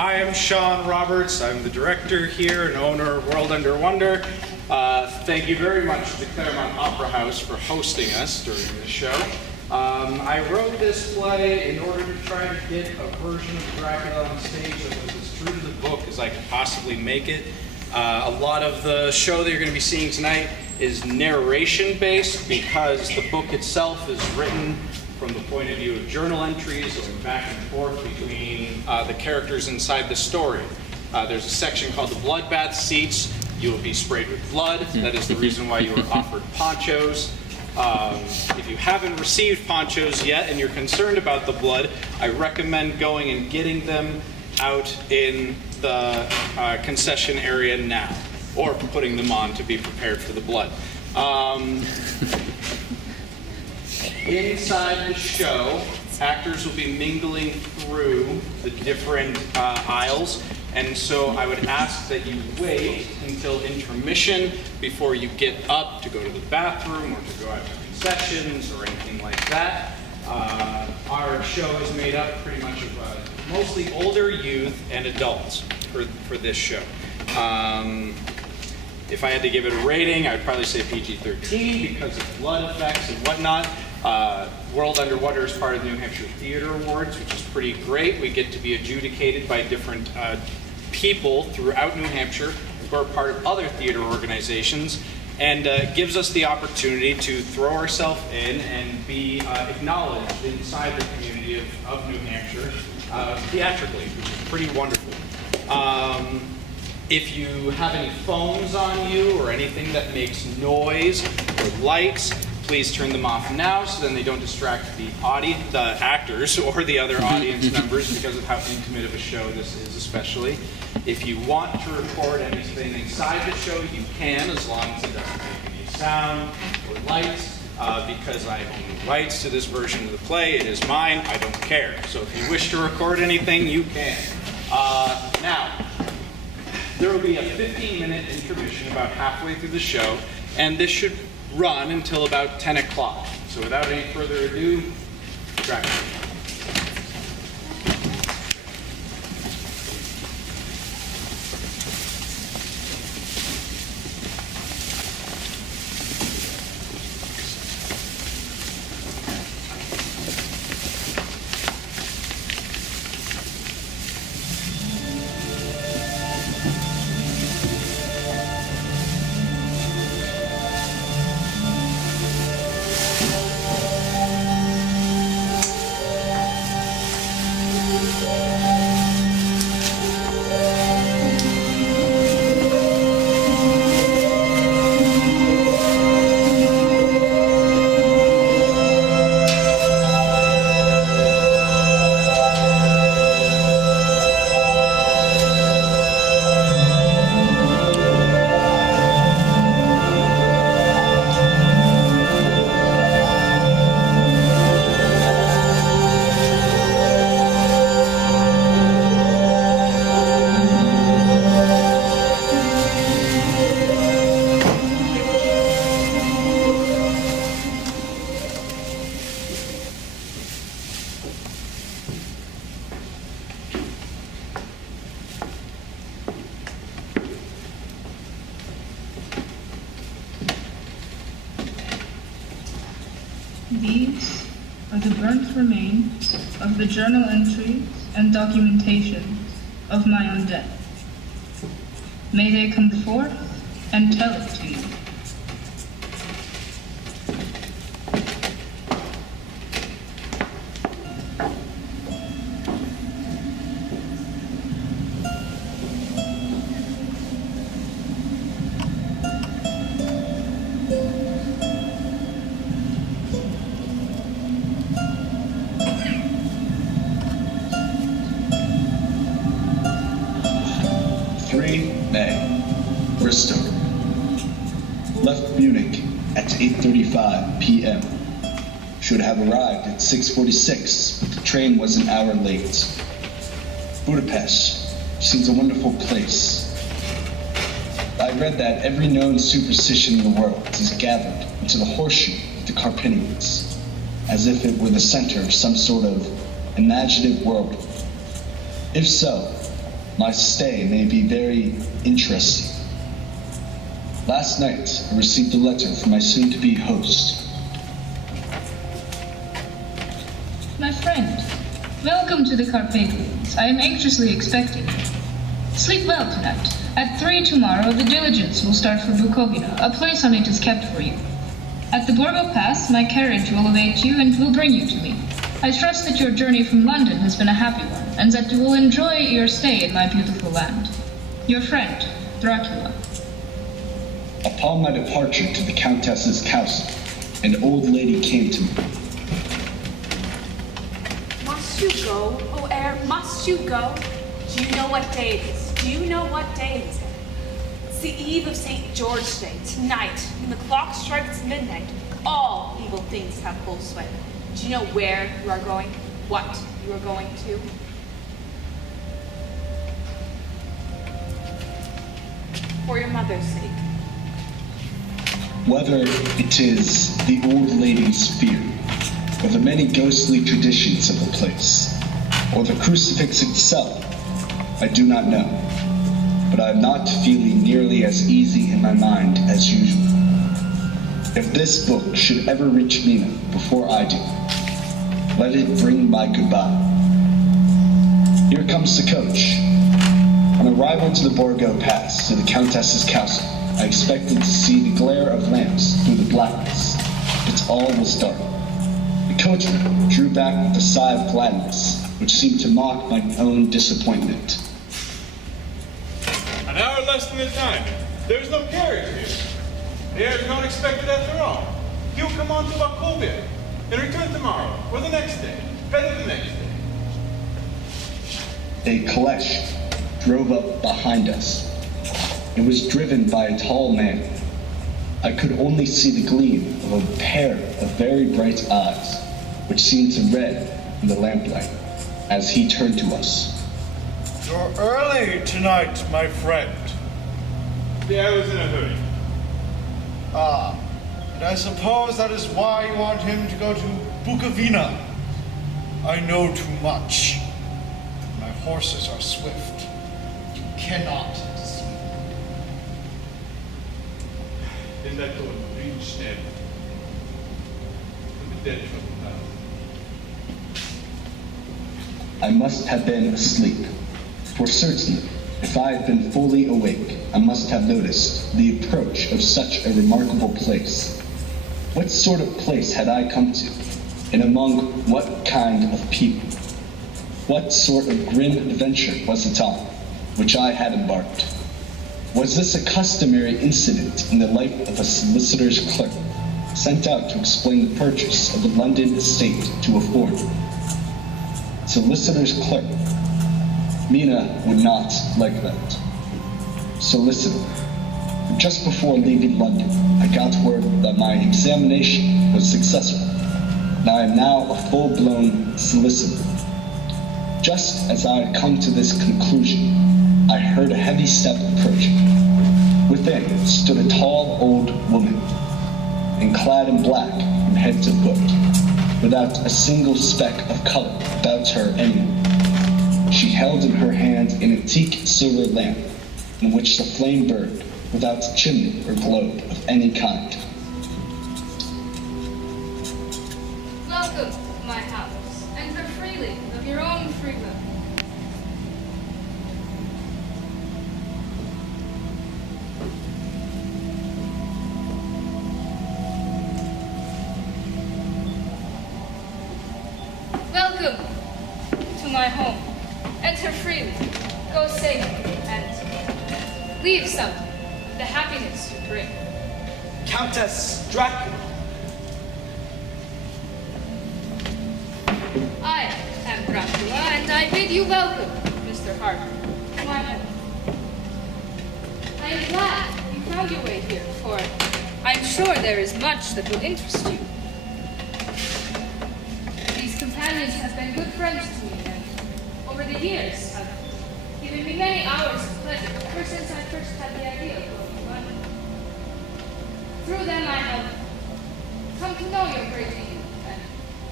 I am Sean Roberts. I'm the director here and owner of World Under Wonder. Thank you very much to the Claremont Opera House for hosting us during this show. I wrote this play in order to try to get a version of Dracula on stage that was as true to the book as I could possibly make it. A lot of the show that you're going to be seeing tonight is narration-based because the book itself is written from the point of view of journal entries going back and forth between the characters inside the story. There's a section called the bloodbath seats. You will be sprayed with blood. That is the reason why you were offered ponchos. If you haven't received ponchos yet and you're concerned about the blood, I recommend going and getting them out in the concession area now, or putting them on to be prepared for the blood. Inside the show, actors will be mingling through the different aisles, and so I would ask that you wait until intermission before you get up to go to the bathroom or to go out to concessions or anything like that. Our show is made up pretty much of mostly older youth and adults for this show. If I had to give it a rating, I would probably say PG-13 because of blood effects and whatnot. World Under Wonder is part of the New Hampshire Theater Awards, which is pretty great. We get to be adjudicated by different people throughout New Hampshire who are part of other theater organizations, and gives us the opportunity to throw ourselves in and be acknowledged inside the community of New Hampshire theatrically, which is pretty wonderful. If you have any phones on you or anything that makes noise or lights, please turn them off now so then they don't distract the actors or the other audience members because of how intimate of a show this is especially. If you want to record anything inside the show, you can, as long as it doesn't make any sound or lights. Because I own rights to this version of the play, it is mine, I don't care. So if you wish to record anything, you can. Now, there will be a 15-minute intermission about halfway through the show, and this should run until about 10 o'clock. So without any further ado, Dracula. These are the burnt remains of the journal entries and documentation of my own death. May they come forth and tell it to you. Bristol. Left Munich at 8:35 p.m. Should have arrived at 6:46, but the train was an hour late. Budapest seems a wonderful place. I read that every known superstition in the world is gathered into the horseshoe of the Carpathians, as if it were the center of some sort of imaginative world. If so, my stay may be very interesting. Last night, I received a letter from my soon-to-be host. My friend, welcome to the Carpathians. I am anxiously expecting you. Sleep well tonight. At 3 tomorrow, the diligence will start for Bukovina. A place on it is kept for you. At the Borgo Pass, my carriage will await you and will bring you to me. I trust that your journey from London has been a happy one, and that you will enjoy your stay in my beautiful land. Your friend, Dracula. Upon my departure to the Countess's castle, an old lady came to me. Must you go, O heir? Must you go? Do you know what day it is? Do you know what day it is? It's the eve of St. George's Day. Tonight, when the clock strikes midnight, all evil things have full sway. Do you know where you are going? What you are going to? For your mother's sake. Whether it is the old lady's fear, or the many ghostly traditions of the place, or the crucifix itself, I do not know, but I am not feeling nearly as easy in my mind as usual. If this book should ever reach Mina before I do, let it bring my goodbye. Here comes the coach. On arrival to the Borgo Pass, to the Countess's castle, I expected to see the glare of lamps through the blackness, but all was dark. The coachman drew back with a sigh of gladness, which seemed to mock my own disappointment. An hour less than the time. There's no carriage here. The heir is not expected after all. He'll come on to Wachovia and return tomorrow, or the next day, better the next day. A caleche drove up behind us. It was driven by a tall man. I could only see the gleam of a pair of very bright eyes, which seemed to red in the lamplight, as he turned to us. You're early tonight, my friend. Yeah, I was in a hurry. Ah, and I suppose that is why you want him to go to Bukovina. I know too much. My horses are swift. You cannot deceive me. In that door, green stand. With the dead trouble now. I must have been asleep. For certain, if I had been fully awake, I must have noticed the approach of such a remarkable place. What sort of place had I come to, and among what kind of people? What sort of grim adventure was it on, which I had embarked? Was this a customary incident in the life of a solicitor's clerk, sent out to explain the purchase of a London estate to a foreigner? Solicitor's clerk. Mina would not like that. Solicitor. Just before leaving London, I got word that my examination was successful, and I am now a full-blown solicitor. Just as I had come to this conclusion, I heard a heavy step approaching. Within stood a tall old woman, and clad in black from head to foot, without a single speck of color about her anywhere. She held in her hand an antique silver lamp, in which the flame burned, without chimney or globe of any kind. Welcome to my house. Enter freely, of your own free will. Welcome to my home. Enter freely, go safely, and leave some of the happiness you bring. Countess Dracula. I am Dracula, and I bid you welcome, Mr. Harper, to my home. I am glad you found your way here, for I'm sure there is much that will interest you. These companions have been good friends to me, and over the years have given me many hours of pleasure ever since I first had the idea of going to London. Through them I have come to know your great lady, and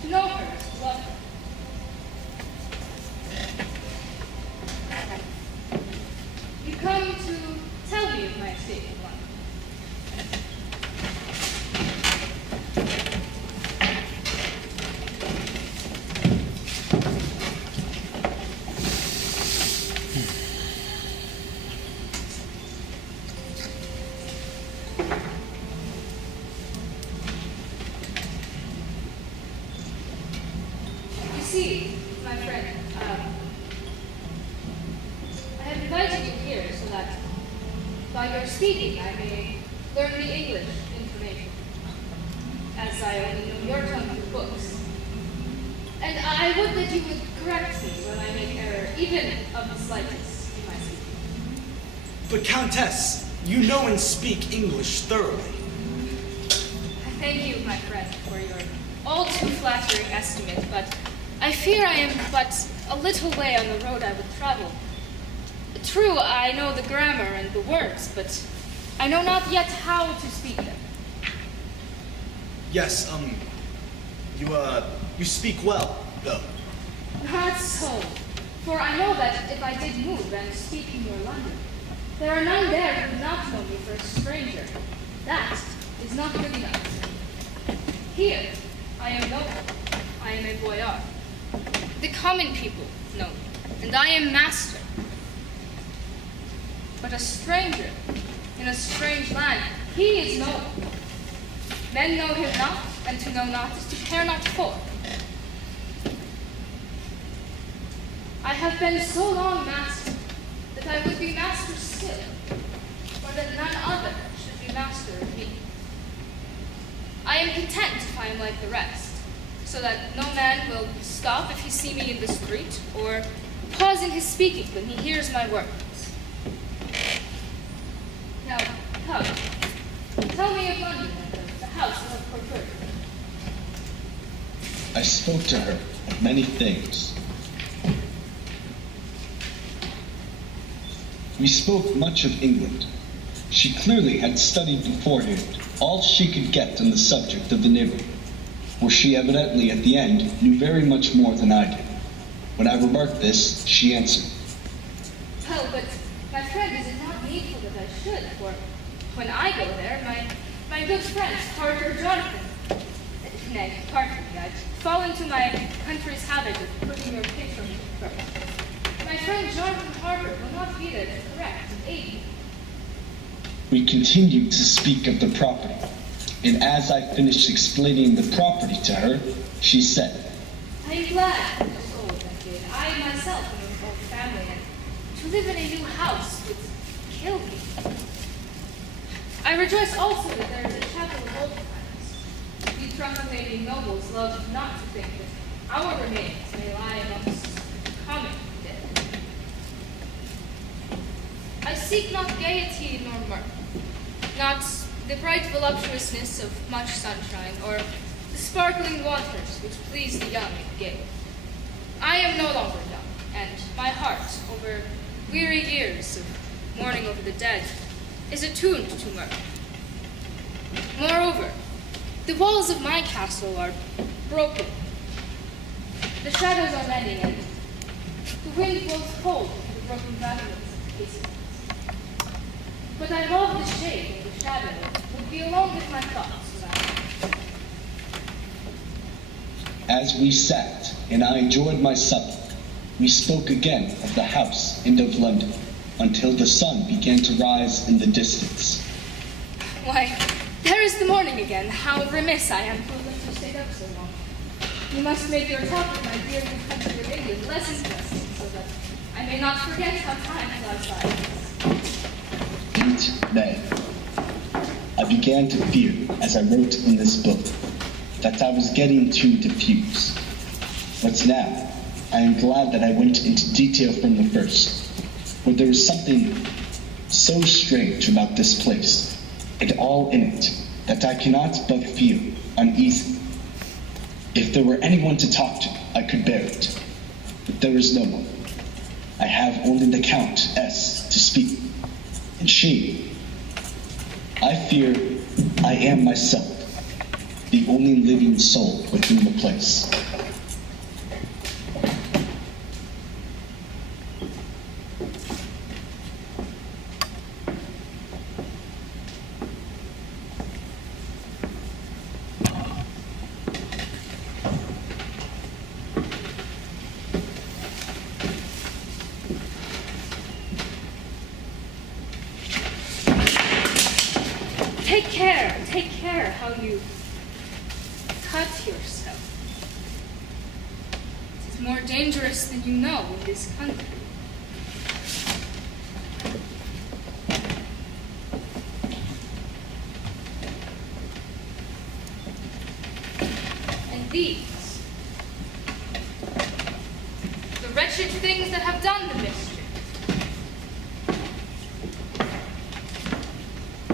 to know her as to love her. by your speaking, I may learn the English information, as I only know your tongue through books. And I would that you would correct me when I make error, even of the slightest, in my speaking. But Countess, you know and speak English thoroughly. I thank you, my friend, for your all too flattering estimate, but I fear I am but a little way on the road I would travel. True, I know the grammar and the words, but I know not yet how to speak them. Yes, you speak well, though. Not so, for I know that if I did move and speak in your London, there are none there who would not know me for a stranger. That is not good enough. Here, I am noble. I am a boyar. The common people know me, and I am master. But a stranger in a strange land, he is known. Men know him not, and to know not is to care not for. I have been so long master that I would be master still, or that none other should be master of me. I am content if I am like the rest, so that no man will stop if he see me in the street, or pause in his speaking when he hears my words. Now, come, tell me of London and of the house you have procured. I spoke to her of many things. We spoke much of England. She clearly had studied beforehand all she could get on the subject of the neighborhood, for she evidently at the end knew very much more than I did. When I remarked this, she answered, Well, but my friend, is it not needful that I should? For when I go there, my good friend, Harper Jonathan, nay, pardon me, I've fallen to my country's habit of putting your patron first. My friend Jonathan Harper will not be there to correct and aid me. We continued to speak of the property, and as I finished explaining the property to her, she said, I am glad it was old that did. I myself am of an old family, and to live in a new house would kill me. I rejoice also that there is a chapel of old times. We truculentating nobles love not to think that our remains may lie amongst the common dead. I seek not gaiety nor mirth, not the bright voluptuousness of much sunshine, or the sparkling waters which please the young and gay. I am no longer young, and my heart, over weary years of mourning over the dead, is attuned to mirth. Moreover, the walls of my castle are broken. The shadows are many, and the wind blows cold through the broken battlements of the casements. But I love the shade and the shadow would be alone with my thoughts about it. As we sat and I enjoyed my supper, we spoke again of the house and of London, until the sun began to rise in the distance. Why, there is the morning again. How remiss I am to have let you stay up so long. You must make your talk of my dear new country of England less interesting, so that I may not forget how time flies by. 8 May. I began to fear, as I wrote in this book, that I was getting too diffuse. But now, I am glad that I went into detail from the first, for there is something so strange about this place, and all in it, that I cannot but feel uneasy. If there were anyone to talk to, I could bear it, but there is no one. I have only the Countess to speak, and she, I fear I am myself, the only living soul within the place. Take care how you cut yourself. It is more dangerous than you know in this country. these. The wretched things that have done the mischief.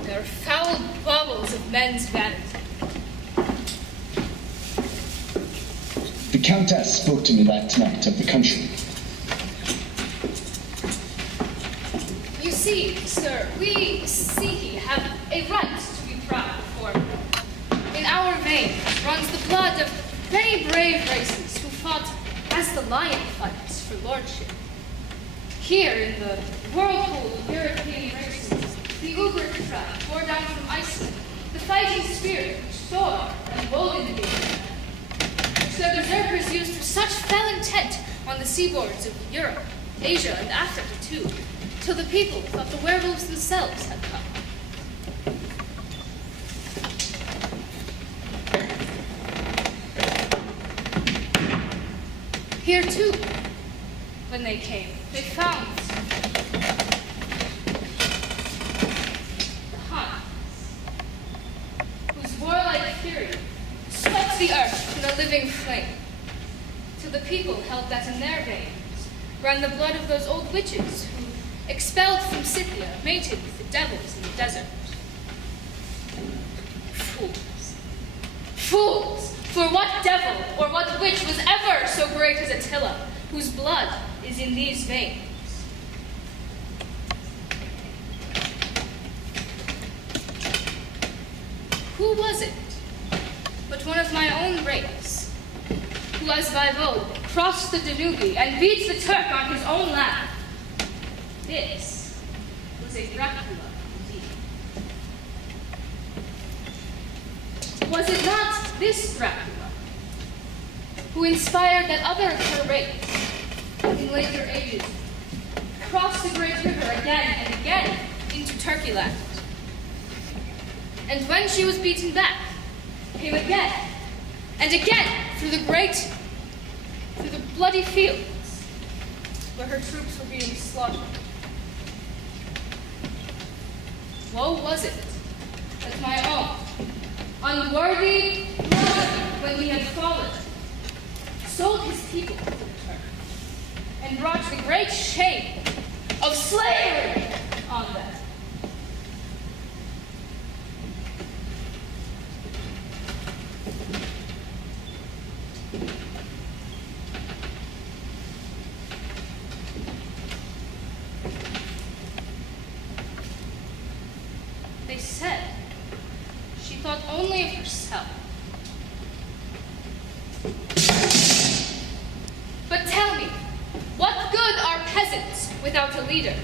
They are foul baubles of men's vanity. The Countess spoke to me that night of the country. You see, sir, we Sikhi have a right to be proud, for in our veins runs the blood of many brave races who fought as the lion fights for lordship. Here in the whirlpool of European races, the Uber tribe bore down from Iceland the fighting spirit which Thor and Woden gave them, which the berserkers used with such fell intent on the seaboards of Europe, Asia, and Africa too, till the people thought the werewolves themselves had come. Here too, when they came, they found the Huns, whose warlike fury swept the earth in a living flame, till the people held that in their veins ran the blood of those old witches who, expelled from Scythia, mated with the devils in the desert. Fools. Fools! For what devil or what witch was ever so great as Attila, whose blood is in these veins? Who was it but one of my own race, who as Vaivode crossed the Danube and beat the Turk on his own land? This was a Dracula indeed. Was it not this Dracula who inspired that other of her race in later ages crossed the great river again and again into Turkey land? And when she was beaten back, came again and again through the bloody fields where her troops were being slaughtered. Woe was it that my own unworthy brother, when he had fallen, sold his people to the Turk and brought the great shame of slavery on them. They said she thought only of herself. But tell me, what good are peasants without a leader?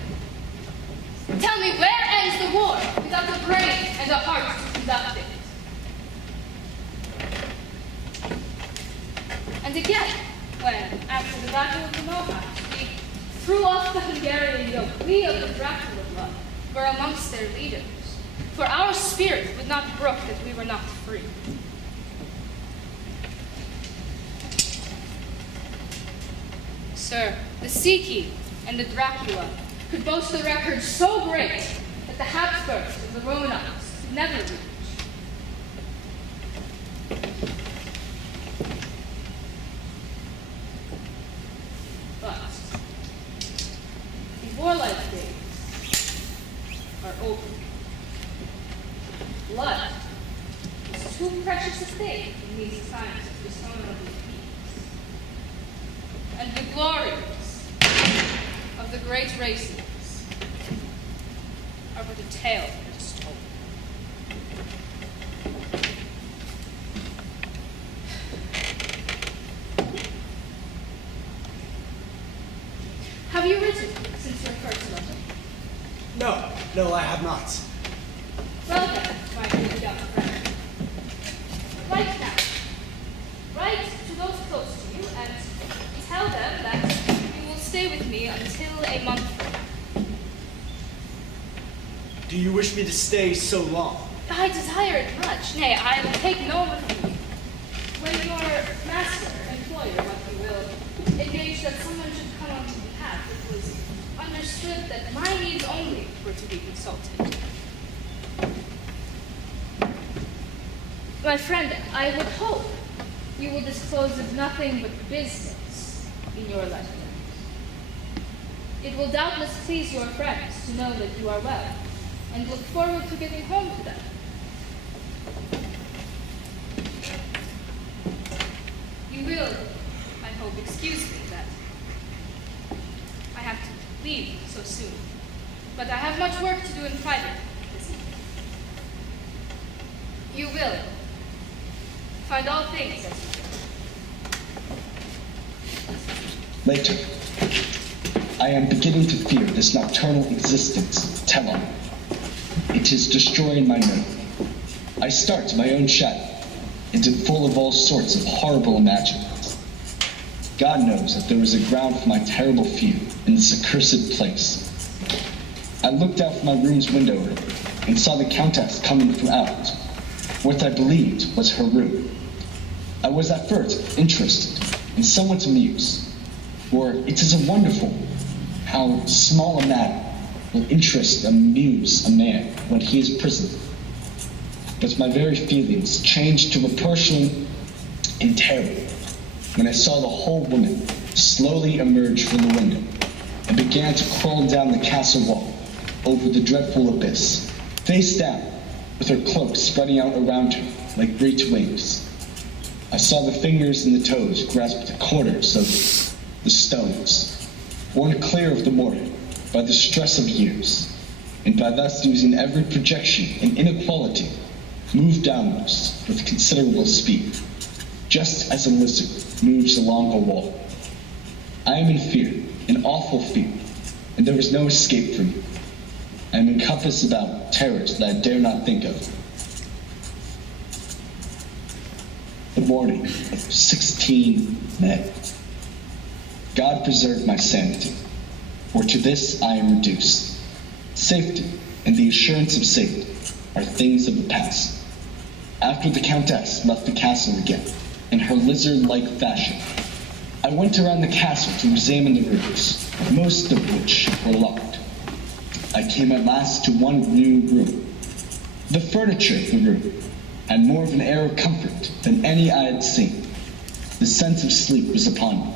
Tell me, where ends the war without a brain and a heart to conduct it? And again, when, after the Battle of the Mohawks, we threw off the Hungarian yoke, we of the Dracula blood were amongst their leaders. For our spirit would not brook that we were not free. Sir, the Sikhi and the Dracula could boast a record so great that the Habsburgs and the Romanites could never reach. But the warlike days are over. Blood is too precious a thing in these times of dishonorable peace. And the glories of the great races are but a tale that is told. Have you written since your first letter? No, I have not. Well then, my good young friend, write now. Write to those close to you and tell them that you will stay with me until a month from now. Do you wish me to stay so long? I desire it much. Nay, I will take no refusal. When your master, employer, what you will, engaged that someone should come on his behalf, it was understood that my needs only were to be consulted. My friend, I would hope You will disclose of nothing but business in your letter. It will doubtless please your friends to know that you are well, and look forward to getting home to them. You will, I hope, excuse me that I have to leave so soon, but I have much work to do in private this evening. You will find all things as you Later, I am beginning to fear this nocturnal existence, Telon. It is destroying my nerve. I start my own shadow, and am full of all sorts of horrible imaginings. God knows that there is a ground for my terrible fear in this accursed place. I looked out from my room's window and saw the Countess coming from out what I believed was her room. I was at first interested and somewhat amused, for it is wonderful how small a matter will interest and amuse a man when he is imprisoned. But my very feelings changed to repulsion and terror when I saw the whole woman slowly emerge from the window and began to crawl down the castle wall over the dreadful abyss, face down, with her cloak spreading out around her like great wings. I saw the fingers and the toes grasp the corners of the stones, worn clear of the mortar by the stress of years, and by thus using every projection and inequality, move downwards with considerable speed, just as a lizard moves along a wall. I am in fear, an awful fear, and there is no escape from me. I am encompassed about terrors that I dare not think of. The morning of 16 May. God preserve my sanity, for to this I am reduced. Safety and the assurance of safety are things of the past. After the Countess left the castle again, in her lizard-like fashion, I went around the castle to examine the rooms, most of which were locked. I came at last to one new room. The furniture of the room had more of an air of comfort than any I had seen. The sense of sleep was upon me,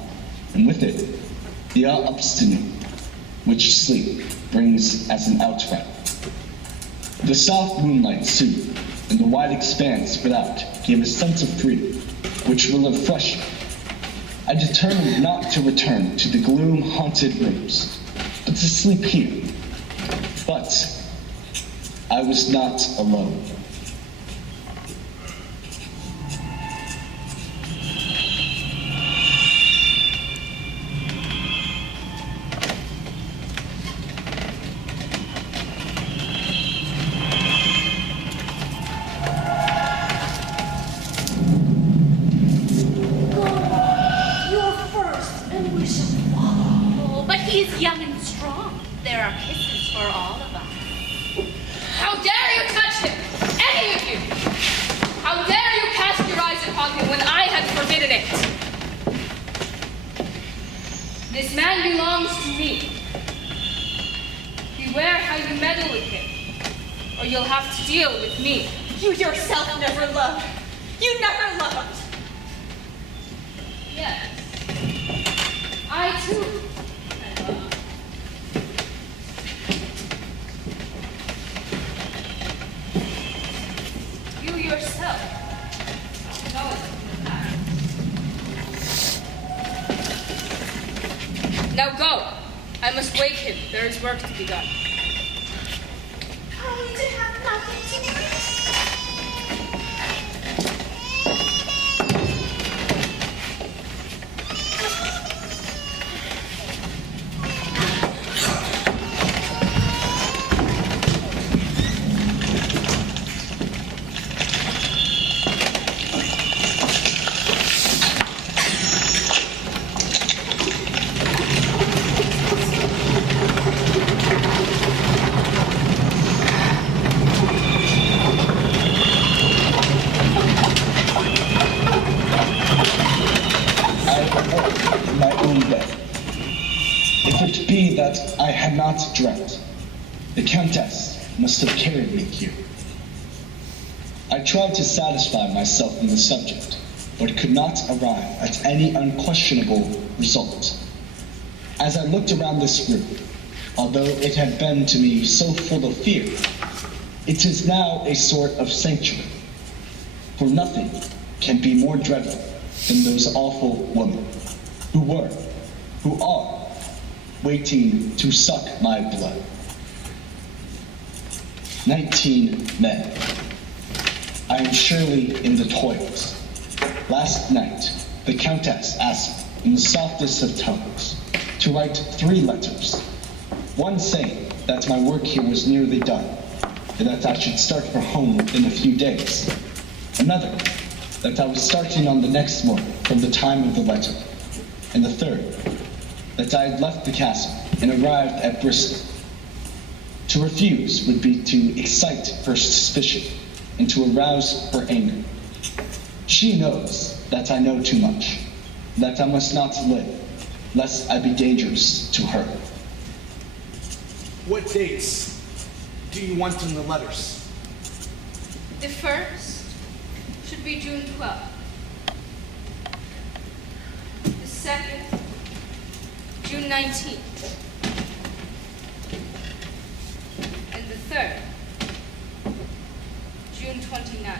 and with it, the obstinate which sleep brings as an outright. The soft moonlight soothed, and the wide expanse without gave a sense of freedom, which will refresh me. I determined not to return to the gloom-haunted rooms, but to sleep here. But I was not alone. This man belongs to me. Beware how you meddle with him, or you'll have to deal with me. You yourself never loved. You never loved. Yes. I too. You yourself know it from the past. Now go. I must wake him. There is work to be done. I need to have nothing to eat. That I had not dreamt. The Countess must have carried me here. I tried to satisfy myself on the subject, but could not arrive at any unquestionable result. As I looked around this room, although it had been to me so full of fear, it is now a sort of sanctuary, for nothing can be more dreadful than those awful women who are, waiting to suck my blood. 19 men. I am surely in the toils. Last night, the Countess asked me, in the softest of tones, to write 3 letters. One saying that my work here was nearly done, and that I should start for home in a few days. Another, that I was starting on the next morning from the time of the letter. And the third, that I had left the castle and arrived at Bristol. To refuse would be to excite her suspicion and to arouse her anger. She knows that I know too much, that I must not live, lest I be dangerous to her. What dates do you want in the letters? The first should be June 12th. The second, June 19th. And the third, June 29th.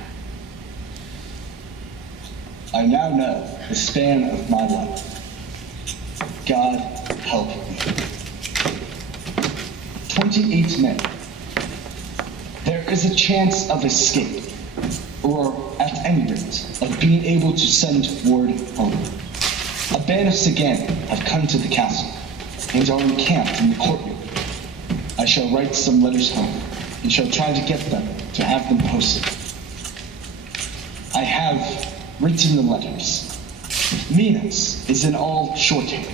I now know the span of my life. God help me. 28 men. There is a chance of escape, or at any rate, of being able to send word home. A band of Sagan have come to the castle, and are encamped in the courtyard. I shall write some letters home, and shall try to get them to have them posted. I have written the letters. Mina's is in all shorthand.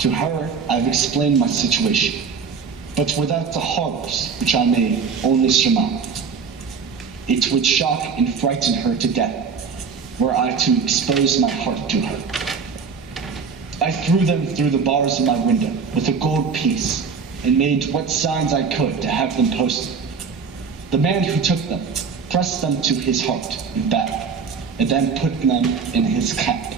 To her I have explained my situation, but without the horrors which I may only surmount. It would shock and frighten her to death, were I to expose my heart to her. I threw them through the bars of my window with a gold piece, and made what signs I could to have them posted. The man who took them pressed them to his heart and back, and then put them in his cap.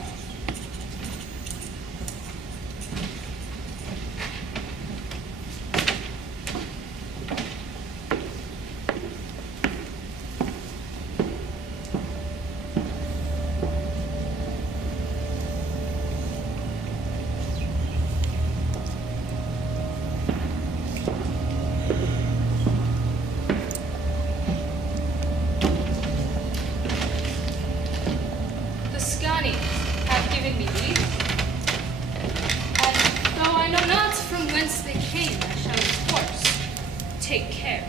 Take care.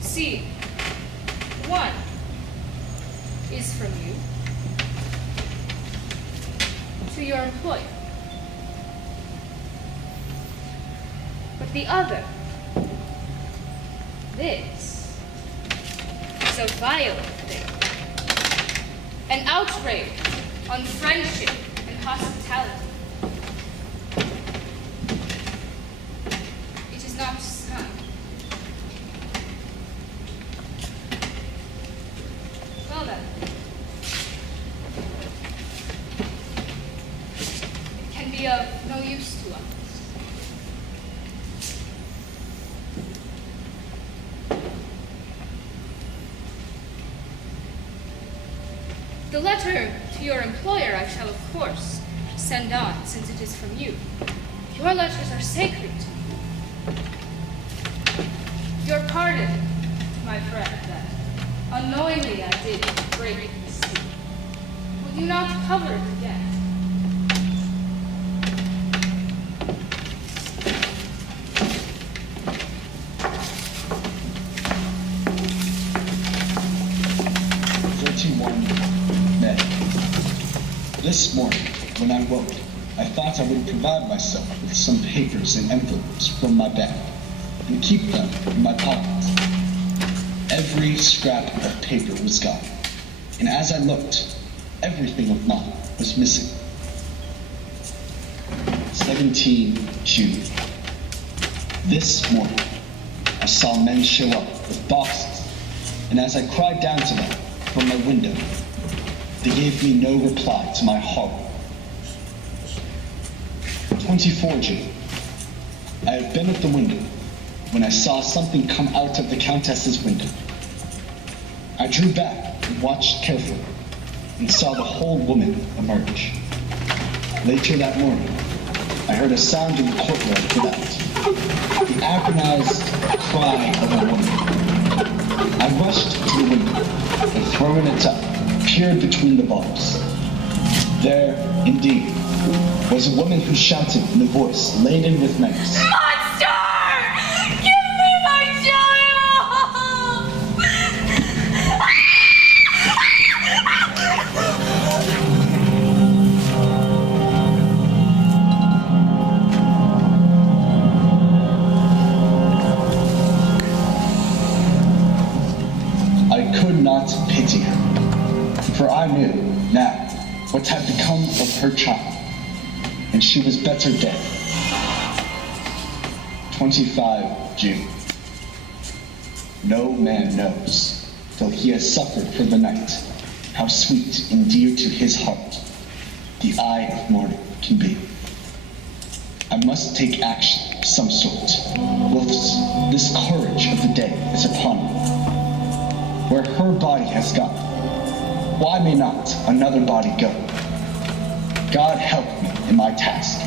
See, one is from you to your employer, but the other, this, is a violent thing, an outrage on friendship and hospitality. It is not snug. Well then, it can be of no use to us. The letter to your employer I shall, of course, send on, since it is from you. Your letters are sacred to me. Your pardon, my friend, that unknowingly I did break the seal. Will you not cover it again? This morning, when I woke, I thought I would provide myself with some papers and envelopes from my bag and keep them in my pocket. Every scrap of paper was gone, and as I looked, everything of mine was missing. 17 June. This morning, I saw men show up with boxes, and as I cried down to them from my window, They gave me no reply to my horror. 24 June. I have been at the window when I saw something come out of the Countess's window. I drew back and watched carefully and saw the whole woman emerge. Later that morning, I heard a sound in the courtyard without, the agonized cry of a woman. I rushed to the window and, throwing it up, peered between the bars. There, indeed, was a woman who shouted in a voice laden with menace. Monster! Give me my child! I could not pity her, for I knew now what had become of her child, and she was better dead. 25 June. No man knows, till he has suffered for the night, how sweet and dear to his heart the eye of morning can be. I must take action of some sort, whilst this courage of the day is upon me. Where her body has gone, why may not another body go? God help me in my task.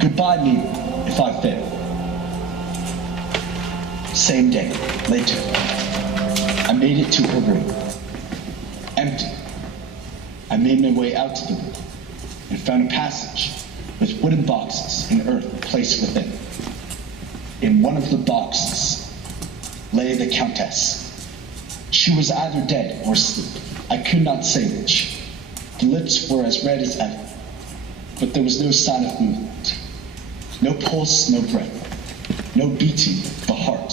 Goodbye, Mina, if I fail. Same day, later, I made it to her room. Empty. I made my way out to the room and found a passage with wooden boxes and earth placed within. In one of the boxes lay the Countess. She was either dead or asleep. I could not say which. The lips were as red as ever, but there was no sign of movement. No pulse, no breath, no beating of the heart.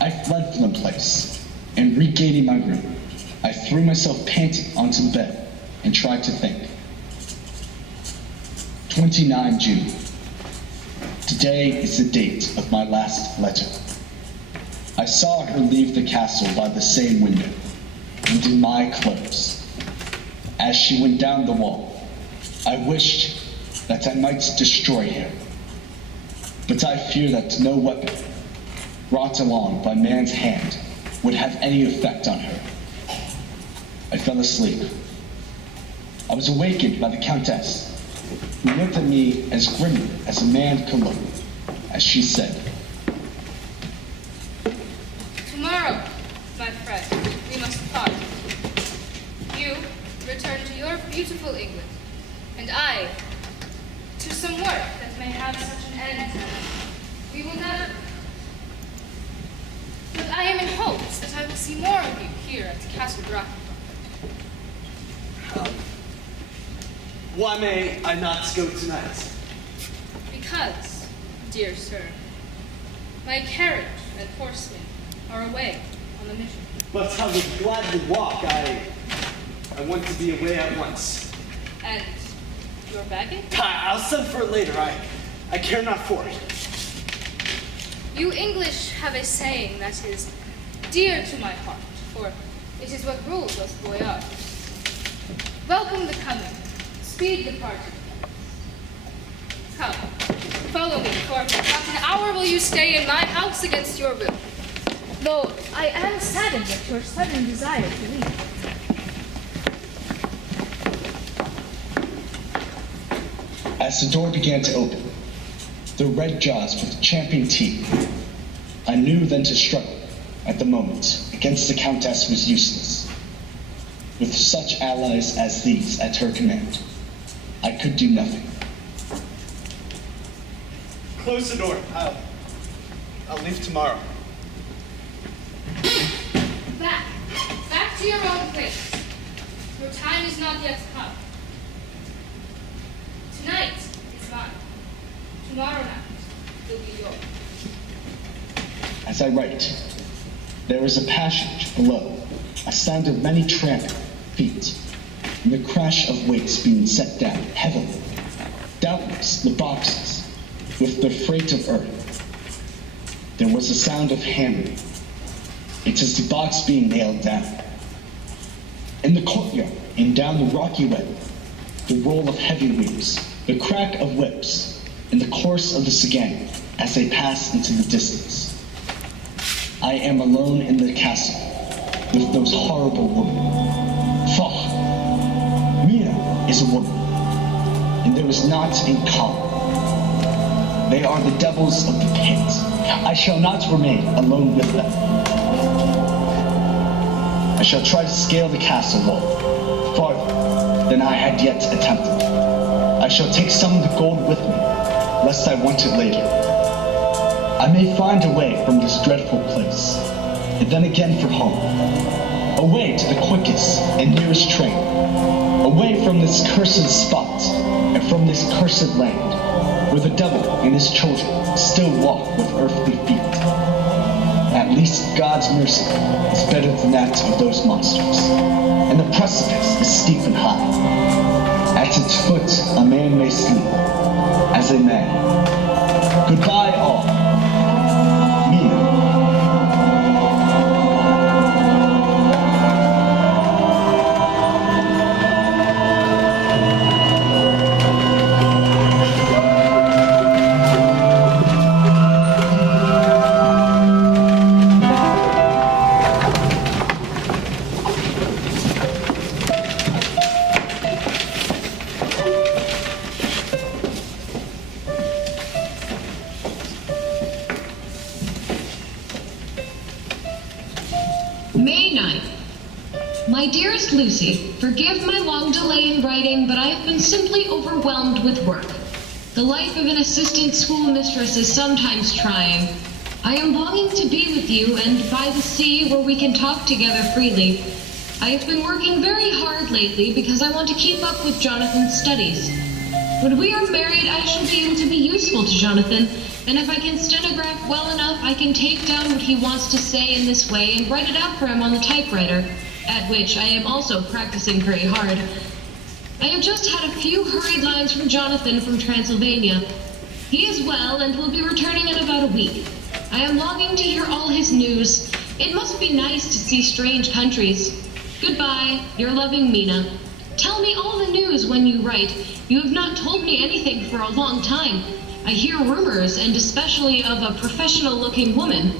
I fled from the place, and regaining my room, I threw myself panting onto the bed and tried to think. 29 June. Today is the date of my last letter. I saw her leave the castle by the same window, and in my clothes. As she went down the wall, I wished that I might destroy her. But I fear that no weapon brought along by man's hand would have any effect on her. I fell asleep. I was awakened by the Countess, who looked at me as grimly as a man could look, as she said, Tomorrow, my friend, we must part. You return to your beautiful England, and I to some work that may have such an end. We will never. But I am in hopes that I will see more of you here at Castle Dracula. Why may I not go tonight? Because, dear sir, my carriage and horsemen are away on a mission. But I would gladly walk. I want to be away at once. And your baggage? I'll send for it later. I care not for it. You English have a saying that is dear to my heart, for it is what rules us boyards. Welcome the coming, speed the parting. Come, follow me, for not an hour will you stay in my house against your will. Though I am saddened at your sudden desire to leave. As the door began to open, the red jaws with champing teeth, I knew then to struggle at the moment against the Countess was useless. With such allies as these at her command, I could do nothing. Close the door. I'll leave tomorrow. Back to your own place. Your time is not yet come. Tonight is mine. Tomorrow night will be yours. As I write, there is a passage below, a sound of many tramping feet, and the crash of weights being set down heavily. Doubtless the boxes, with their freight of earth. There was a sound of hammering. It is the box being nailed down. In the courtyard, and down the rocky way, the roll of heavy wheels, the crack of whips, and the course of the Saguenay as they pass into the distance. I am alone in the castle with those horrible women. Faugh! Mina is a woman, and there is naught in common. They are the devils of the pit. I shall not remain alone with them. I shall try to scale the castle wall farther than I had yet attempted. I shall take some of the gold with me, lest I want it later. I may find a way from this dreadful place, and then again for home. Away to the quickest and nearest train. Away from this cursed spot, and from this cursed land, where the devil and his children still walk with earthly feet. At least God's mercy is better than that of those monsters, and the precipice is steep and high. At its foot a man may sleep, as a man. Goodbye all. Mina. May 9th. My dearest Lucy, forgive my long delay in writing, but I have been simply overwhelmed with work. The life of an assistant schoolmistress is sometimes trying. I am longing to be with you and by the sea where we can talk together freely. I have been working very hard lately because I want to keep up with Jonathan's studies. When we are married, I shall be able to be useful to Jonathan, and if I can stenograph well enough, I can take down what he wants to say in this way and write it out for him on the typewriter, at which I am also practicing very hard. I have just had a few hurried lines from Jonathan from Transylvania. He is well and will be returning in about a week. I am longing to hear all his news. It must be nice to see strange countries. Goodbye, your loving Mina. Tell me all the news when you write. You have not told me anything for a long time. I hear rumors, and especially of a professional-looking woman.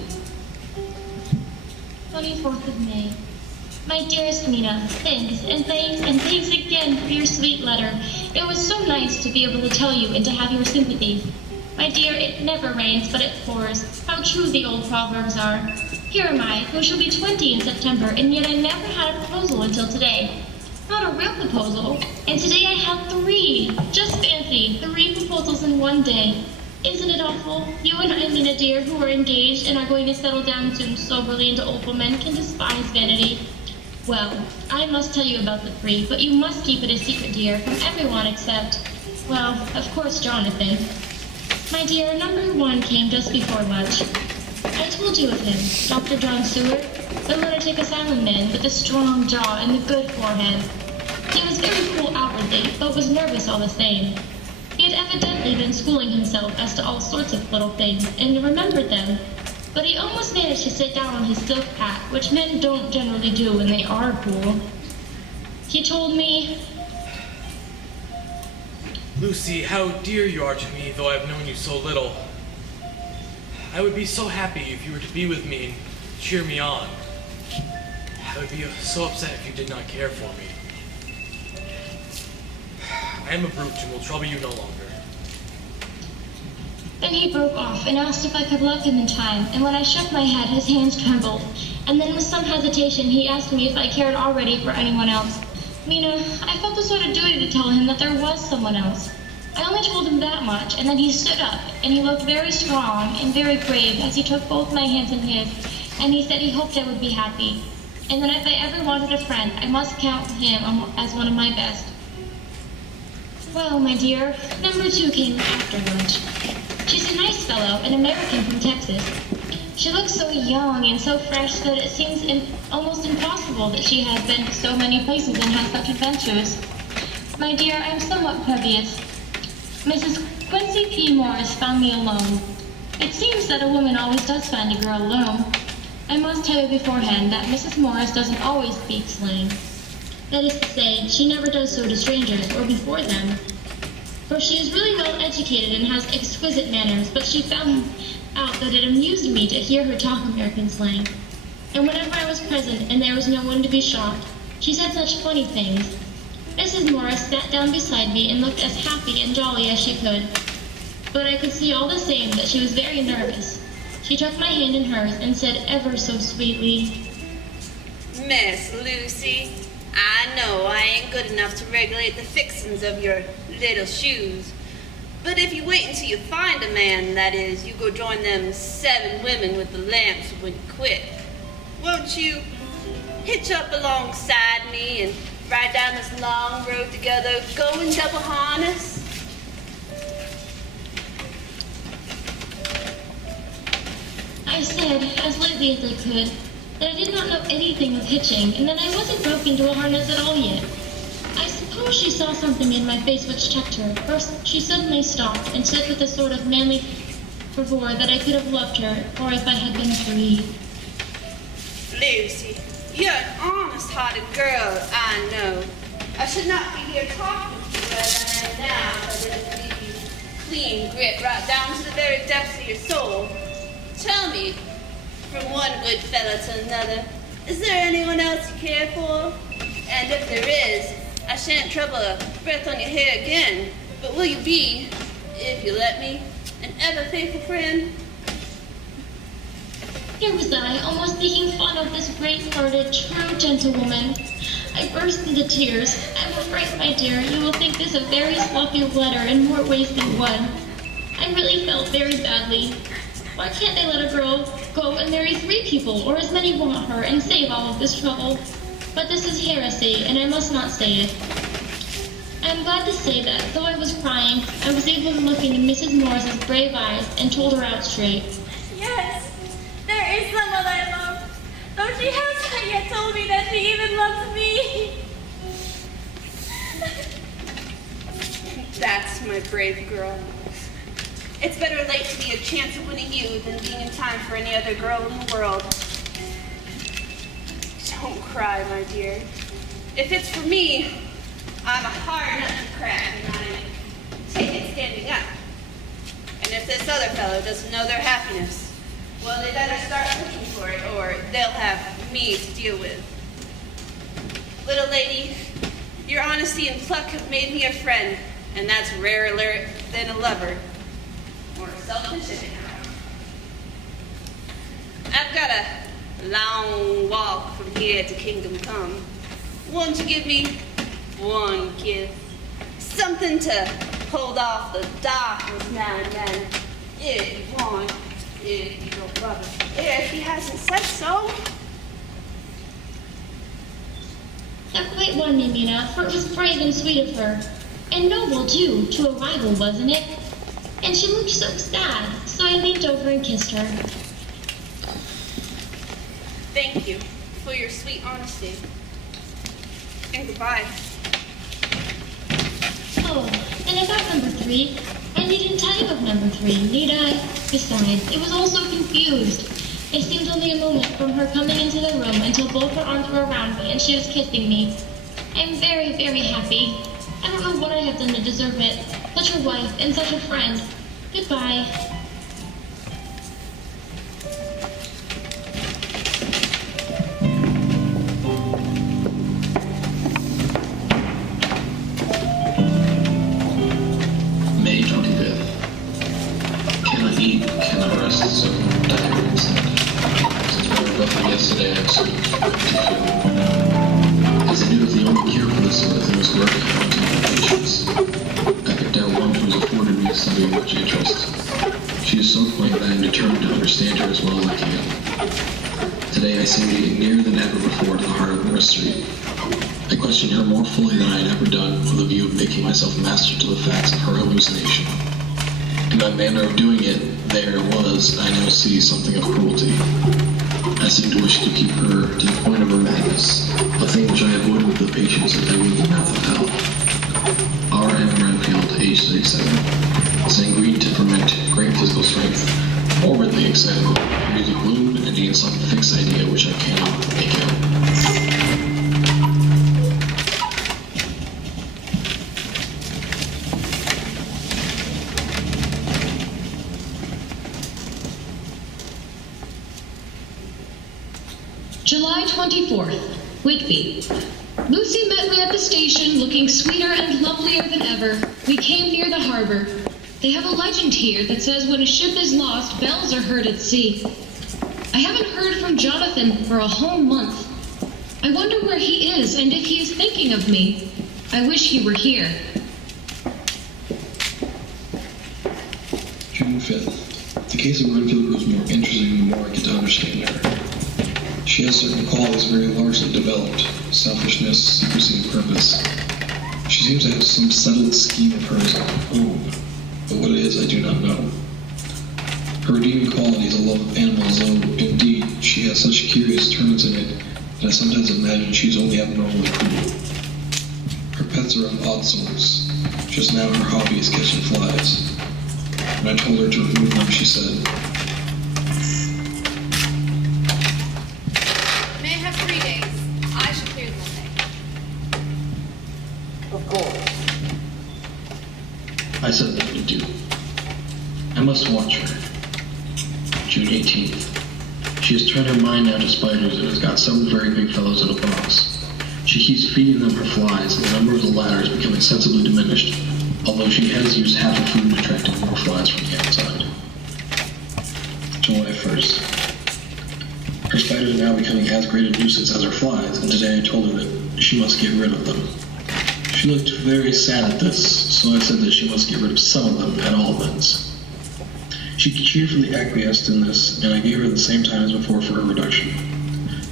24th of May. My dearest Mina, thanks, and thanks, and thanks again for your sweet letter. It was so nice to be able to tell you and to have your sympathy. My dear, it never rains, but it pours. How true the old proverbs are. Here am I, who shall be 20 in September, and yet I never had a proposal until today. Not a real proposal, and today I have 3. Just fancy, 3 proposals in one day. Isn't it awful? You and I, Mina dear, who are engaged and are going to settle down soon soberly into old women, can despise vanity. Well, I must tell you about the 3, but you must keep it a secret, dear, from everyone except, well, of course, Jonathan. My dear, number 1 came just before lunch. I told you of him, Dr. John Seward, the lunatic asylum man with the strong jaw and the good forehead. He was very cool outwardly, but was nervous all the same. He had evidently been schooling himself as to all sorts of little things, and remembered them. But he almost managed to sit down on his silk hat, which men don't generally do when they are cool. He told me, Lucy, how dear you are to me, though I've known you so little. I would be so happy if you were to be with me and cheer me on. I would be so upset if you did not care for me. I am a brute and will trouble you no longer. Then he broke off and asked if I could love him in time, and when I shook my head, his hands trembled. And then with some hesitation, he asked me if I cared already for anyone else. Mina, I felt a sort of duty to tell him that there was someone else. I only told him that much, and then he stood up, and he looked very strong and very grave as he took both my hands in his, and he said he hoped I would be happy, and that if I ever wanted a friend, I must count him as one of my best. Well, my dear, number 2 came after lunch. She's a nice fellow, an American from Texas. She looks so young and so fresh that it seems almost impossible that she has been to so many places and had such adventures. My dear, I am somewhat previous. Mrs. Quincy P. Morris found me alone. It seems that a woman always does find a girl alone. I must tell you beforehand that Mrs. Morris doesn't always speak slang. That is to say, she never does so to strangers or before them. For she is really well educated and has exquisite manners, but she found out that it amused me to hear her talk American slang. And whenever I was present and there was no one to be shocked, she said such funny things. Mrs. Morris sat down beside me and looked as happy and jolly as she could. But I could see all the same that she was very nervous. She took my hand in hers and said ever so sweetly, Miss Lucy, I know I ain't good enough to regulate the fixings of your little shoes. But if you wait until you find a man, that is, you go join them 7 women with the lamps when you quit. Won't you hitch up alongside me and ride down this long road together, go in double harness? I said, as lightly as I could, that I did not know anything of hitching, and that I wasn't broken to a harness at all yet. I suppose she saw something in my face which checked her. First, she suddenly stopped and said with a sort of manly fervor that I could have loved her, or if I had been free. Lucy, you're an honest-hearted girl, I know. I should not be here talking to you as I am now, but it would leave you clean grit right down to the very depths of your soul. Tell me, from one good fellow to another, is there anyone else you care for? And if there is, I shan't trouble a breath on your hair again, but will you be, if you let me, an ever-faithful friend? Here was I, almost making fun of this great-hearted, true gentlewoman. I burst into tears. I'm afraid, my dear, you will think this a very sloppy letter in more ways than one. I really felt very badly. Why can't they let a girl go and marry 3 people, or as many want her, and save all of this trouble? But this is heresy, and I must not say it. I am glad to say that, though I was crying, I was able to look into Mrs. Morris's brave eyes and told her out straight. Yes, there is someone I love, though she has not yet told me that she even loves me. That's my brave girl. It's better late to be a chance of winning you than being in time for any other girl in the world. Don't cry, my dear. If it's for me, I'm a hard nut to crack, and I take it standing up. And if this other fellow doesn't know their happiness, well, they better start looking for it, or they'll have me to deal with. Little lady, your honesty and pluck have made me a friend, and that's rarer than a lover. Or self-considered. I've got a long walk from here to Kingdom Come. Won't you give me one kiss? Something to hold off the darkness now and then. If you want, if you don't love it. If he hasn't said so. That quite won me, Mina, for it was brave and sweet of her. And noble, too, to a rival, wasn't it? And she looked so sad, so I leaned over and kissed her. Thank you for your sweet honesty. And goodbye. Oh, and about number 3. I needn't tell you of number 3, need I? Besides, it was all so confused. It seemed only a moment from her coming into the room until both her arms were around me and she was kissing me. I am very, very happy. I don't know what I have done to deserve it. Such a wife and such a friend. Goodbye. May 25th. Cannot eat, cannot rest, so diary instead. Since we were both yesterday, I was as I knew that the only cure for this sort of thing was to work on patients. I picked out one who was afforded me something of much interest. She is so quaint that I am determined to understand her as well as I can. Today I seem getting nearer than ever before to the heart of nursery. I questioned her more fully than I had ever done with a view of making myself master to the facts of her hallucination. In my manner of doing it, there was, I now see, something of cruelty. I seemed to wish to keep her to the point of her madness, a thing which I avoided with the patience of every mouth of hell. R.M. Renfield, age 37. Sanguine temperament, great physical strength, morbidly excitable, music gloom, and in some fixed idea which I cannot make out. July 24th, Whitby. Lucy met me at the station, looking sweeter and lovelier than ever. We came near the harbor. They have a legend here that says when a ship is lost, bells are heard at sea. I haven't heard from Jonathan for a whole month. I wonder where he is and if he is thinking of me. I wish he were here. June 5th. The case of Renfield grows more interesting the more I get to understand her. She has certain qualities very largely developed: selfishness, secrecy, and purpose. She seems to have some settled scheme of hers own, but what it is I do not know. Her redeeming quality is a love of animals, though indeed she has such curious turns in it that I sometimes imagine she's only abnormally cruel. Her pets are of odd sorts. Just now her hobby is catching flies. When I told her to remove them, she said, May I have 3 days? I shall clear them all day. Of course. I said that would do. I must watch her. June 18th. She has turned her mind now to spiders and has got some very big fellows in a box. She keeps feeding them her flies, and the number of the latter is becoming sensibly diminished, although she has used half her food in attracting more flies from the outside. July 1st. Her spiders are now becoming as great a nuisance as her flies, and today I told her that she must get rid of them. She looked very sad at this, so I said that she must get rid of some of them at all events. She cheerfully acquiesced in this, and I gave her the same time as before for her reduction.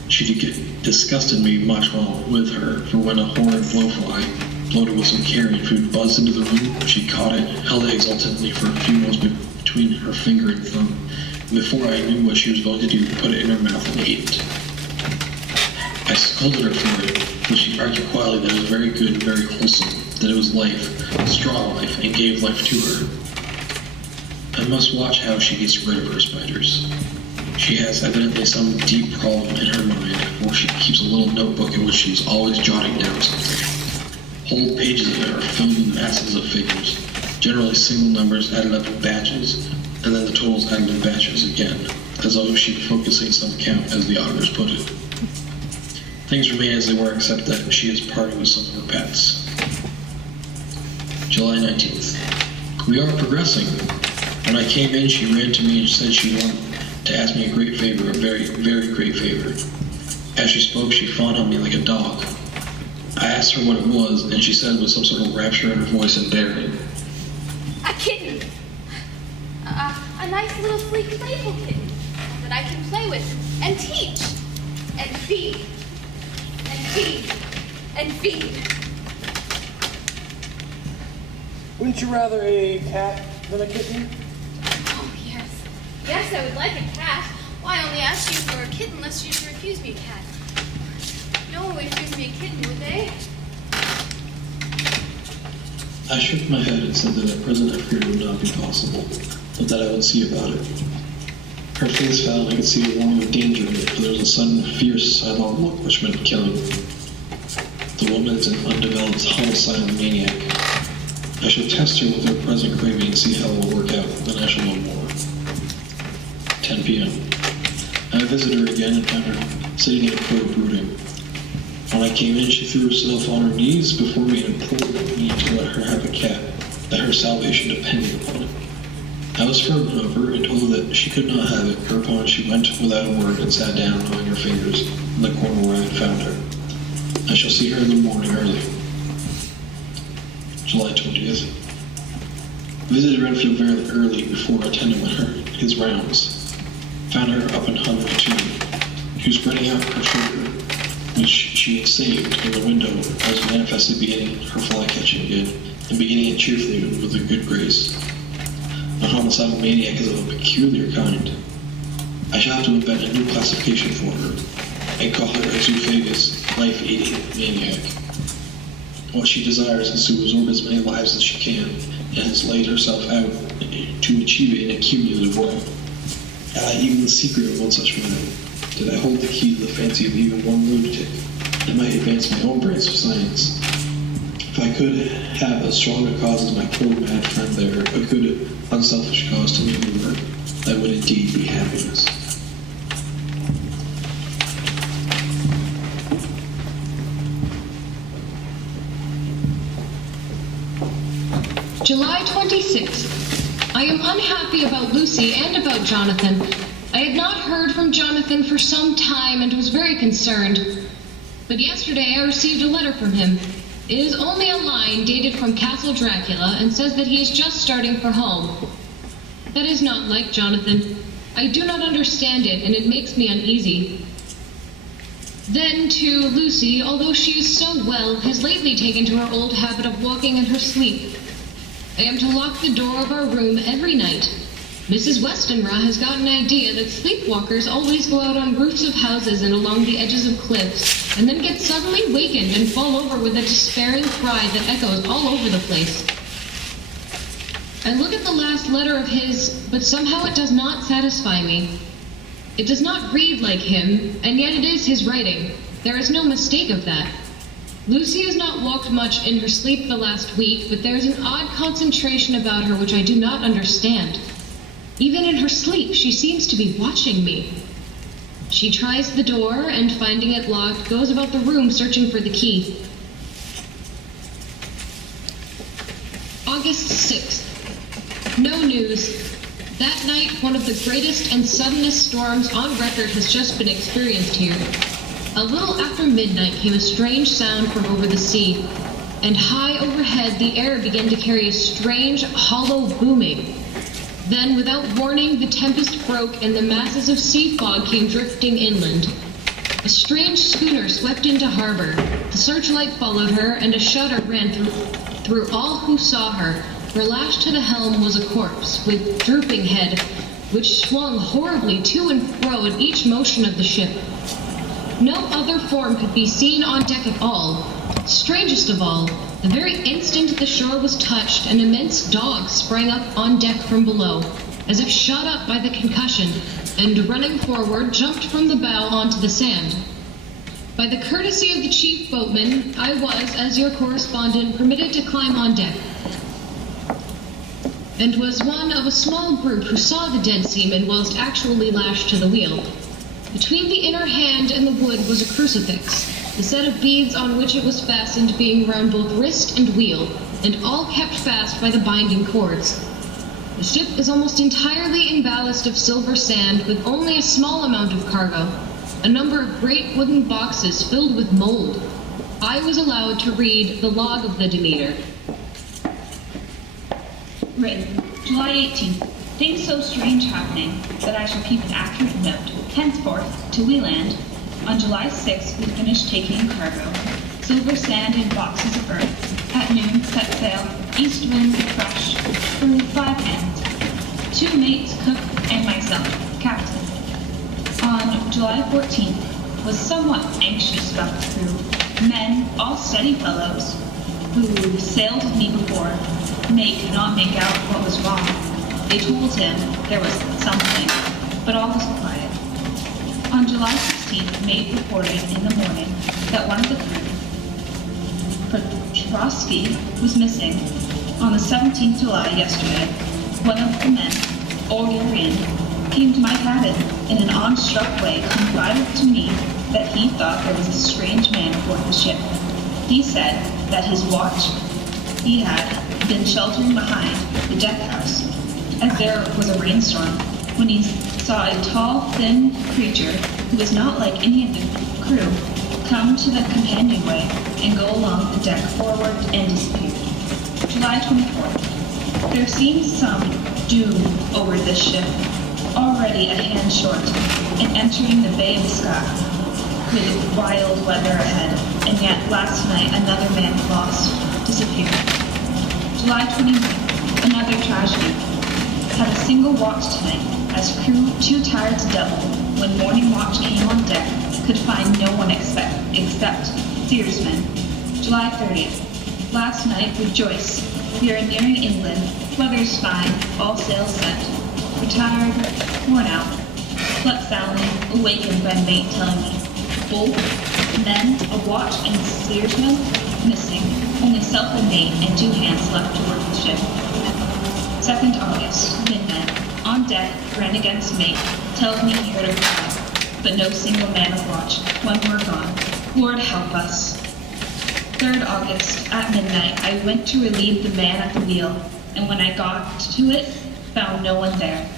She disgusted me much while with her, for when a horned blowfly, loaded with some carrion food, buzzed into the room, she caught it, held it exultantly for a few moments between her finger and thumb, and before I knew what she was going to do, put it in her mouth and ate it. I scolded her for it, but she argued quietly that it was very good and very wholesome, that it was life, strong life, and gave life to her. I must watch how she gets rid of her spiders. She has evidently some deep problem in her mind, for she keeps a little notebook in which she is always jotting down something. Whole pages of it are filled with masses of figures, generally single numbers added up in batches, and then the totals added in batches again, as though she were focusing some count, as the auditors put it. Things remain as they were, except that she is parting with some of her pets. July 19th. We are progressing. When I came in, she ran to me and said she wanted to ask me a great favor, a very, very great favor. As she spoke, she fawned on me like a dog. I asked her what it was, and she said with some sort of rapture in her voice and bearing, A kitten! A nice little sleek, playful kitten that I can play with and teach and feed and feed and feed. Wouldn't you rather a cat than a kitten? Oh, yes. Yes, I would like a cat. Why only ask you for a kitten lest you should refuse me a cat? No one would refuse me a kitten, would they? I shook my head and said that at present I feared it would not be possible, but that I would see about it. Her face fell and I could see a warning of danger in it, for there was a sudden, fierce, sidelong look which meant killing. The woman is an undeveloped, homicidal maniac. I shall test her with her present craving and see how it will work out, then I shall know more. 10 p.m. I visited her again and found her sitting in a crow brooding. When I came in, she threw herself on her knees before me and implored me to let her have a cat, that her salvation depended upon it. I was firm, however, and told her that she could not have it, whereupon she went without a word and sat down, gnawing her fingers, in the corner where I had found her. I shall see her in the morning early. July 20th. Visited Renfield very early before attending with her his rounds. Found her up and hung with two. She was spreading out her sugar, which she had saved in the window. I was manifestly beginning her fly-catching again, and beginning it cheerfully with a good grace. A homicidal maniac is of a peculiar kind. I shall have to invent a new classification for her, and call her a zoophagous, life-eating maniac. What she desires is to absorb as many lives as she can, and has laid herself out to achieve it in a cumulative way. Had I even the secret of one such man, did I hold the key to the fancy of even one lunatic, it might advance my own branch of science. If I could have as strong a cause as my poor mad friend there, a good, unselfish cause to live with her, that would indeed be happiness. 26th. I am unhappy about Lucy and about Jonathan. I had not heard from Jonathan for some time and was very concerned. But yesterday I received a letter from him. It is only a line dated from Castle Dracula and says that he is just starting for home. That is not like Jonathan. I do not understand it, and it makes me uneasy. Then, too, Lucy, although she is so well, has lately taken to her old habit of walking in her sleep. I am to lock the door of our room every night. Mrs. Westenra has got an idea that sleepwalkers always go out on roofs of houses and along the edges of cliffs, and then get suddenly wakened and fall over with a despairing cry that echoes all over the place. I look at the last letter of his, but somehow it does not satisfy me. It does not read like him, and yet it is his writing. There is no mistake of that. Lucy has not walked much in her sleep the last week, but there is an odd concentration about her which I do not understand. Even in her sleep, she seems to be watching me. She tries the door, and finding it locked, goes about the room searching for the key. August 6th. No news. That night, one of the greatest and suddenest storms on record has just been experienced here. A little after midnight came a strange sound from over the sea, and high overhead the air began to carry a strange, hollow booming. Then, without warning, the tempest broke and the masses of sea fog came drifting inland. A strange schooner swept into harbor. The searchlight followed her, and a shudder ran through all who saw her, for lashed to the helm was a corpse, with drooping head, which swung horribly to and fro at each motion of the ship. No other form could be seen on deck at all. Strangest of all, the very instant the shore was touched, an immense dog sprang up on deck from below, as if shot up by the concussion, and running forward, jumped from the bow onto the sand. By the courtesy of the chief boatman, I was, as your correspondent, permitted to climb on deck, and was one of a small group who saw the dead seaman whilst actually lashed to the wheel. Between the inner hand and the wood was a crucifix, the set of beads on which it was fastened being round both wrist and wheel, and all kept fast by the binding cords. The ship is almost entirely in ballast of silver sand, with only a small amount of cargo, a number of great wooden boxes filled with mold. I was allowed to read the log of the Demeter. Written, July 18th. Things so strange happening that I shall keep an accurate note. Henceforth, till we land. On July 6th, we finished taking cargo. Silver sand in boxes of earth. At noon, set sail. East wind, fresh. Crew 5 hands. 2 mates, cook, and myself, captain. On July 14th, was somewhat anxious about the crew. Men, all steady fellows, who sailed with me before. Mate could not make out what was wrong. They told him there was something, but all was quiet. On July 16th, Mate reported in the morning that one of the crew, Petrovsky, was missing. On the 17th July, yesterday, one of the men, Olgarian, came to my cabin in an awe-struck way, confided to me that he thought there was a strange man aboard the ship. He said that his watch he had been sheltering behind the deck house, as there was a rainstorm, when he saw a tall, thin creature who was not like any of the crew come to the companionway and go along the deck forward and disappear. July 24th. There seems some doom over this ship, already a hand short, and entering the Bay of Biscay, with wild weather ahead, and yet last night another man lost, disappeared. July 29th. Another tragedy. Had a single watch tonight, as crew too tired to double, when morning watch came on deck, could find no one except steersman. July 30th. Last night with Joyce. We are nearing England. Weather's fine. All sails set. Retired, worn out. Slept soundly, awakened by mate telling me. Both men, a watch, and steersman missing. Only self and mate and 2 hands left to work the ship. 2nd August, midnight. On deck, ran against mate. Tells me he heard a cry, but no single man of watch. When we're gone. Lord help us. 3rd August, at midnight, I went to relieve the man at the wheel. and when I got to it, found no one there.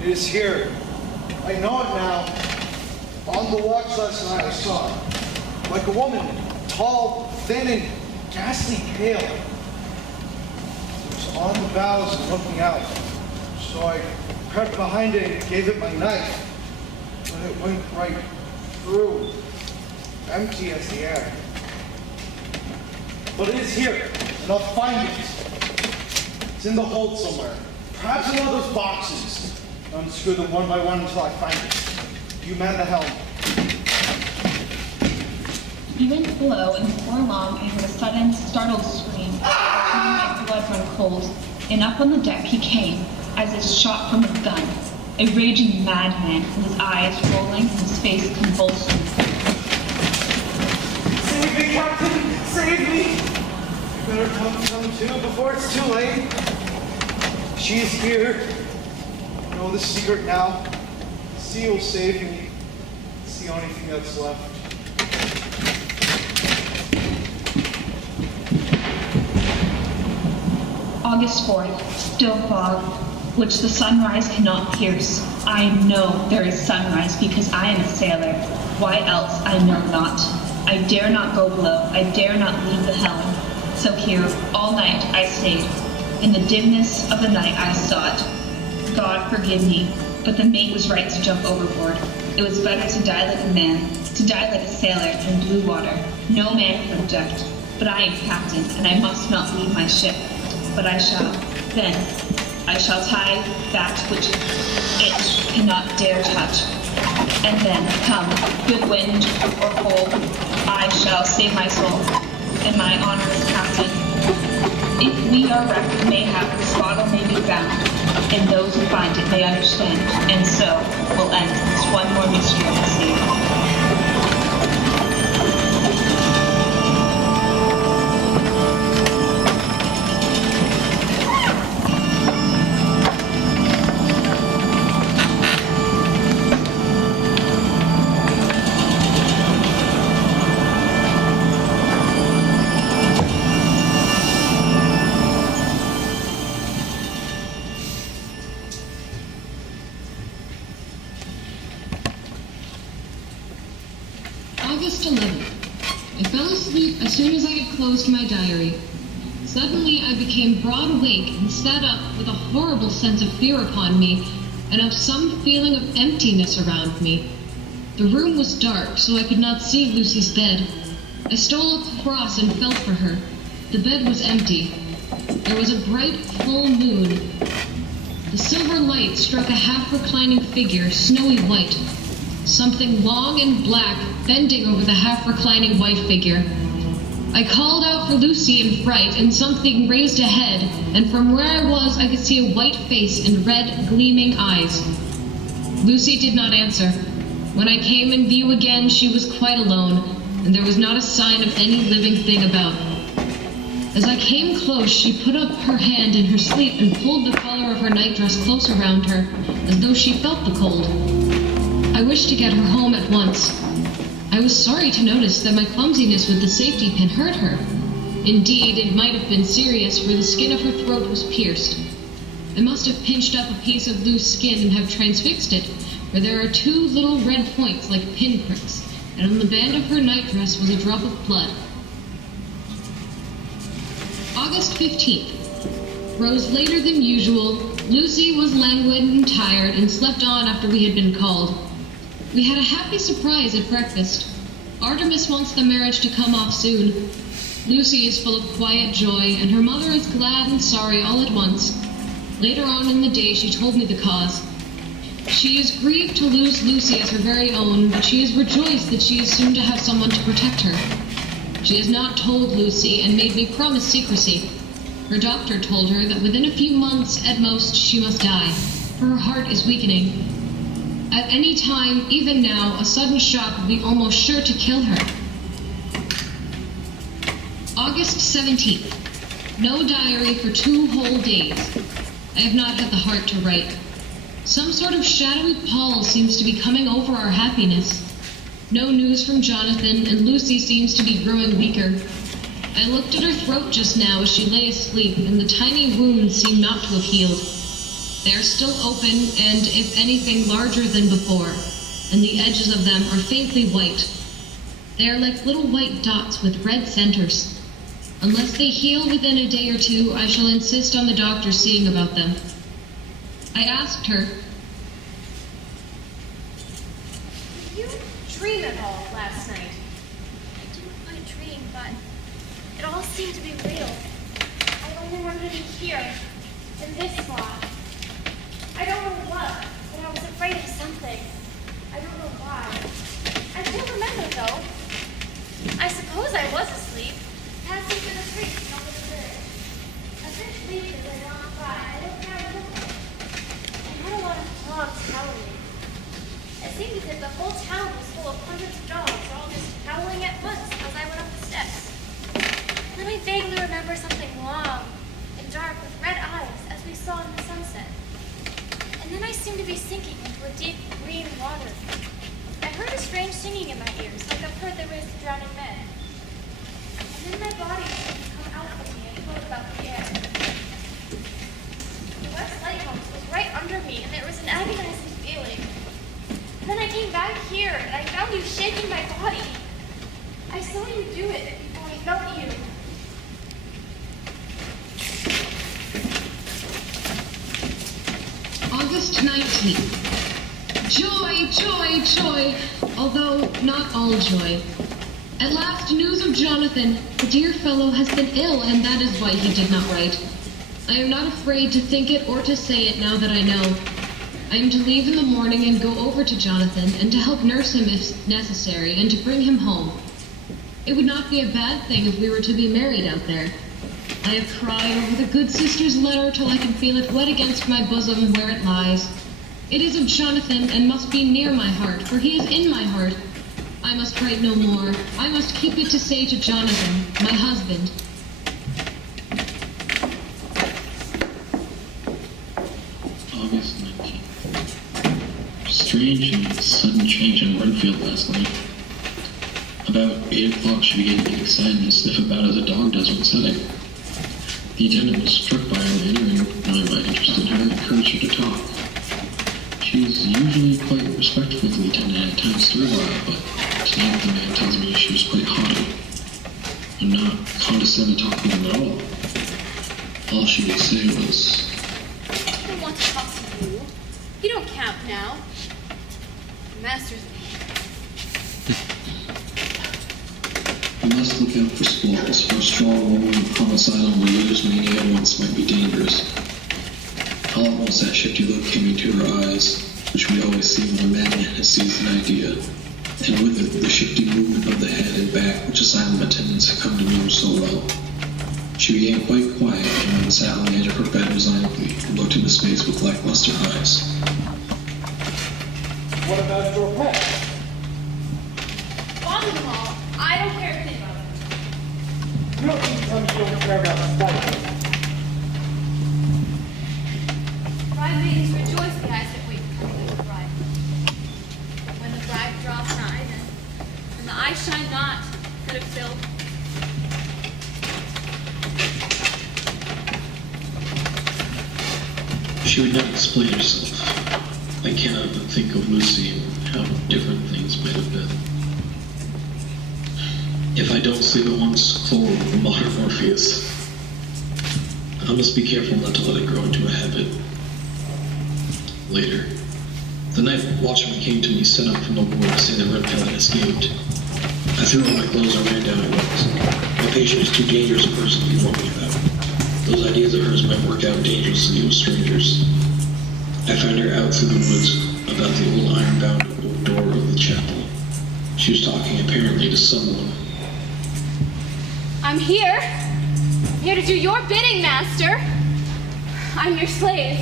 It is here. I know it now. On the watch last night I saw it. Like a woman, tall, thin, and ghastly pale. It was on the bows and looking out. So I crept behind it and gave it my knife. But it went right through. Empty as the air. But it is here, and I'll find it. It's in the hold somewhere. Perhaps in one of those boxes. Unscrew them one by one until I find it. You man the helm. He went below, and before long I heard a sudden, startled scream. It made my blood run cold, and up on the deck he came, as if shot from a gun. A raging madman, with his eyes rolling and his face convulsing. Save me, Captain! Save me! You better come too before it's too late. She is here. I know the secret now. The sea will save me. It's the only thing that's left. August 4th, still fog, which the sunrise cannot pierce. I know there is sunrise because I am a sailor. Why else I know not. I dare not go below. I dare not leave the helm. So here, all night I stayed. In the dimness of the night I saw it. God forgive me, but the mate was right to jump overboard. It was better to die like a man, to die like a sailor in blue water. No man can object. But I am captain, and I must not leave my ship. But I shall. Then I shall tie that which it cannot dare touch. And then, come, good wind or cold, I shall save my soul and my honor as captain. If we are wrecked, mayhap this bottle may be found, and those who find it may understand, and so will end this one more mystery of the sea. August 11th. I fell asleep as soon as I had closed my diary. Suddenly I became broad awake and sat up with a horrible sense of fear upon me and of some feeling of emptiness around me. The room was dark, so I could not see Lucy's bed. I stole across and felt for her. The bed was empty. There was a bright, full moon. The silver light struck a half-reclining figure, snowy white. Something long and black bending over the half-reclining white figure. I called out for Lucy in fright, and something raised a head, and from where I was I could see a white face and red, gleaming eyes. Lucy did not answer. When I came in view again, she was quite alone, and there was not a sign of any living thing about. As I came close, she put up her hand in her sleep and pulled the collar of her nightdress close around her, as though she felt the cold. I wished to get her home at once. I was sorry to notice that my clumsiness with the safety pin hurt her. Indeed, it might have been serious, for the skin of her throat was pierced. I must have pinched up a piece of loose skin and have transfixed it, for there are two little red points like pinpricks, and on the band of her nightdress was a drop of blood. August 15th. Rose later than usual. Lucy was languid and tired and slept on after we had been called. We had a happy surprise at breakfast. Artemis wants the marriage to come off soon. Lucy is full of quiet joy, and her mother is glad and sorry all at once. Later on in the day, she told me the cause. She is grieved to lose Lucy as her very own, but she is rejoiced that she is soon to have someone to protect her. She has not told Lucy and made me promise secrecy. Her doctor told her that within a few months at most she must die, for her heart is weakening. At any time, even now, a sudden shock would be almost sure to kill her. August 17th. No diary for 2 whole days. I have not had the heart to write. Some sort of shadowy pall seems to be coming over our happiness. No news from Jonathan, and Lucy seems to be growing weaker. I looked at her throat just now as she lay asleep, and the tiny wounds seemed not to have healed. They are still open, and if anything, larger than before, and the edges of them are faintly white. They are like little white dots with red centers. Unless they heal within a day or two, I shall insist on the doctor seeing about them. I asked her, Did you dream at all last night? I didn't quite dream, but it all seemed to be real. I only wanted to be here, in this spot. I don't know what, but I was afraid of something. I don't know why. I can't remember, though. I suppose I was asleep, passing through the streets over the bridge. A bit sleepy as I walked by. I looked down and looked. I had a lot of dogs howling. It seemed as if the whole town was full of hundreds of dogs, all just howling at once as I went up the steps. And then I vaguely remember something long and dark with red eyes, as we saw in the sunset. And then I seemed to be sinking into a deep green water. I heard a strange singing in my ears, like I've heard there is to drowning men. And then my body seemed to come out of me and float about the air. The West Lighthouse was right under me, and there was an agonizing feeling. And then I came back here, and I found you shaking my body. I saw you do it before I felt you. August 19th. Joy, joy, joy, although not all joy. At last, news of Jonathan. The dear fellow has been ill, and that is why he did not write. I am not afraid to think it or to say it now that I know. I am to leave in the morning and go over to Jonathan, and to help nurse him if necessary, and to bring him home. It would not be a bad thing if we were to be married out there. I have cried over the good sister's letter till I can feel it wet against my bosom where it lies. It is of Jonathan, and must be near my heart, for he is in my heart. I must write no more. I must keep it to say to Jonathan, my husband. August 19th. Strange and sudden change in Renfield last night. About 8 o'clock, she began to get excited and sniff about as a dog does when setting. The attendant was struck by her manner and, knowing my interest in her, encouraged her to talk. She is usually quite respectful of the attendant and at times servile, but tonight the man tells me she was quite haughty and not condescending to talk with him at all. All she would say was, I don't want to talk to you. You don't count now. The master's "We must look out for squalls, for a strong woman with homicidal and religious mania at once might be dangerous." All at once that shifty look came into her eyes, which we always see when a madman has seized an idea, and with it the shifty movement of the head and back which asylum attendants have come to know so well. She became quite quiet and then sat on the edge of her bed resignedly and looked into space with lackluster eyes. What about your pet? father-in-law. I don't care anything about it. You don't mean to tell me you don't care about the fight. Bride maidens rejoice the eyes that wait for coming of the bride. When the bride draws nigh, then the eyes shine not that have filled. She would not explain herself. I cannot but think of Lucy and how different things might have been. If I don't sleep at once, Chloe will be modern Morpheus. I must be careful not to let it grow into a habit. Later, the night watchman came to me sent up from the ward to say that Renfield had escaped. I threw on my clothes and ran down at once. My patient is too dangerous a person to be worried about. Those ideas of hers might work out dangerously with strangers. I found her out through the woods about the old iron-bound oak door of the chapel. She was talking apparently to someone. I'm here. I'm here to do your bidding, master. I'm your slave,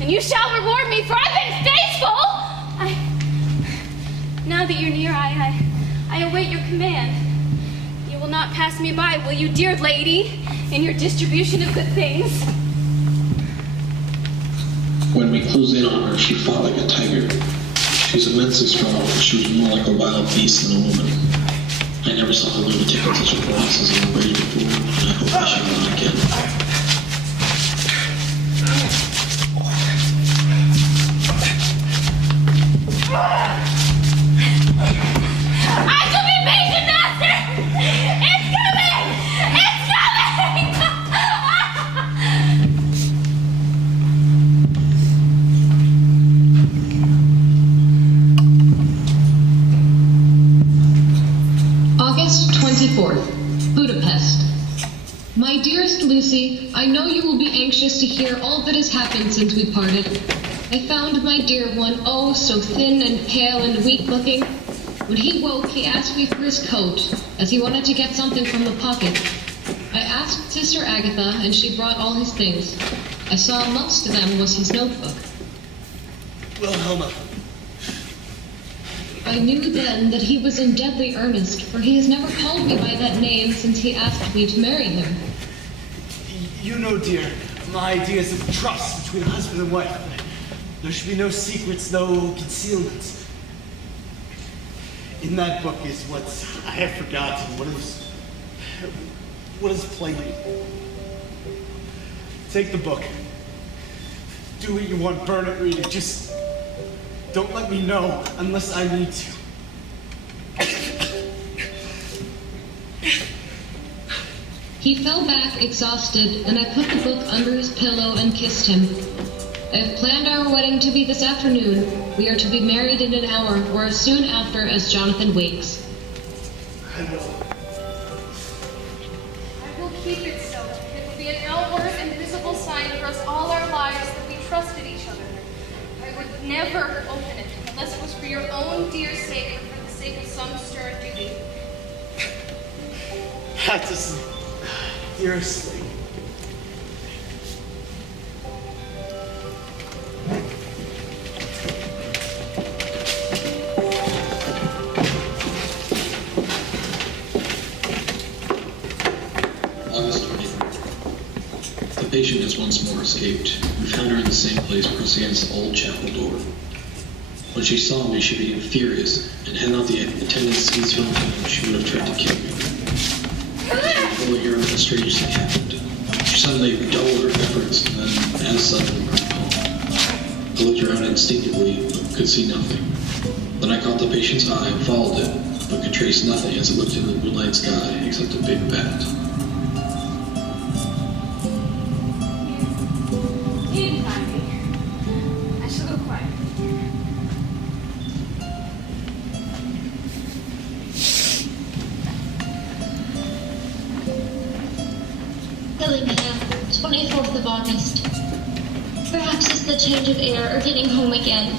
and you shall reward me, for I've been faithful. Now that you're near, I await your command. You will not pass me by, will you, dear lady, in your distribution of good things? When we closed in on her, she fought like a tiger. She was immensely strong, but she was more like a wild beast than a woman. I never saw a lunatic in such a loss as I'm waiting before, and I hope that she will not again. I shall be patient, Master! It's coming! It's coming! August 24th, Budapest. My dearest Lucy, I know you will be anxious to hear all that has happened since we parted. I found my dear one, oh, so thin and pale and weak-looking. When he woke, he asked me for his coat, as he wanted to get something from the pocket. I asked Sister Agatha, and she brought all his things. I saw amongst them was his notebook. Wilhelma. I knew then that he was in deadly earnest, for he has never called me by that name since he asked me to marry him. You know, dear, my ideas of trust between husband and wife. There should be no secrets, no concealments. In that book is what I have forgotten, what is plain. Take the book. Do what you want, burn it, read it. Just don't let me know unless I need to. He fell back exhausted, and I put the book under his pillow and kissed him. I have planned our wedding to be this afternoon. We are to be married in an hour, or as soon after as Jonathan wakes. I will keep it so. It will be an outward and visible sign for us all our lives that we trusted each other. I would never open it unless it was for your own dear sake or for the sake of some stern duty. That is dearest thing. August 24th. The patient has once more escaped. We found her in the same place, pressing against the old chapel door. When she saw me, she became furious, and had not the attendants seized her on she would have tried to kill me. Here, a strange thing happened. She suddenly redoubled her efforts, and then, as suddenly, grew calm. I looked around instinctively, but could see nothing. Then I caught the patient's eye and followed it, but could trace nothing as it looked into the moonlight sky except a big bat. You didn't find me. I shall go quiet. Mina, 24th of August. Perhaps it's the change of air or getting home again.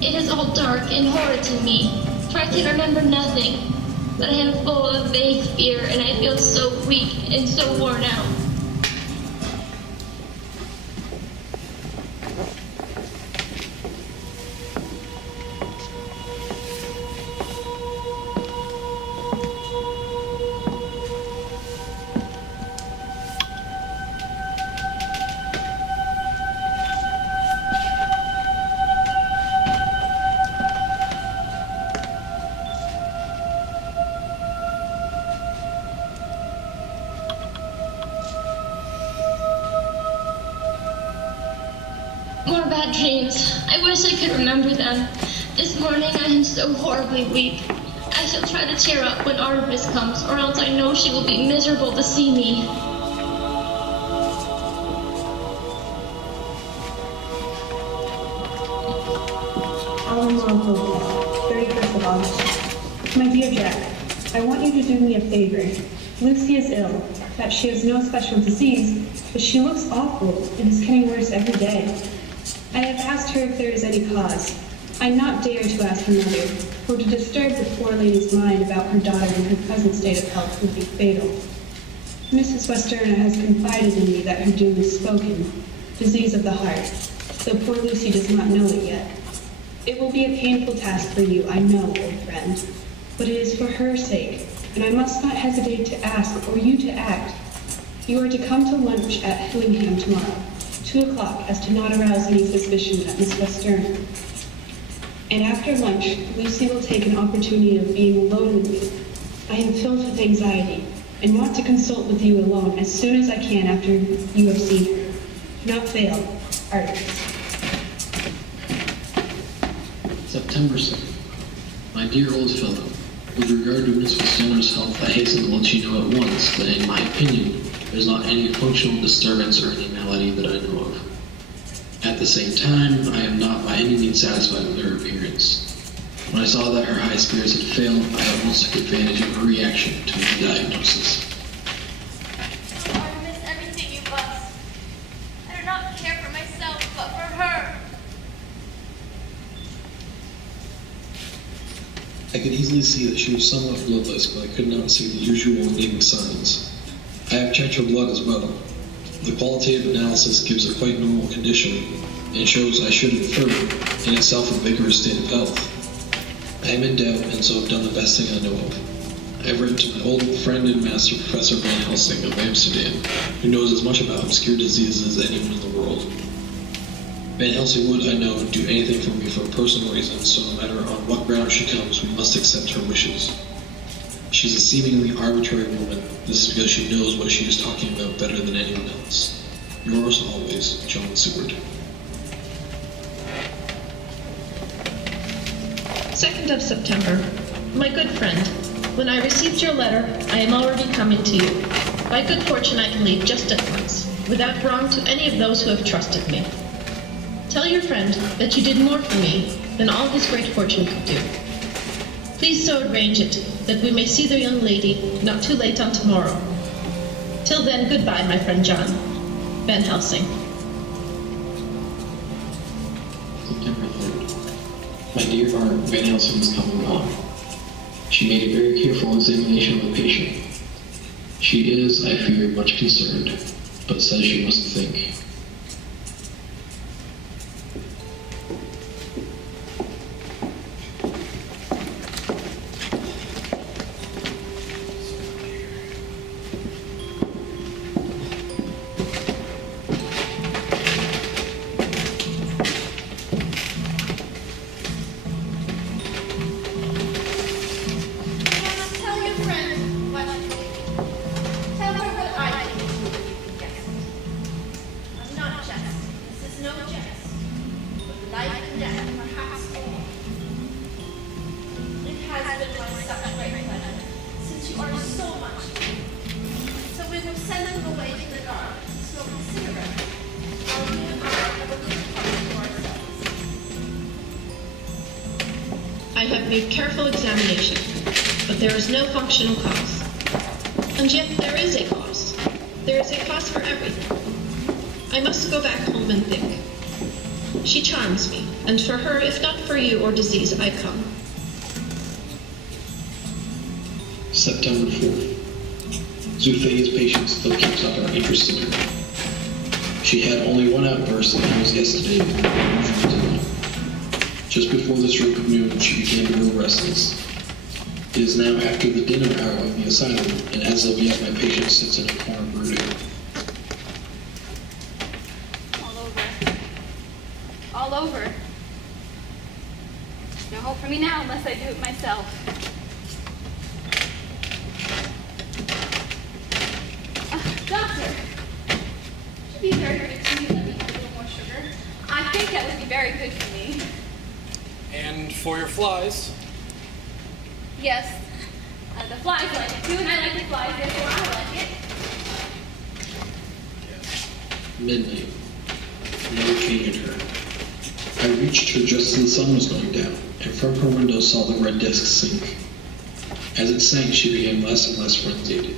It is all dark and horrid to me, for I can remember nothing. But I am full of vague fear, and I feel so weak and so worn out. More bad dreams. I wish I could remember them. This morning I am so horribly weak. I shall try to cheer up when Artemis comes, or else I know she will be miserable to see me. Alamo, 31st of August. My dear Jack, I want you to do me a favor. Lucy is ill. That she has no special disease, but she looks awful and is getting worse every day. I have asked her if there is any cause. I not dare to ask her mother, for to disturb the poor lady's mind about her daughter in her present state of health would be fatal. Mrs. Westerna has confided in me that her doom is spoken, disease of the heart, though poor Lucy does not know it yet. It will be a painful task for you, I know, old friend, but it is for her sake, and I must not hesitate to ask or you to act. You are to come to lunch at Hillingham tomorrow, 2 o'clock, as to not arouse any suspicion at Miss Westerna. And after lunch, Lucy will take an opportunity of being alone with you. I am filled with anxiety and want to consult with you alone as soon as I can after you have seen her. Do not fail, Artemis. September 2nd. My dear old fellow, with regard to Miss Stoner's health, I hasten to let you know at once that, in my opinion, there is not any functional disturbance or any malady that I know of. At the same time, I am not by any means satisfied with her appearance. When I saw that her high spirits had failed, I at once took advantage of her reaction to make a diagnosis. Oh, Artemis, everything you must. I do not care for myself, but for her. I could easily see that she was somewhat bloodless, but I could not see the usual anemic signs. I have checked her blood as well. The qualitative analysis gives a quite normal condition, and shows, I should infer, in itself a vigorous state of health. I am in doubt, and so have done the best thing I know of. I have written to my old friend and master, Professor Van Helsing of Amsterdam, who knows as much about obscure diseases as anyone in the world. Van Helsing would, I know, do anything for me for personal reasons, so no matter on what ground she comes, we must accept her wishes. She's a seemingly arbitrary woman. This is because she knows what she is talking about better than anyone else. Yours always, John Seward. 2nd of September. My good friend, when I received your letter, I am already coming to you. By good fortune I can leave just at once, without wrong to any of those who have trusted me. Tell your friend that you did more for me than all his great fortune could do. Please so arrange it that we may see the young lady not too late on tomorrow. Till then, goodbye, my friend John. Van Helsing. September 3rd. My dear Aunt Van Helsing is coming on. She made a very careful examination of the patient. She is, I fear, much concerned, but says she must think. Tell your friend what you think. Tell her what I think. Yes. I'm not jest. This is no jest. But life and death, perhaps more. It has been my such great pleasure, since you are so much to me. So we will send them away to the garden to smoke a cigarette, while we and I have a little talk to ourselves. I have made careful examination, but there is no functional cause. And yet there is a cause. There is a cause for everything. I must go back home and think. She charms me, and for her, if not for you or disease, I come. September 4th. Zufei's patient still keeps up our interest in her. She had only one outburst, and that was yesterday. Just before the stroke of noon, she began to grow restless. It is now after the dinner hour of the asylum, and as of yet my patient sits in a corner brooding. All over. All over. No hope for me now unless I do it myself. Doctor, should be very good to me. Let me have a little more sugar. I think that would be very good for me. And for your flies, Yes, the flies like it too, and I like the flies, therefore I like it. Midnight. No change in her. I reached her just as the sun was going down, and from her window saw the red disk sink. As it sank, she became less and less frenzied.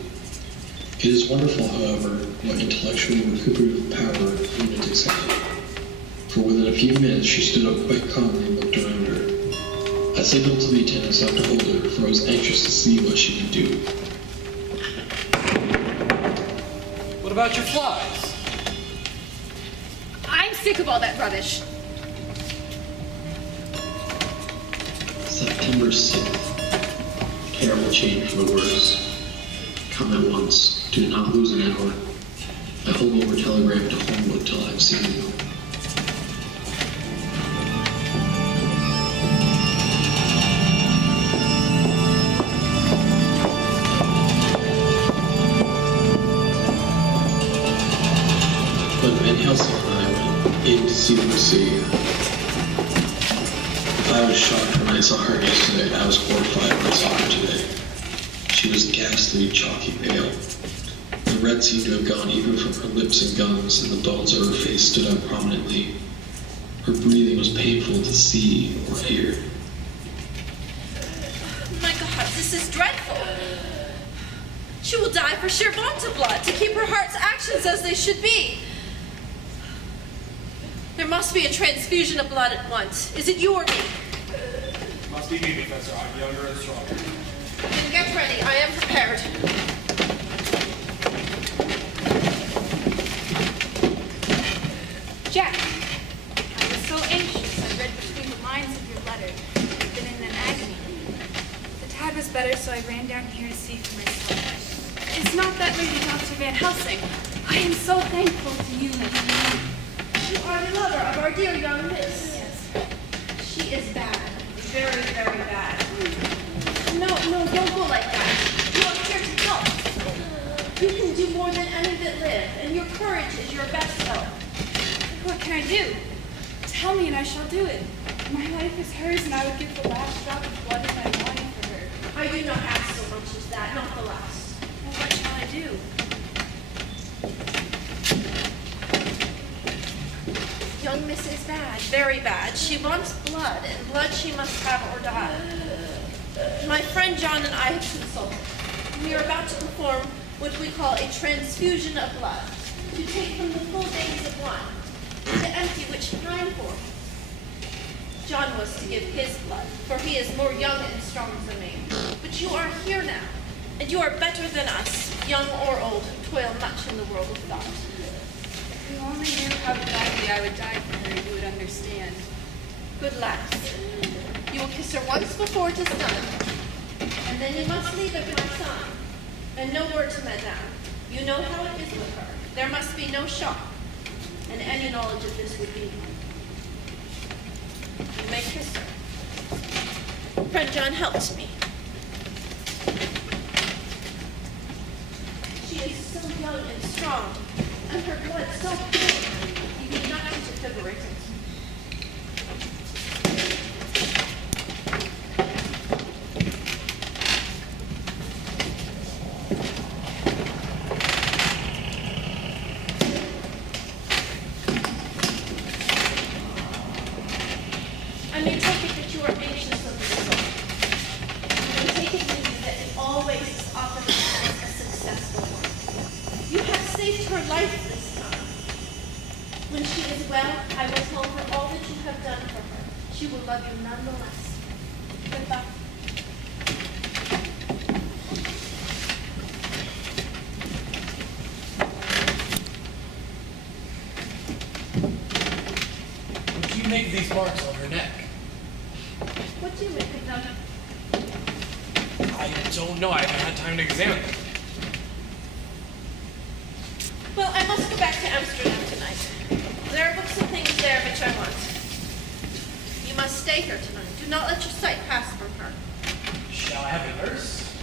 It is wonderful, however, what intellectual recuperative power lunatics have. For within a few minutes she stood up quite calmly and looked around her. I signaled to the attendants not to hold her, for I was anxious to see what she could do. what about your flies? I'm sick of all that rubbish. September 6th. Terrible change for the worse. Come at once. Do not lose an hour. I hold over telegram to Homewood till I have seen you. See, Lucy, if I was shocked when I saw her yesterday, I was horrified when I saw her today. She was ghastly, chalky pale. The red seemed to have gone even from her lips and gums, and the bones of her face stood out prominently. Her breathing was painful to see or hear. My God, this is dreadful. She will die for sheer want of blood, to keep her heart's actions as they should be. There must be a transfusion of blood at once. Is it you or me? Must be me, Professor. I'm younger and stronger. Then get ready. I am prepared. Jack, I was so anxious. I read between the lines of your letter. I've been in an agony. The tide was better, so I ran down here to see for myself. It's not that Lady Dr. Van Helsing. I am so thankful to you. You are the lover of our dear young miss. Yes. She is bad. Very, very bad. No, don't go like that. You are here to help. You can do more than any that live, and your courage is your best help. What can I do? Tell me and I shall do it. My life is hers and I would give the last drop of blood if I wanted for her. I do not ask so much as that, not the last. Well, what shall I do? Young miss is bad, very bad. She wants blood, and blood she must have or die. My friend John and I have consulted. We are about to perform what we call a transfusion of blood, to take from the full veins of one, to empty which pine for. John was to give his blood, for he is more young and strong than me. But you are here now, and you are better than us, young or old, who toil much in the world of thought. If you only knew how gladly I would die for her, you would understand. Good lass. You will kiss her once before it is done, and then you must leave it my son. And no word to Madame. You know how it is with her. There must be no shock, and any knowledge of this would be. You may kiss her. Friend John helps me. She is so young and strong, and her blood so pure. You need not to defibrillate it. I may take it that you are anxious of the result. I may take it maybe that it always is often a successful one. You have saved her life this time. When she is well, I will tell her all that you have done for her. She will love you none the less. Goodbye. What do you make of these marks on her neck? What do you make of them? I don't know. I haven't had time to examine them. Well, I must go back to Amsterdam tonight. There are books and things there which I want. You must stay here tonight. Do not let your sight pass from her. Shall I have a nurse?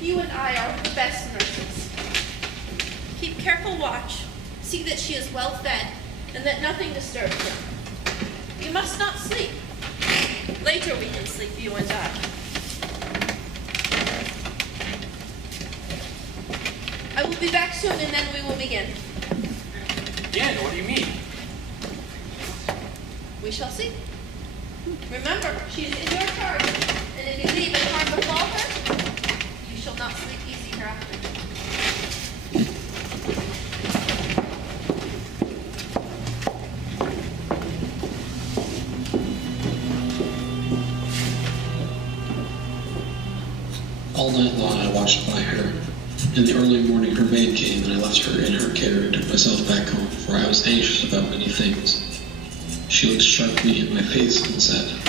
You and I are the best nurses. Keep careful watch. See that she is well fed, and that nothing disturbs her. You must not sleep. Later we can sleep, you and I. I will be back soon, and then we will begin. Again, what do you mean? We shall see. Remember, she is in your charge, and if you leave and harm befall her, you shall not sleep easy hereafter. All night long I watched by her. In the early morning her maid came and I left her in her care and took myself back home, for I was anxious about many things. She looked sharply in my face and said,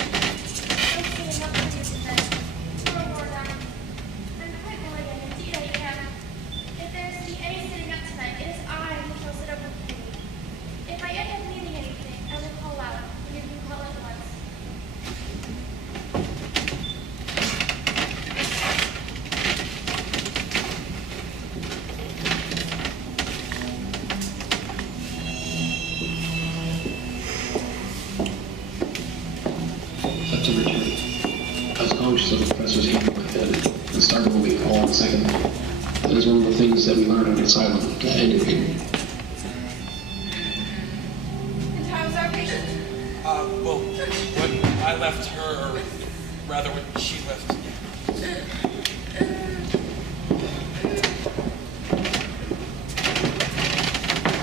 September 10th. I was conscious of the professor's hand on my head and started moving all in a second. That is one of the things that we learn on asylum, at any rate. And how's our patient? Well, when I left her, or rather when she left.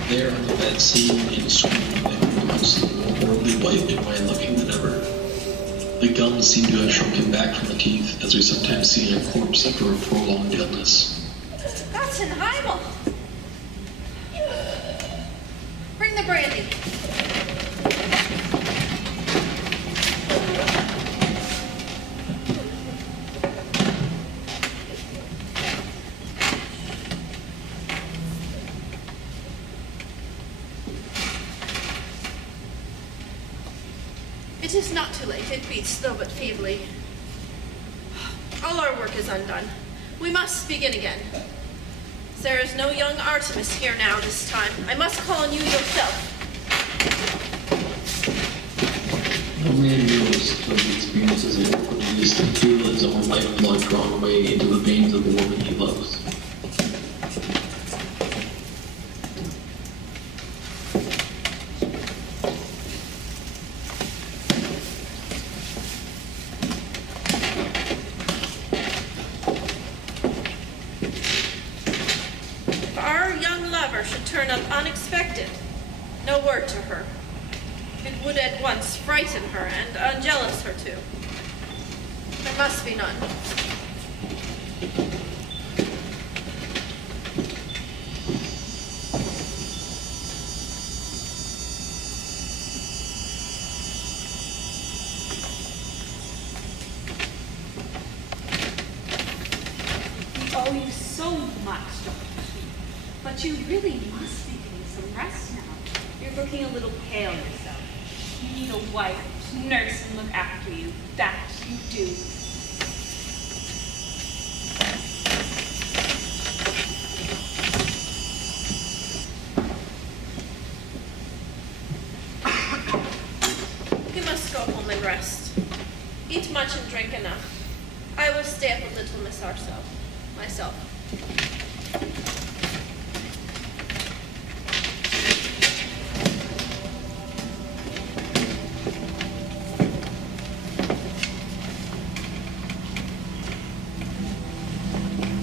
There on the bed, singing and screaming like a mouse, more horribly white and wine-looking than ever. The gums seemed to have shrunken back from the teeth, as we sometimes see in a corpse after a prolonged illness. That's in Heimel. Bring the brandy. It is not too late. It beats slow but feebly. All our work is undone. We must begin again. There is no young Artemis here now this time. I must call on you yourself. No man knows of the experiences of what it is to feel his own lifeblood drawn away into the veins of the woman he loves. If our young lover should turn up unexpected, no word to her. It would at once frighten her and unjealous her too. There must be none. We owe you so much, Dr. But you really must be getting some rest now. You're looking a little pale yourself. You need a wife to nurse and look after you. That you do. You must go home and rest. Eat much and drink enough. I will stay up a little, Miss Arcel. Myself.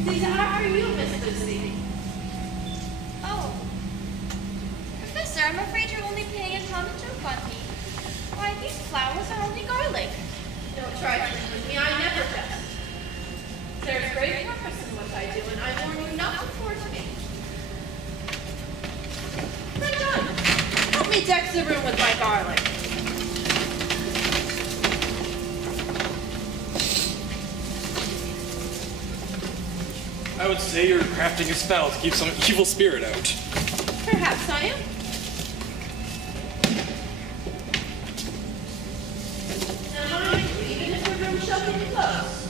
These are for you, Miss Lucy. Oh. Professor, I'm afraid you're only paying a common joke on me. Why, these flowers are only garlic. Don't try to with me. I never jest. There's great purpose in what I do, and I warn you not to force me. Friend John, help me deck the room with my garlic. I would say you're crafting a spell to keep some evil spirit out. Perhaps I am. Now mind you, even if the room shall be closed,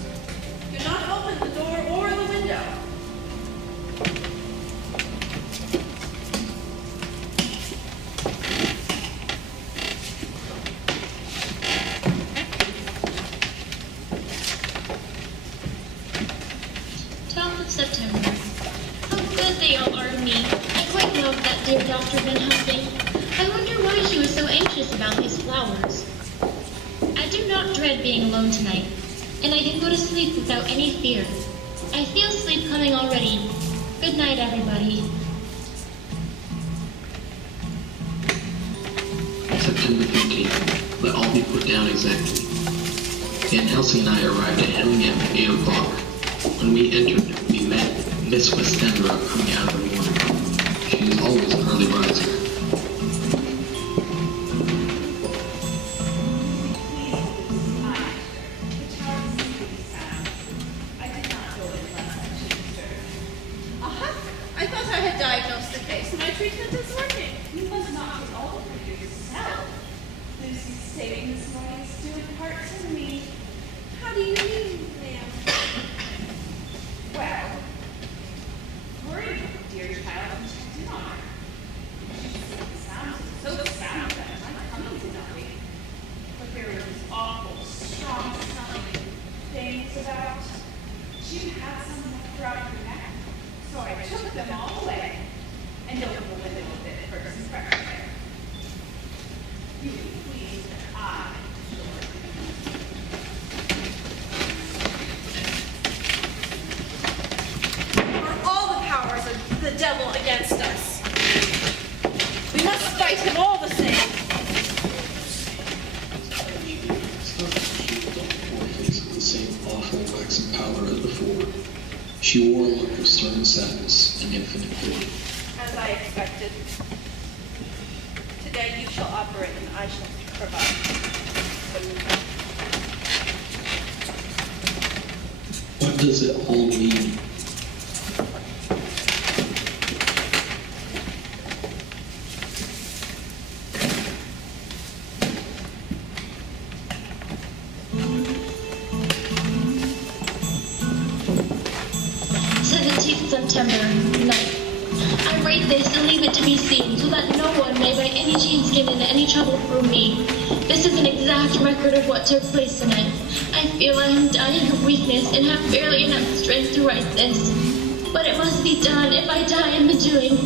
do not open the door or the window. September. How good they all are to me. I quite love that dear Dr. Van Helsing. I wonder why she was so anxious about these flowers. I do not dread being alone tonight, and I can go to sleep without any fear. I feel sleep coming already. Good night, everybody. September 15th. Let all be put down exactly. Van Helsing and I arrived at Hillingham at 8 o'clock. When we entered, we met Miss Westendra coming out of the morning. She is always an early riser. I thought I had diagnosed the case. My treatment is working. You must not get all for yourself. Lucy's saving this morning is due in part to me. How do you mean, ma'am? Well, worry, dear child, do not. Sounds so sound that my coming to nothing. But there was this awful, She wore a look of stern sadness and infinite pity. As I expected. Today you shall operate and I shall provide. What does it all mean? September night. I write this and leave it to be seen so that no one may by any chance get into any trouble through me. This is an exact record of what took place tonight. I feel I am dying of weakness and have barely enough strength to write this. But it must be done if I die in the doing.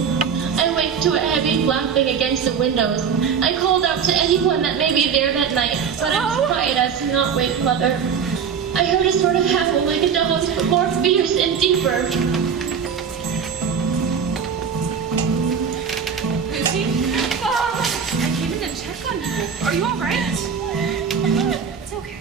I wake to a heavy flapping against the windows. I called out to anyone that may be there that night, but I was quiet as to not wake Mother. I heard a sort of howl like a dog's, but more fierce and deeper. I came in to check on you. Are you all right? It's okay.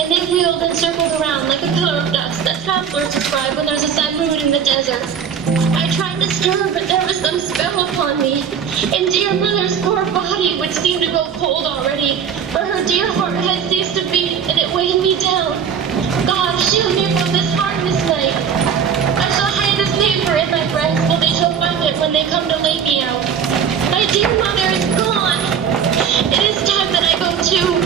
And they wheeled and circled around like a pillar of dust that travelers describe when there's a sad mood in the desert. I tried to stir, but there was some spell upon me, and dear Mother's poor body would seem to go cold already, for her dear heart had ceased to beat, and it weighed me down. God, shield me from this hardness night. I shall hide this paper in my breast, but they shall find it when they come to lay me out. My dear Mother is gone. It is time that I go too.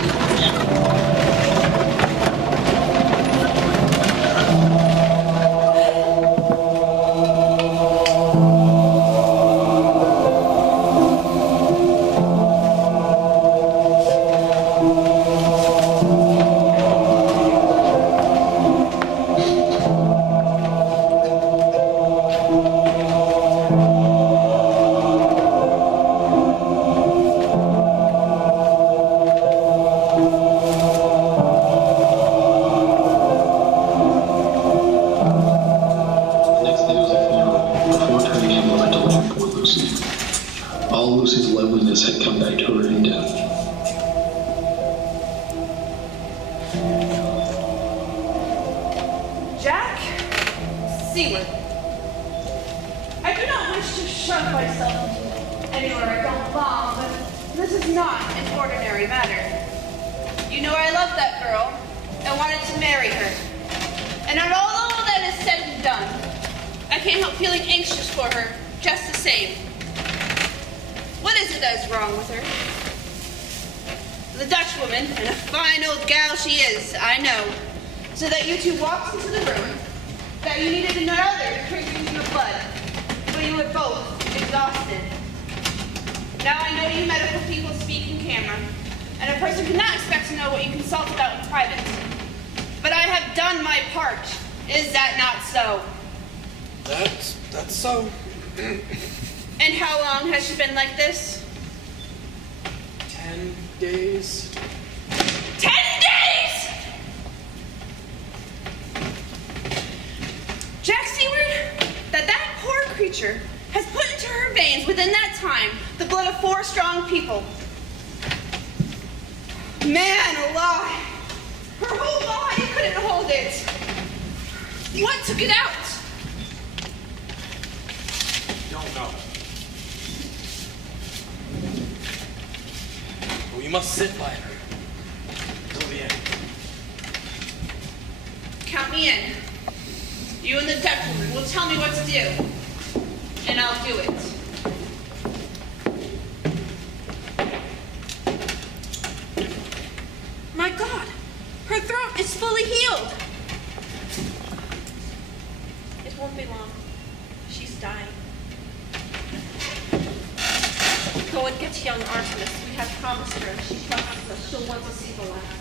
That's so. And how long has she been like this? 10 days. 10 days! Jack Seward, that poor creature has put into her veins within that time the blood of 4 strong people. Man alive! Her whole body couldn't hold it. What took it out? Don't know. But we must sit by her till the end. Count me in. You and the Dutch woman will tell me what to do, and I'll do it. My God, go and get young Artemis. We have promised her, and she trusts us. She'll want to see the last.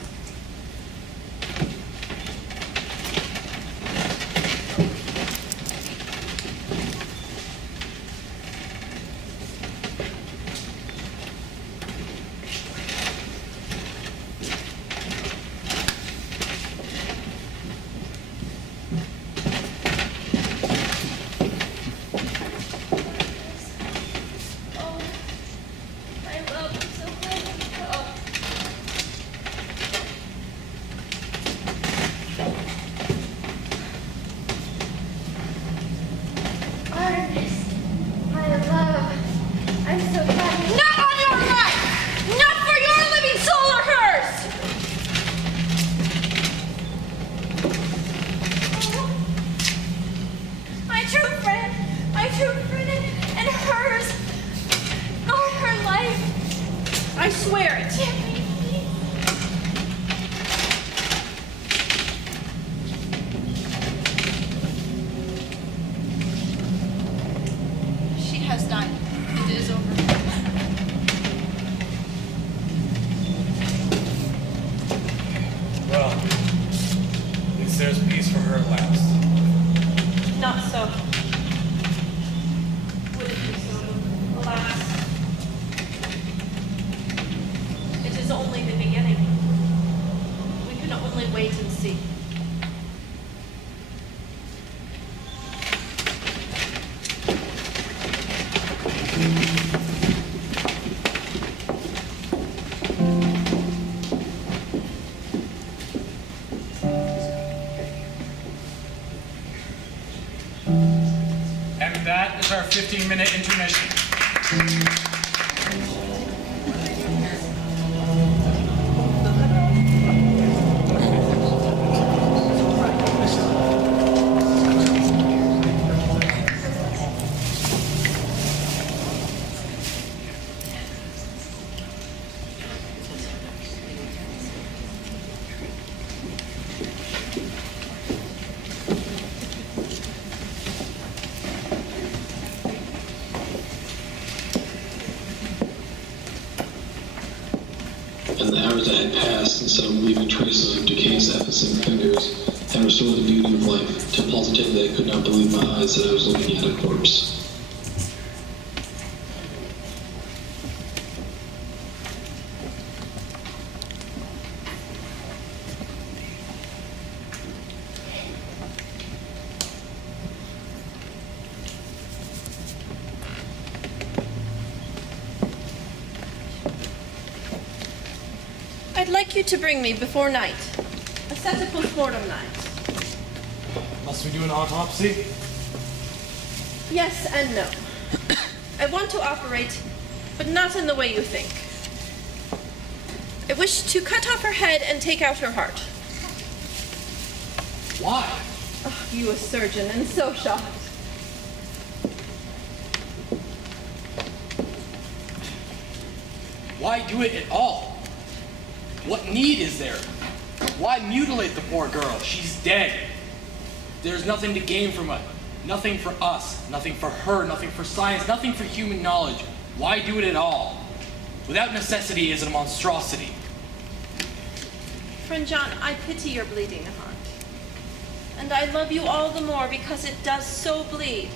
And that is our 15-minute intermission. And the hours that had passed, instead of leaving traces of decay's effervescent fingers, had restored the beauty of life, till positively I could not believe my eyes that I was looking at a corpse. I'd like you to bring me before night. A set of postmortem knives. Must we do an autopsy? Yes and no. I want to operate, but not in the way you think. I wish to cut off her head and take out her heart. Why? Oh, you a surgeon, and so shocked. Why do it at all? What need is there? Why mutilate the poor girl? She's dead. There's nothing to gain from it. Nothing for us. Nothing for her. Nothing for science. Nothing for human knowledge. Why do it at all? Without necessity is it a monstrosity. Friend John, I pity your bleeding heart. And I love you all the more because it does so bleed.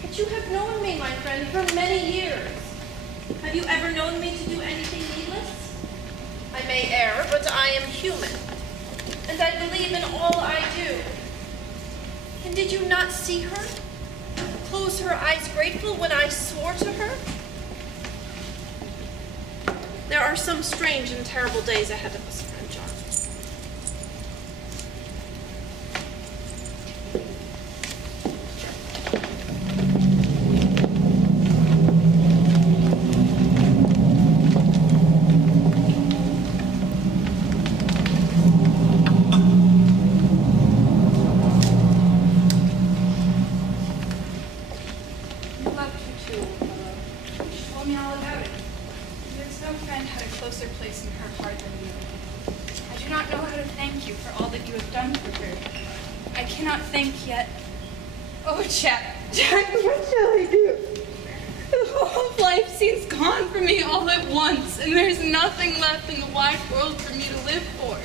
But you have known me, my friend, for many years. Have you ever known me to do anything needless? I may err, but I am human. And I believe in all I do. And did you not see her? Close her eyes grateful when I swore to her? There are some strange and terrible days ahead of us, friend John. Oh, Jack, what shall I do? The whole of life seems once, and there's nothing left in the wide world for me to live for.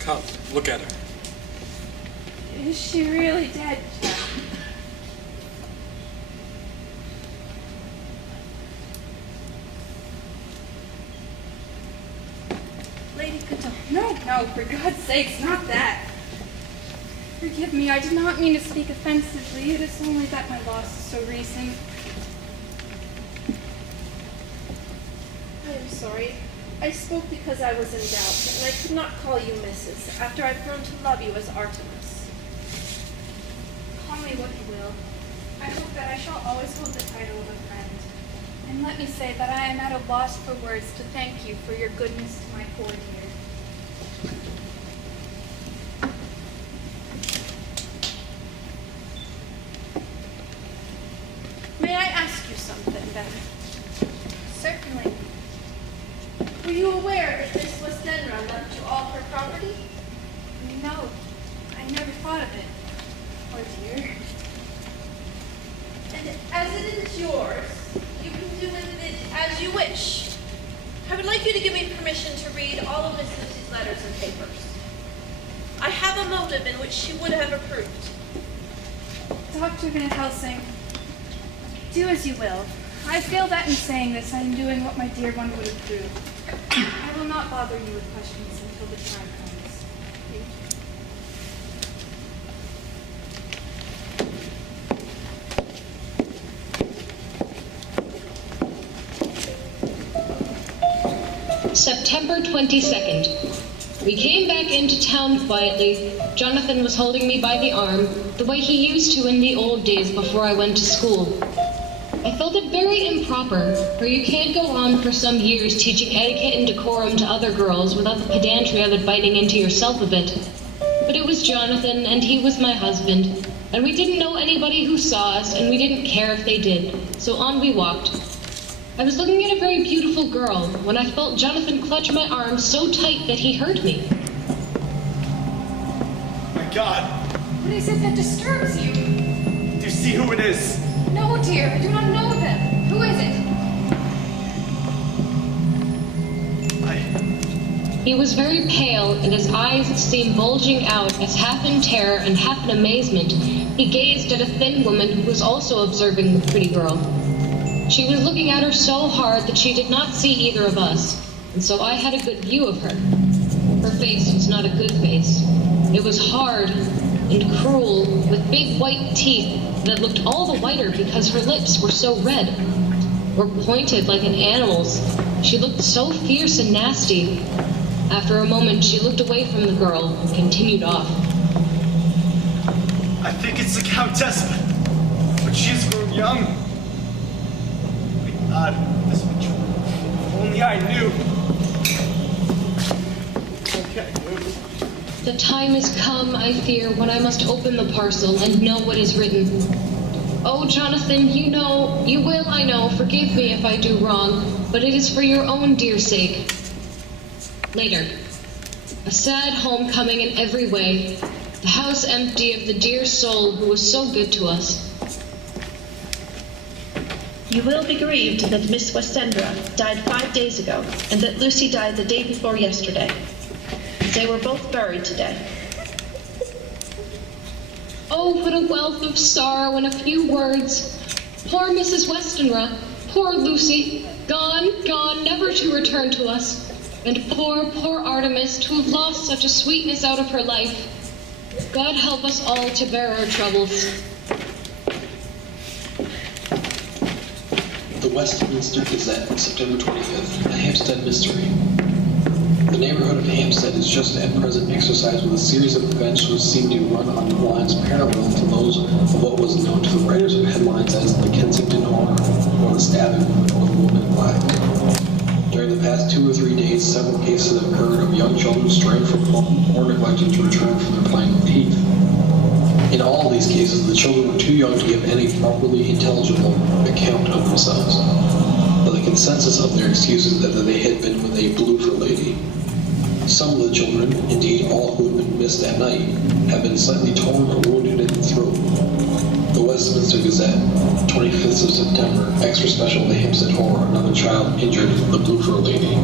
Come, look at her. Is she really dead, Jack? Lady Caton. No, for God's sakes, not that. Forgive me, I did not mean to speak offensively. It is only that my loss is so recent. I am sorry. I spoke because I was in doubt, and I could not call you Mrs. after I've grown to love you as Artemis. Call me what you will. I hope that I shall always hold the title of a friend. And let me say that I am at a loss for words to thank you for your goodness to my poor dear. May I ask you something, then? Certainly. Were you aware that Miss Westenra left you all her property? No, I never thought of it. Poor dear. And as it is yours, you can do with it as you wish. I would like you to give me permission to read all of Miss Lucy's letters and papers. I have a motive in which she would have approved. Dr. Van Helsing, do as you will. I feel that in saying this, I am doing what my dear one would approve. I will not bother you with questions until the time comes. Thank you. September 22nd. We came back into town quietly. Jonathan was holding me by the arm, the way he used to in the old days before I went to school. I felt it very improper, for you can't go on for some years teaching etiquette and decorum to other girls without the pedantry of it biting into yourself a bit. But it was Jonathan, and he was my husband, and we didn't know anybody who saw us, and we didn't care if they did, so on we walked. I was looking at a very beautiful girl when I felt Jonathan clutch my arm so tight that he hurt me. My God! What is it that disturbs you? Do you see who it is? No, dear, I do not know them. Who is it? He was very pale, and his eyes seemed bulging out as half in terror and half in amazement. He gazed at a thin woman who was also observing the pretty girl. She was looking at her so hard that she did not see either of us, and so I had a good view of her. Her face was not a good face. It was hard and cruel, with big white teeth that looked all the whiter because her lips were so red, or pointed like an animal's. She looked so fierce and nasty. After a moment, she looked away from the girl and continued off. I think it's the Countess, but she has grown young. My God, this would true. If only I knew. Okay, The time has come, I fear, when I must open the parcel and know what is written. Oh, Jonathan, you will, I know, forgive me if I do wrong, but it is for your own dear sake. Later. A sad homecoming in every way. The house empty of the dear soul who was so good to us. You will be grieved that Miss Westenra died 5 days ago, and that Lucy died the day before yesterday. They were both buried today. Oh, what a wealth of sorrow in a few words. Poor Mrs. Westenra, poor Lucy, gone, never to return to us. And poor Artemis, to have lost such a sweetness out of her life. God help us all to bear our troubles. The Westminster Gazette, September 25th, a Hampstead mystery. The neighborhood of Hampstead is just at present exercised with a series of events which seem to run on lines parallel to those of what was known to the writers of headlines as the Kensington Horror, or the stabbing of a woman in black. During the past 2 or 3 days, several cases have occurred of young children straying from home or neglected to return from their playing with heath. In all these cases, the children were too young to give any properly intelligible account of themselves, but the consensus of their excuses is that they had been with a bloofer lady. Some of the children, indeed all who had been missed that night, have been slightly torn or wounded in the throat. The Westminster Gazette, 25th of September, extra special, the Hampstead Horror, another child injured, the Blue Fur Lady.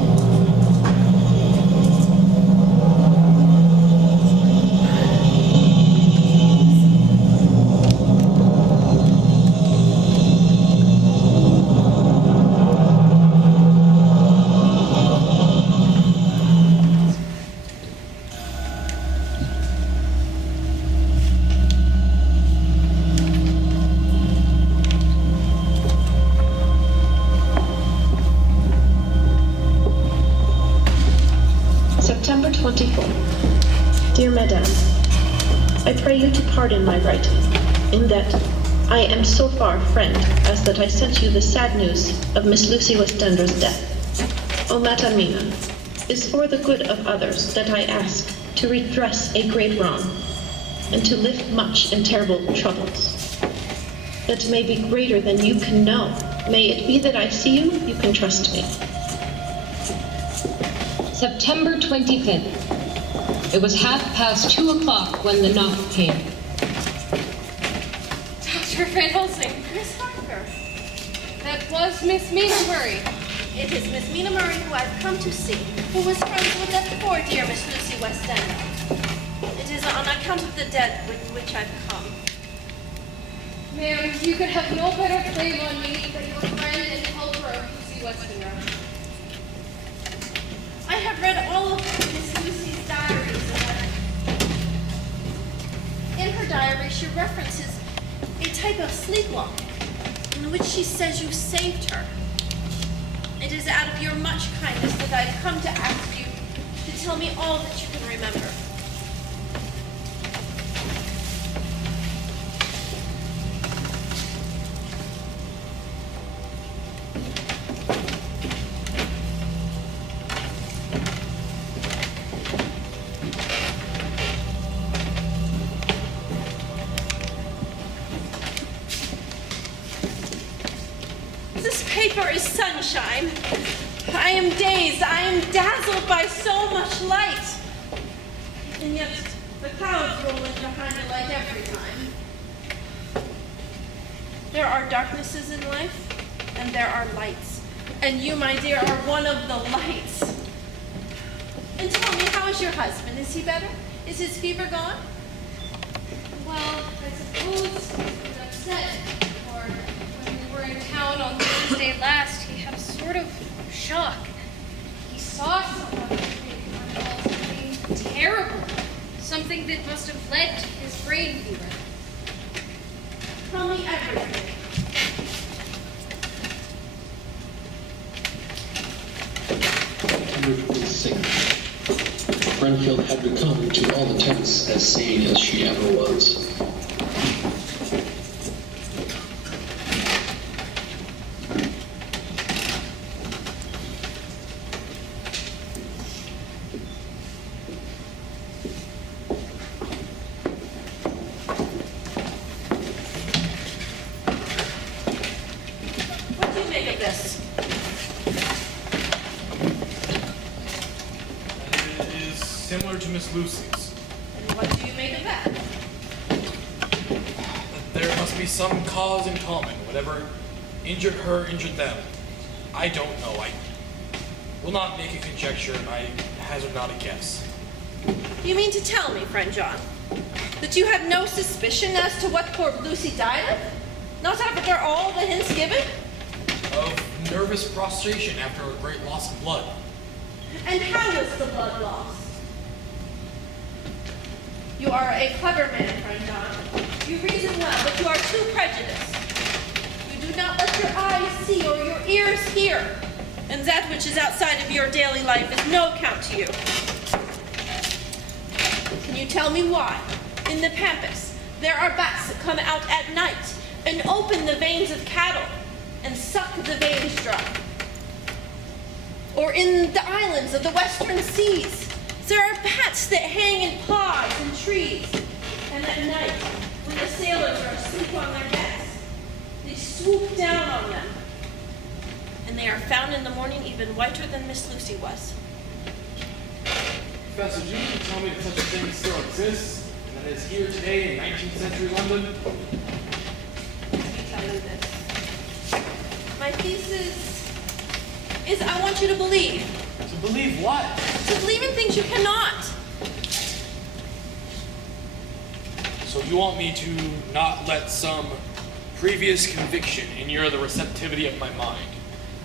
September 24. Dear Madame, I pray you to pardon my writing, in that I am so far friend as that I sent you the sad news of Miss Lucy Westendra's death. O Madame Mina, is for the good of others that I ask to redress a great wrong, and to lift much and terrible troubles, that may be greater than you can know. May it be that I see you, you can trust me. September 25th. It was 2:30 when the knock came. Dr. Van Helsing, Miss Harker. That was Miss Mina Murray. It is Miss Mina Murray who I've come to see, who was friends with that poor dear Miss Lucy Westendra. It is on account of the debt with which I've come. Ma'am, you could have no better claim on me than your friend and helper, Lucy Westendra. I have read all of Miss Lucy's diaries and letters. In her diary, she references a type of sleepwalking in which she says you saved her. It is out of your much kindness that I've come to ask you to tell me all that you can remember. This paper is sunshine. I am dazed. I am dazzled by so much light. And yet the clouds roll in behind it like every time. There are darknesses in life, and there are lights. And you, my dear, are one of the lights. And tell me, how is your husband? Is he better? Is his fever gone? Well, I suppose he's upset. Or when we were in town on Thursday last, he had a sort of shock. He saw someone something terrible. Something that must have led to his brain fever. Tell me everything. September 26th. Renfield had become, to all attempts, as sane as she ever was. What do you make of this? It is similar to Miss Lucy's. And what do you make of that? There must be some cause in common. Whatever injured her, injured them. I don't know. I will not make a conjecture, and I hazard not a guess. You mean to tell me, friend John, that you have no suspicion as to what poor Lucy died of? Not after all the hints given? Of nervous prostration after a great loss of blood. And how was the blood lost? You are a clever man, friend John. You reason well, but you are too prejudiced. You do not let your eyes see or your ears hear, and that which is outside of your daily life is no account to you. Can you tell me why, in the pampas, there are bats that come out at night and open the veins of cattle and suck the veins dry? Or in the islands of the western seas, there are bats that hang in pods and trees, and at night, when the sailors are asleep on their decks, they swoop down on them, and they are found in the morning even whiter than Miss Lucy was. Professor, do you mean to tell me that such a thing still exists, and that is here today in 19th century London? My thesis is I want you to believe. To believe what? To believe in things you cannot. So you want me to not let some previous conviction inure the receptivity of my mind?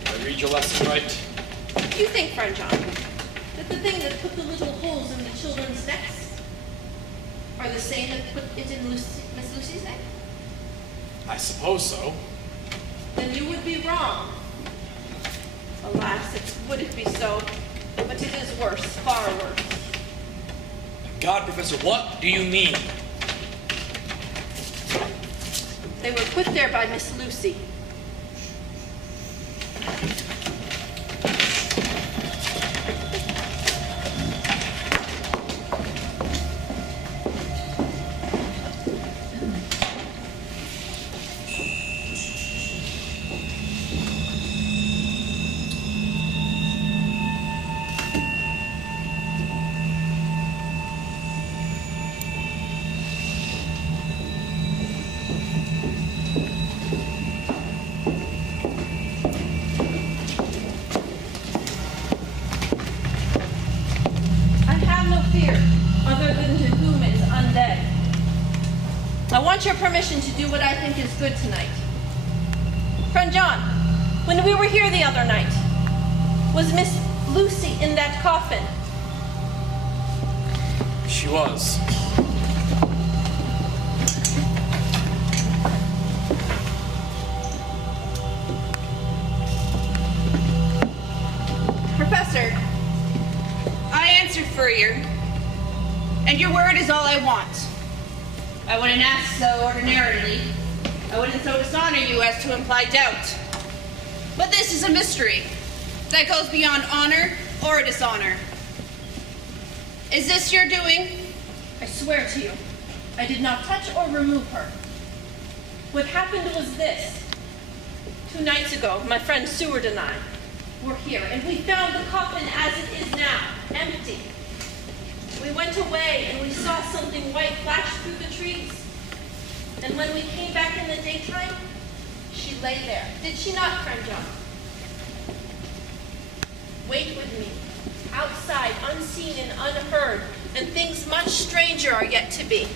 Did I read your lesson right? You think, friend John, that the thing that put the little holes in the children's necks are the same that put it in Miss Lucy's neck? I suppose so. Then you would be wrong. Alas, would it be so? But it is worse, far worse. God, Professor, what do you mean? They were put there by Miss Lucy. I want your permission to do what I think is good tonight. Friend John, when we were here the other night, was Miss Lucy in that coffin? She was. Professor, I answered for you, and your word is all I want. I wouldn't ask so ordinarily. I wouldn't so dishonor you as to imply doubt. But this is a mystery that goes beyond honor or dishonor. Is this your doing? I swear to you, I did not touch or remove her. What happened was this. 2 nights ago, my friend Seward and I were here, and we found the coffin as it is now, empty. We went away, and we saw something white flash through the trees. And when we came back in the daytime, she lay there. Did she not, friend John? Wait with me. Outside, unseen and unheard, and things much stranger are yet to be.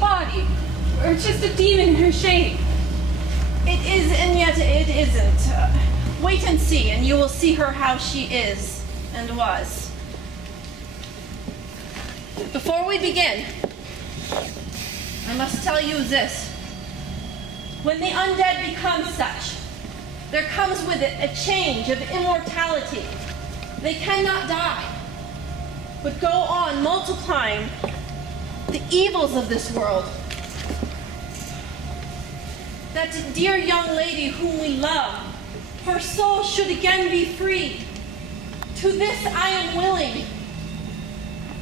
Body, or just a demon in her shape. It is, and yet it isn't. Wait and see, and you will see her how she is and was. Before we begin, I must tell you this. When the undead become such, there comes with it a change of immortality. They cannot die, but go on multiplying the evils of this world. That dear young lady whom we love, her soul should again be free. To this I am willing.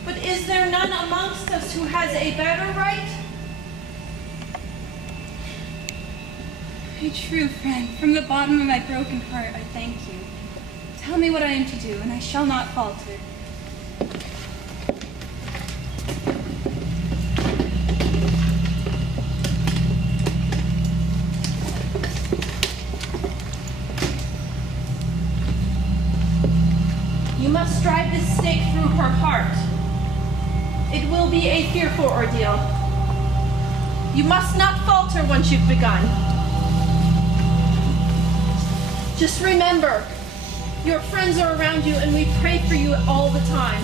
But is there none amongst us who has a better right? My true friend, from the bottom of my broken heart, I thank you. Tell me what I am to do, and I shall not falter. You must drive this stake through her heart. It will be a fearful ordeal. You must not falter once you've begun. Just remember, your friends are around you and we pray for you all the time.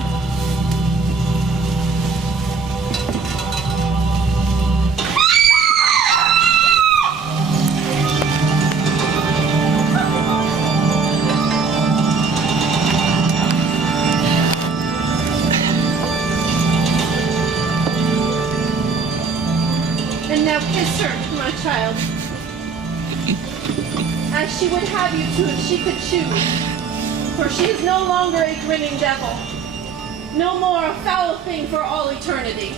And now kiss her, my child. As she would have you to if she could choose. For she is no longer a grinning devil. No more a foul thing for all eternity.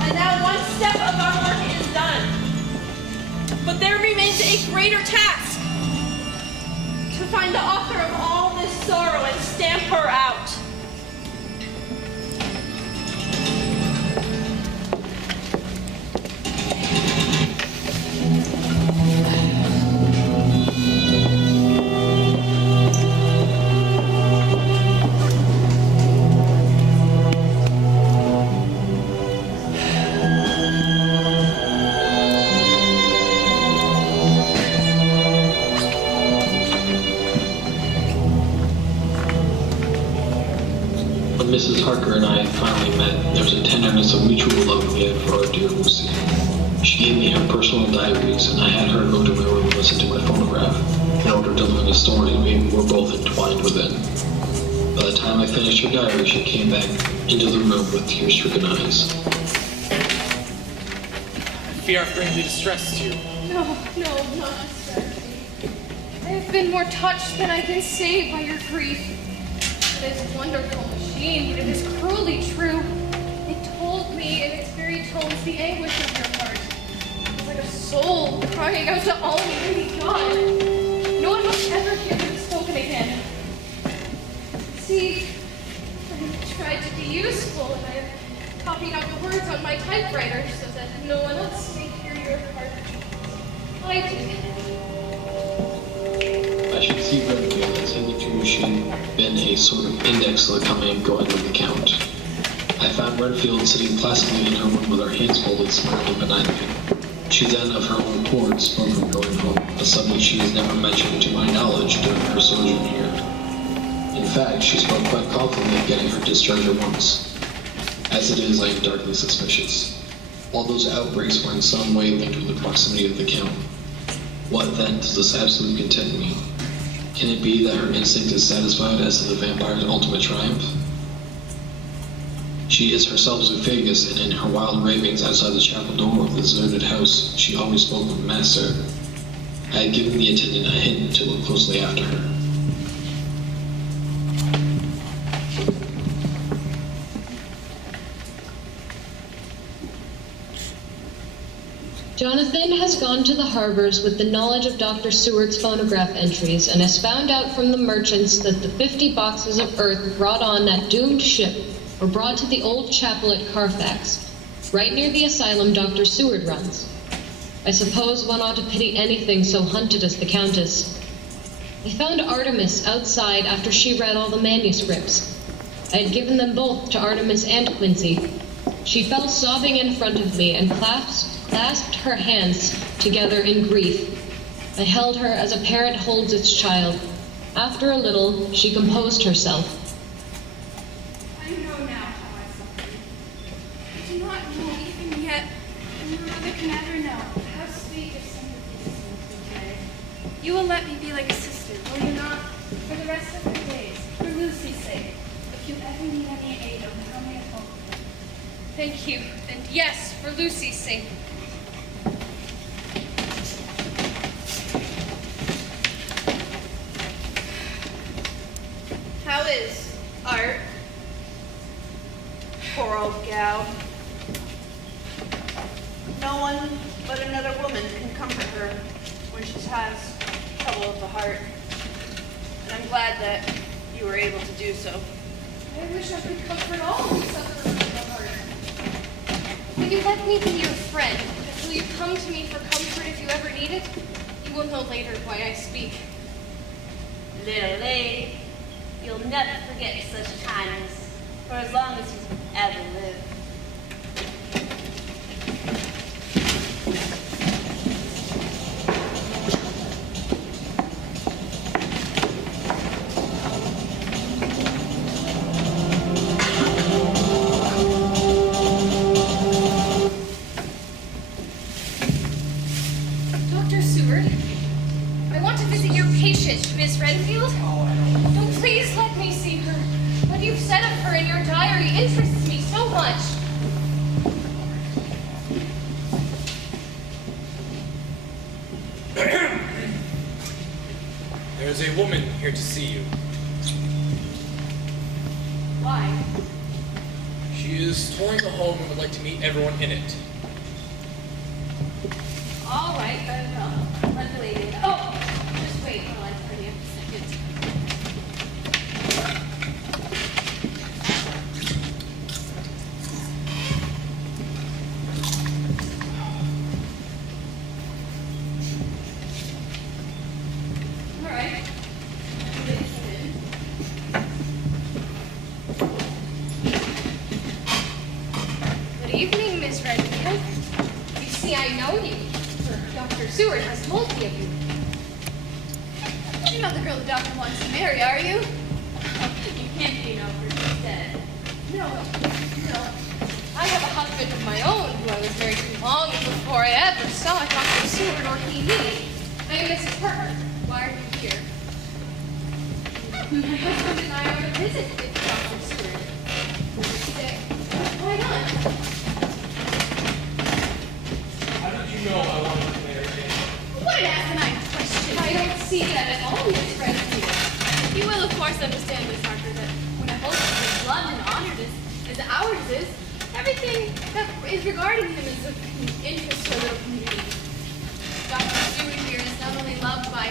And now one step of our work is done. But there remains a greater task. To find the author of all this sorrow and stamp her out. Mrs. Harker and I finally met, there was a tenderness of mutual love we had for our dear Lucy. She gave me her personal diaries, and I had her go to my room and listen to my phonograph in order to learn the stories we were both entwined within. By the time I finished her diary, she came back into the room with tear-stricken eyes. I fear I've greatly distressed you. No, not distressed. I have been more touched than I've been saved by your grief. It is a wonderful machine, but it is cruelly true. It told me in its very tones the anguish of your heart. It was like a soul crying out to Almighty God. No one must ever hear it spoken again. See, I have tried to be useful, and I have copied out the words on my typewriter so that no one else may hear your heart. I did. I should see Redfield as hitherto she'd been a sort of index to the coming and going of the Count. I found Redfield sitting placidly in her room with her hands folded, smiling benignly. She then, of her own accord, spoke of going home, a subject she has never mentioned to my knowledge during her sojourn here. In fact, she spoke quite confidently of getting her discharge at once. As it is, I am darkly suspicious. All those outbreaks were in some way linked with the proximity of the Count. What, then, does this absolute content mean? Can it be that her instinct is satisfied as to the vampire's ultimate triumph? She is herself Zoophagous, and in her wild ravings outside the chapel door of the deserted house, she always spoke of Master. I had given the attendant a hint to look closely after her. Jonathan has gone to the harbors with the knowledge of Dr. Seward's phonograph entries and has found out from the merchants that the 50 boxes of earth brought on that doomed ship were brought to the old chapel at Carfax, right near the asylum Dr. Seward runs. I suppose one ought to pity anything so hunted as the Countess. I found Artemis outside after she read all the manuscripts. I had given them both to Artemis and Quincy. She fell sobbing in front of me and clasped her hands together in grief. I held her as a parent holds its child. After a little, she composed herself. I know now how I suffered. I do not know even yet, and your mother can ever know, how sweet your sympathy is in today. You will let me be like a sister, will you not? For the rest of your days, for Lucy's sake. If you ever need any aid, oh, how may I help you? Thank you, and yes, for Lucy's sake. Art. Poor old gal. No one but another woman can comfort her when she has trouble of the heart. And I'm glad that you were able to do so. I wish I could comfort all who suffer from the heart. Will you let me be your friend? Will you come to me for comfort if you ever need it? You will know later why I speak. Little lady, you'll never forget such kindness for as long as you ever live. Dr. Seward, I want to visit your patient, Miss Renfield. Oh, please let me see her. What you've said of her in your diary interests me so much. There's a woman here to see you. Why? She is touring the home and would like to meet everyone in it. All right, let the lady in. Oh, just wait while I pretty up a second. All right. Good evening, Miss Redfield. You see, I know you. Dr. Seward has told me of you. You're not the girl the doctor wants to marry, are you? You can't be, for she's dead. No. I have a husband of my own who I was married to long before I ever saw Dr. Seward or he me. I am Mrs. Parker. Why are you here? My husband and I are on a visit with Dr. Seward. Today. Why not? How did you know I wanted to marry him? What an asinine question. I don't see that at all, Miss Redfield. You will, of course, understand, Miss Parker, that when a host is as loved and honored as ours is, everything that is regarding him is of interest to our little community. Dr. Stewart here is not only loved by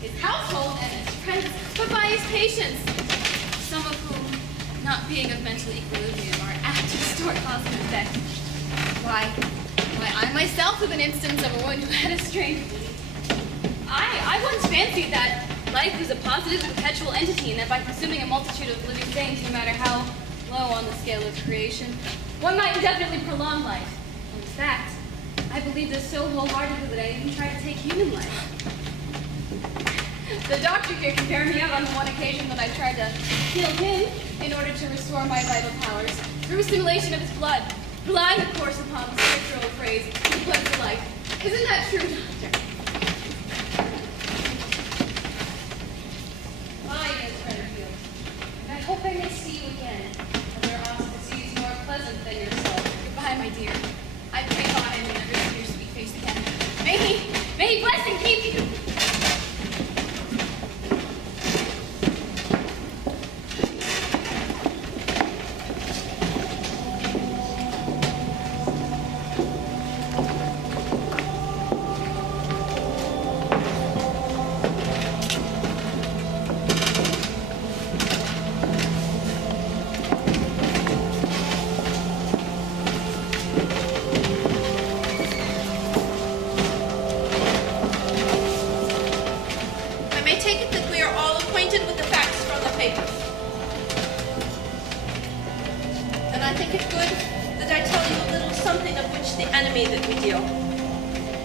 his household and his friends, but by his patients, some of whom, not being of mental equilibrium, are apt to distort cause and effect. Why, I myself have an instance of a woman who had a strange belief. I once fancied that life was a positive, perpetual entity, and that by consuming a multitude of living things, no matter how low on the scale of creation, one might indefinitely prolong life. In fact, I believed this so wholeheartedly that I even tried to take human life. The doctor here compared me out on the one occasion that I tried to kill him in order to restore my vital powers through stimulation of his blood, relying, of course, upon the scriptural phrase, "He blood for life." Isn't that true, Doctor? Fine, Miss Renfield. And I hope I may see you again, under auspices more pleasant than yourself. Goodbye, my dear. I pray God I may never see your sweet face again. May he bless and keep you.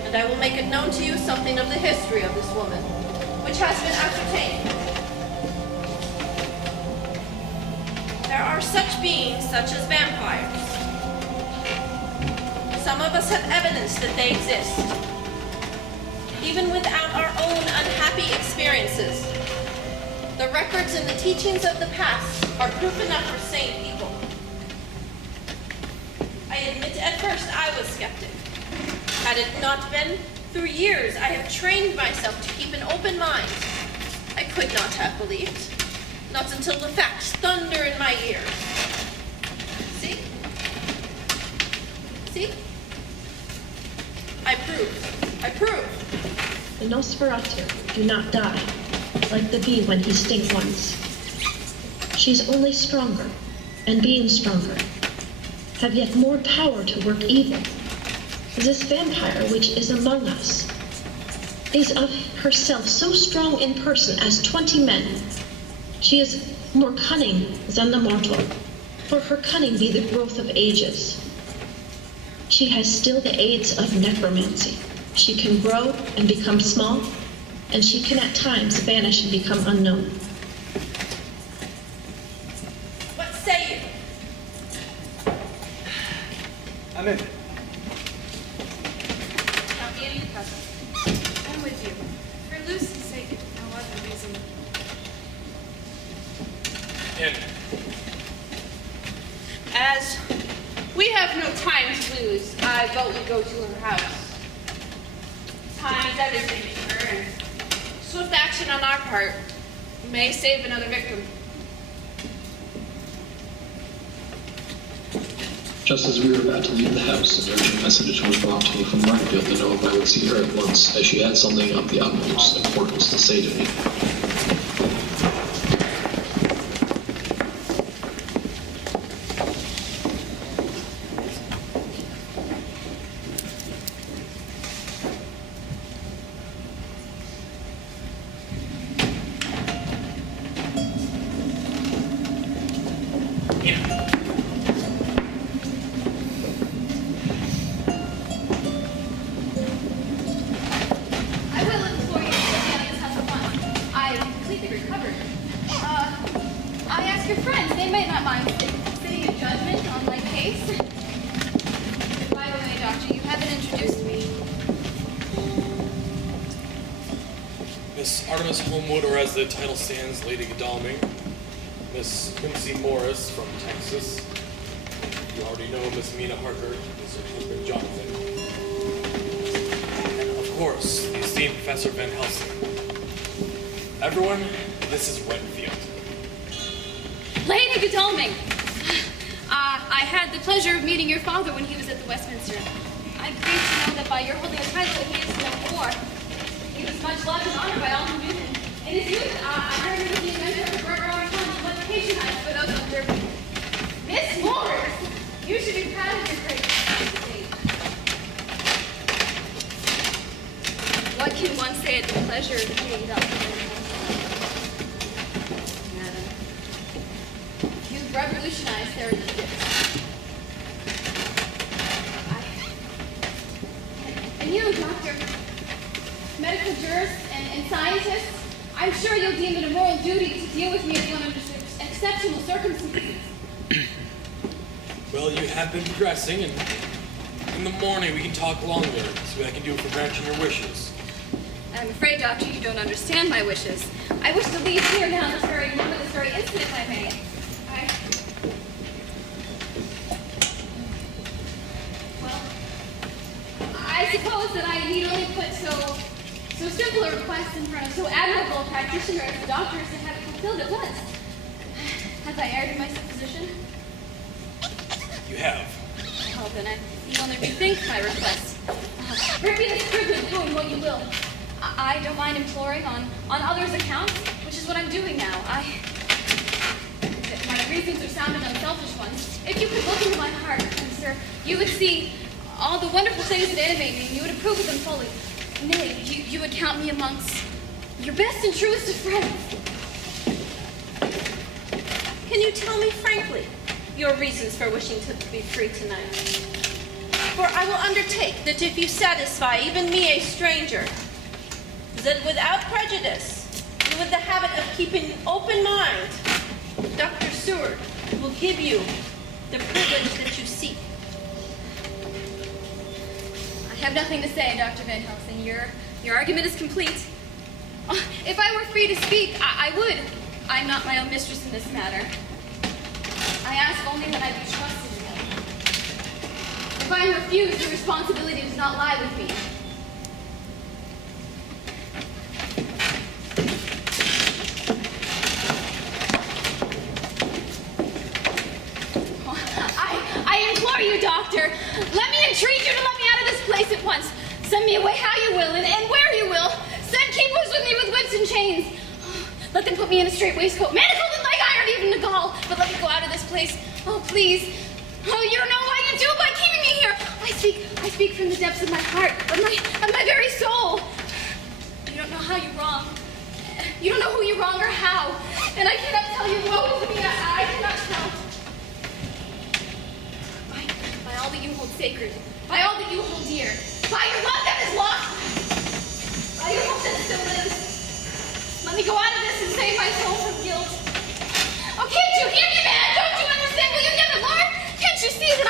And I will make it known to you something of the history of this woman, which has been ascertained. There are such beings such as vampires. Some of us have evidence that they exist, even without our own unhappy experiences. The records and the teachings of the past are proof enough for sane people. I admit at first I was skeptic. Had it not been, through years I have trained myself to keep an open mind. I could not have believed. Not until the facts thunder in my ears. See? See? I prove. I prove. The Nosferatu do not die, like the bee when he stings once. She's only stronger, and being stronger, have yet more power to work evil. This vampire which is among us is of herself so strong in person as 20 men. She is more cunning than the mortal, for her cunning be the growth of ages. She has still the aids of necromancy. She can grow and become small, and she can at times vanish and become unknown. What say you? I'm in. Count me in, cousin. I'm with you. For Lucy's sake, if no other reason. In. As we have no time to lose, I vote we go to her house. Time is everything to her, and swift action on our part may save another victim. Just as we were about to leave the house, an urgent message was brought to me from Markfield to know if I would see her at once, as she had something of the utmost importance to say to me. I will implore you to get me out of this house at once. I am completely recovered. I ask your friends. They may not mind sitting in judgment on my case. By the way, Doctor, you haven't introduced me. Miss Artemis Homewood, or as the title stands, Lady Godalming. Miss Quincy Morris from Texas. You already know Miss Mina Harker, Miss her husband Jonathan. And of course, the esteemed Professor Van Helsing. Everyone, this is Renfield. Lady Godalming! I had the pleasure of meeting your father when he was at the Westminster. I'm grieved to know that by your holding a title that he is no more. He was much loved and honored by all who knew him. In his youth, I heard he was the inventor of Gregory Thomas, what patronized for those of their Miss Morris! You should be proud of your great estate. What can one say at the pleasure of being Madam, you've revolutionized therapeutics. And you, Doctor, medical jurist and scientist, I'm sure you'll deem it a moral duty to deal with me as one under exceptional circumstances. Well, you have been progressing, and in the morning we can talk longer, see what I can do for granting your wishes. I'm afraid, Doctor, you don't understand my wishes. I wish to leave here now this very moment, this very instant, if I may. Well, I suppose that I need only put so simple a request in front of so admirable a practitioner as the doctor is to have it fulfilled at once. Have I erred in my supposition? You have. Oh, then I need only rethink my request. Grant me this privilege, doing what you will. I don't mind imploring on others' accounts, which is what I'm doing now. My reasons are sound and unselfish ones. If you could look into my heart, sir, you would see all the wonderful things that animate me, and you would approve of them fully. Nay, you would count me amongst your best and truest of friends. Can you tell me frankly your reasons for wishing to be free tonight? For I will undertake that if you satisfy even me, a stranger, that without prejudice, and with the habit of keeping an open mind, Dr. Seward will give you the privilege that you seek. I have nothing to say, Dr. Van Helsing. Your argument is complete. If I were free to speak, I would. I'm not my own mistress in this matter. I ask only that I be trusted in it. If I am refused, the responsibility does not lie with me. doctor. Let me entreat you to let me out of this place at once. Send me away how you will and where you will. Send keepers with me with whips and chains. Let them put me in a straight waistcoat, manacled with leg iron, even to gall. But let me go out of this place. Oh, please. Oh, you don't know why you do it by keeping me here. I speak from the depths of my heart, of my very soul. You don't know how you wrong. You don't know who you wrong or how. And I cannot tell you, woe is me, I cannot tell. By all that you hold sacred, by all that you hold dear, by your love that is lost, by your hope that still lives, let me go out of this and save my soul from guilt. Oh, can't you hear me, man? Don't you understand? Will you never learn? Can't you see that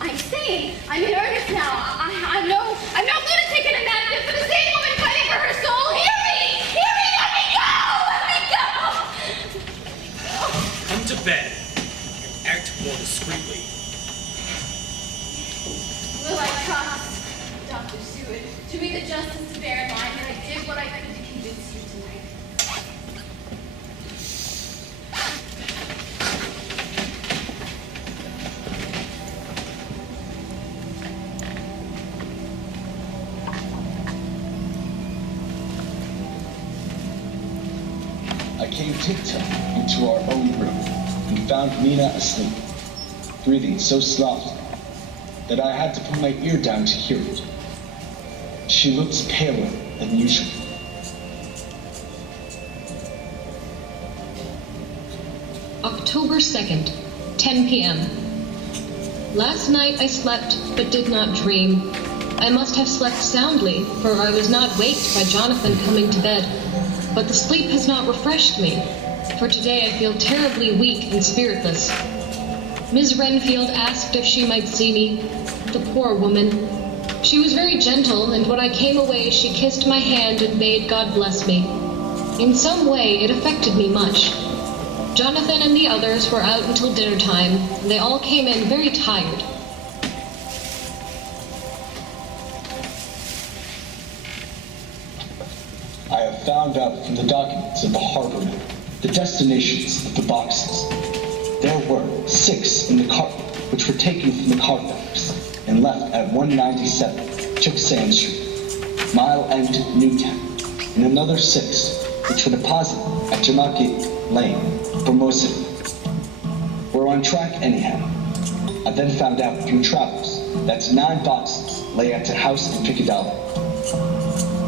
I'm sane? I'm in earnest now. I'm no lunatic and a madman, but a sane woman fighting for her soul. Hear me! Hear me! Let me go! Let me go! Come to bed and act more discreetly. Will I trust Dr. Stewart to be the justice to bear in mind that I did what I could to convince you tonight? I came tiptoe into our own room and found Mina asleep, breathing so softly that I had to put my ear down to hear it. She looks paler than usual. October 2nd, 10 p.m. Last night I slept but did not dream. I must have slept soundly, for I was not waked by Jonathan coming to bed. But the sleep has not refreshed me, for today I feel terribly weak and spiritless. Miss Renfield asked if she might see me. The poor woman. She was very gentle, and when I came away she kissed my hand and bade God bless me. In some way it affected me much. Jonathan and the others were out until dinner time, and they all came in very tired. I have found out from the documents of the harborman the destinations of the boxes. There were 6 in the cargo, which were taken from the cargoes and left at 197 Chooksand Street, Mile End, Newtown, and another 6, which were deposited at Jamaica Lane, Formosa. We're on track anyhow. I then found out through travels that 9 boxes lay at a house in Piccadilly.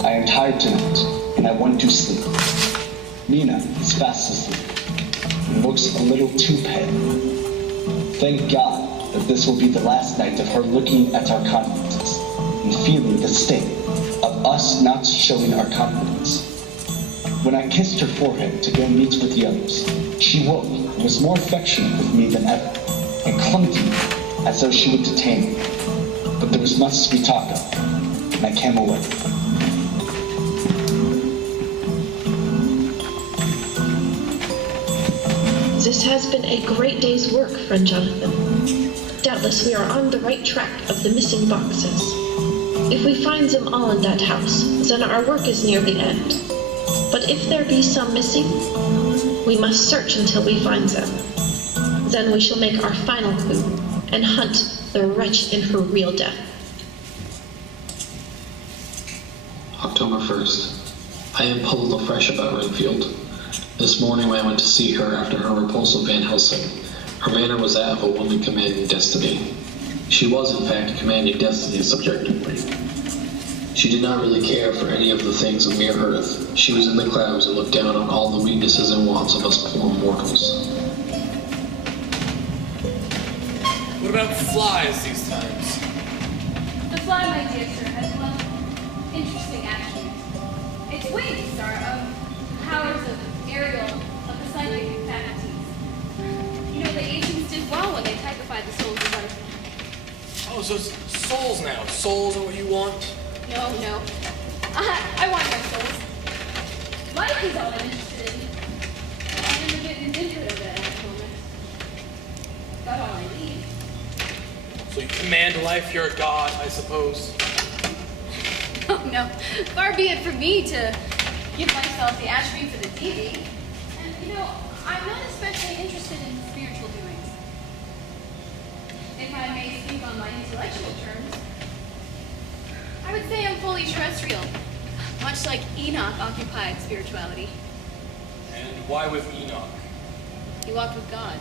I am tired tonight, and I want to sleep. Mina is fast asleep and looks a little too pale. Thank God that this will be the last night of her looking at our confidences and feeling the sting of us not showing our confidence. When I kissed her forehead to go meet with the others, she woke and was more affectionate with me than ever, and clung to me as though she would detain me. But there was much to be talked of, and I came away. This has been a great day's work, friend Jonathan. Doubtless we are on the right track of the missing boxes. If we find them all in that house, then our work is near the end. But if there be some missing, we must search until we find them. Then we shall make our final coup and hunt the wretch in her real death. October 1st. I am puzzled afresh about Renfield. This morning when I went to see her after her repulsive Van Helsing, her manner was that of a woman commanding destiny. She was, in fact, commanding destiny subjectively. She did not really care for any of the things of mere earth. She was in the clouds and looked down on all the weaknesses and wants of us poor mortals. What about flies these times? The fly, my dear sir, has one interesting attribute. Its wings are powers of aerial, of the psychic faculties. You know, the ancients did well when they typified the souls of butterflies. Oh, so it's souls now. Souls are what you want? No. I want no souls. Life is all I'm interested in. I'm a bit indifferent of it at the moment. Got all I need. So you command life, you're a god, I suppose. Oh, no. Far be it from me to give myself the attributes of a deity. And, you know, I'm not especially interested in spiritual doings. If I may speak on on my intellectual terms. I would say I'm fully terrestrial, much like Enoch occupied spirituality. And why with Enoch? He walked with God.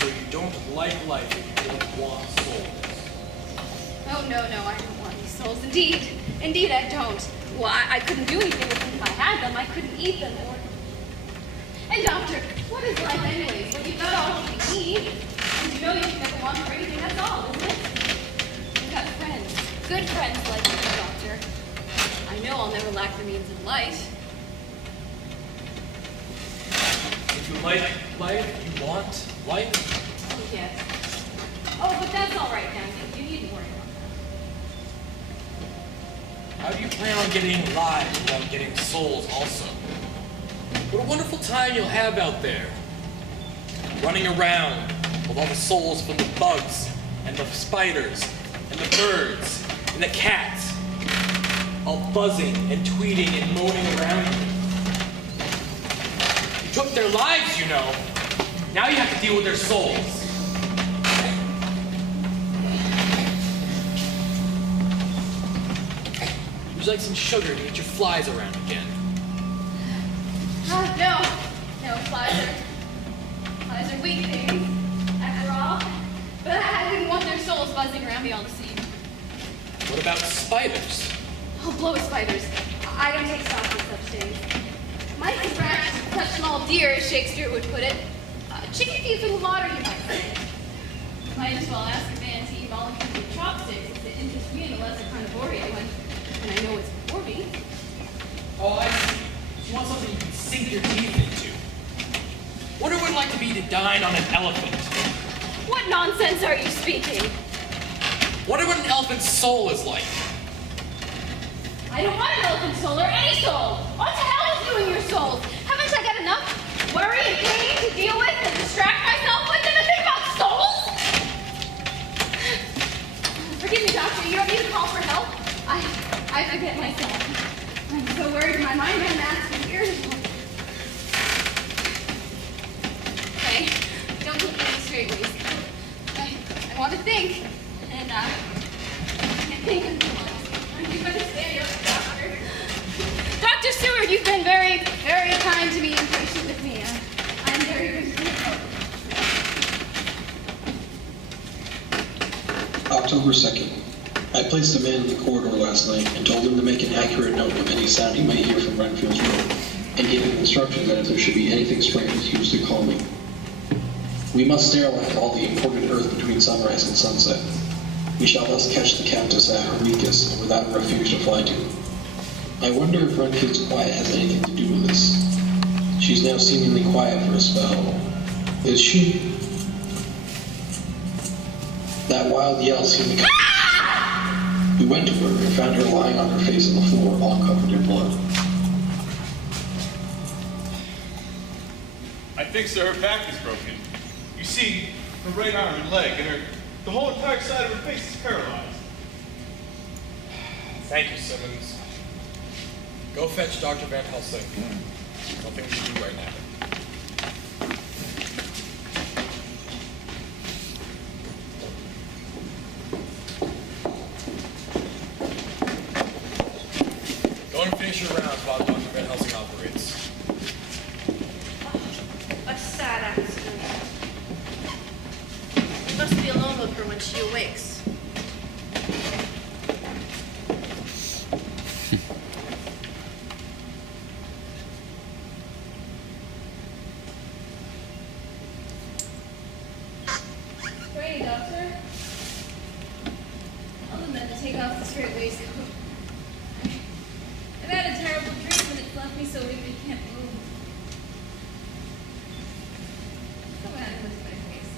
So you don't like life if you don't want souls? Oh, no, I don't want these souls. Indeed, I don't. Well, I couldn't do anything with them if I had them. I couldn't eat them or... And doctor, what is life anyways? Well, you've got all you need. And you know you can never want for anything, that's all, isn't it? You've got friends. Good friends like you, doctor. I know I'll never lack the means of life. If you like life, you want life? Oh, yes. Oh, but that's all right now. You needn't worry about that. How do you plan on getting lives without getting souls also? What a wonderful time you'll have out there. Running around with all the souls from the bugs and the spiders and the birds and the cats, all buzzing and tweeting and moaning around you. You took their lives, you know. Now you have to deal with their souls. Would you like some sugar to get your flies around again? No, flies are weak things, after all. But I didn't want their souls buzzing around me all the same. What about spiders? Oh, blow spiders. I don't take stock in such things. Mice and rats, such small deer, as Shakespeare would put it. Chicken thief in the water, you might say. Might as well ask a man to eat molecules with chopsticks as it interests me in the lesser carnivoria when I know it's before me. Oh, I see. You want something you can sink your teeth into. What would it like to be to dine on an elephant? What nonsense are you speaking? Wonder what an elephant's soul is like. I don't want an elephant soul or any soul. What the hell is you and your souls? Haven't I got enough worry and pain to deal with and distract myself with and to think about souls? Forgive me, doctor. You don't need to call for help. I forget myself. I'm so worried my mind and ass is irritable. Okay, don't put me in a straight waist. I want to think, and I can't think of one. You better stay up, doctor. Dr. Seward, you've been very, very kind to me and patient with me. I'm very grateful. October 2nd. I placed a man in the corridor last night and told him to make an accurate note of any sound he might hear from Renfield's room, and gave him instructions that if there should be anything strange, he was to call me. We must sterilize all the imported earth between sunrise and sunset. We shall thus catch the Countess at her weakest and without a refuge to fly to. I wonder if Renfield's quiet has anything to do with this. She's now seemingly quiet for a spell. Is she? That wild yell seemed to come. We went to her and found her lying on her face on the floor, all covered in blood. I think so. Her back is broken. You see, her right arm and leg, and the whole entire side of her face is paralyzed. Thank you, Simmons. Go fetch Dr. Van Helsing. Nothing we can do right now. Go and finish your rounds while Dr. Van Helsing operates. A sad accident. You must be alone with her when she awakes. Ready, doctor? Tell the men to take off the straight waistcoat. I've had a terrible dream and it's left me so weak I can't move. What's the matter with my face?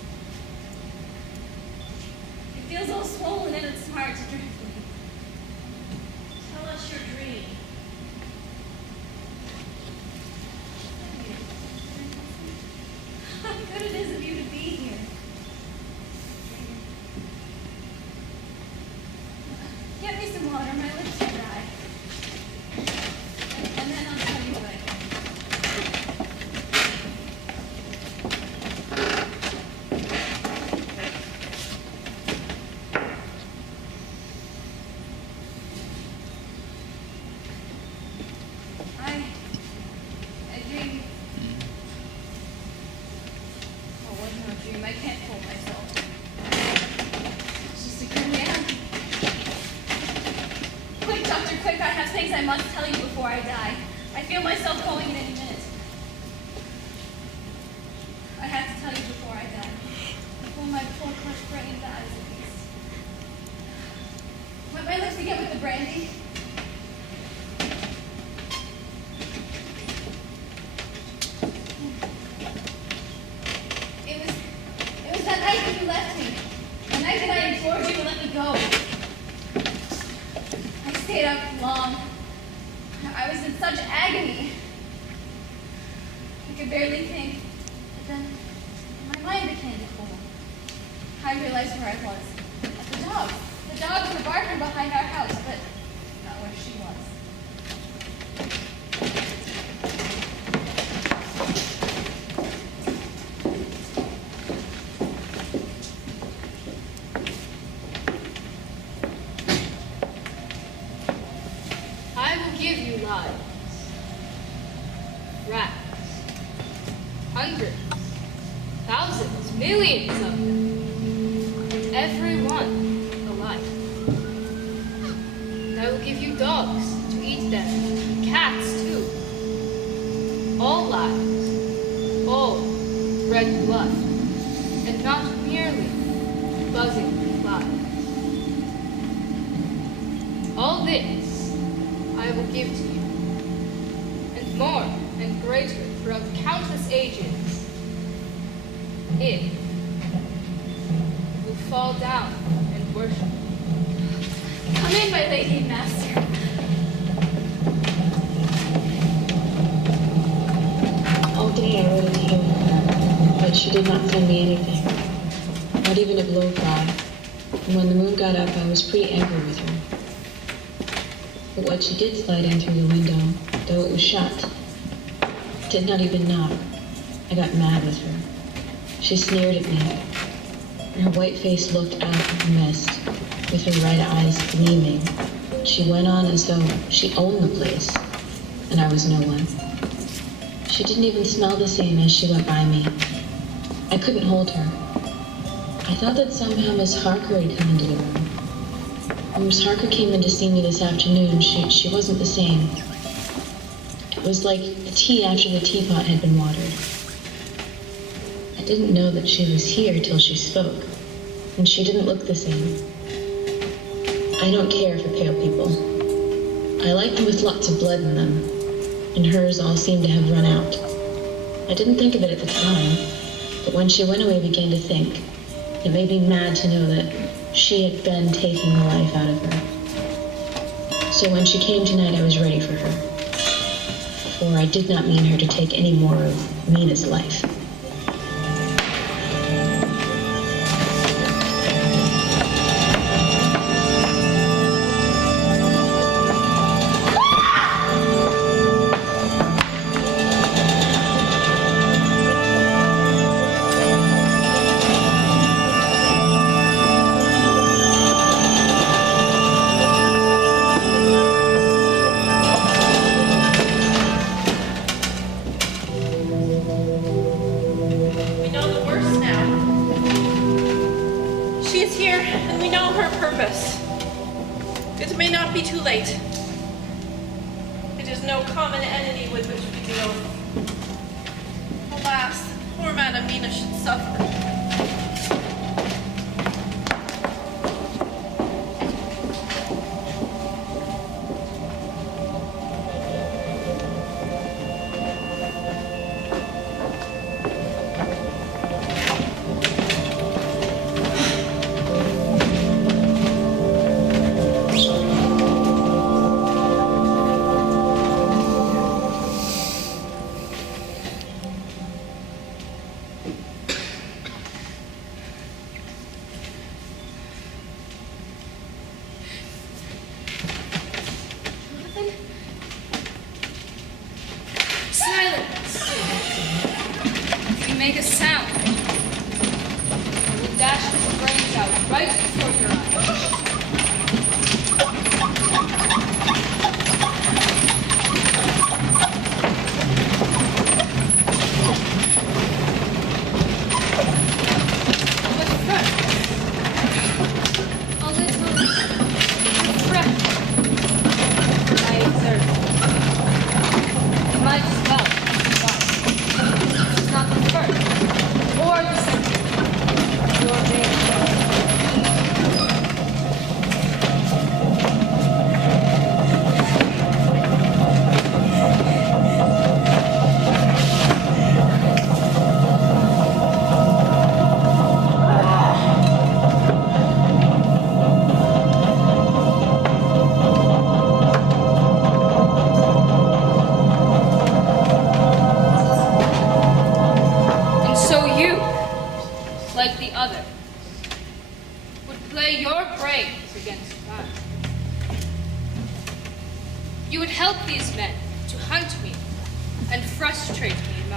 It feels all swollen and it's hard to drink. Tell us your dream. How good it is of you to be here. Get me some water, my lips are dry. And then I'll tell you what I think. I must tell you before I die. I feel myself going in any minute. I have to tell you before I die. Before my poor crushed brain dies at least. Wet my lips again with the brandy. It was that night that you left me. The night that I implored you to let me go. I stayed up long. I was in such agony. I could barely think. But then my mind began to cool. I realized where I was. At the dogs. The dogs were barking behind our house, but not where she was. I will give you lives. Rats. Hundreds. Thousands. Millions of them. Every one alike. And I will give you dogs to eat them. Cats too. All lives. All red blood. And not merely buzzing flies. All this I will give to you, and more and greater throughout countless ages, if you will fall down and worship. Come in, my lady and master. All day I waited to hear from her, but she did not send me anything, not even a blowfly. And when the moon got up, I was pretty angry with her. But what she did slide in through the window, though it was shut, did not even knock. I got mad with her. She sneered at me. Her white face looked out of the mist, with her red eyes gleaming. She went on as though she owned the place, and I was no one. She didn't even smell the same as she went by me. I couldn't hold her. I thought that somehow Miss Harker had come into the room. When Miss Harker came in to see me this afternoon, she wasn't the same. It was like the tea after the teapot had been watered. I didn't know that she was here till she spoke, and she didn't look the same. I don't care for pale people. I like them with lots of blood in them, and hers all seemed to have run out. I didn't think of it at the time, but when she went away, I began to think. It made me mad to know that she had been taking the life out of her. So when she came tonight, I was ready for her. For I did not mean her to take any more of Mina's life.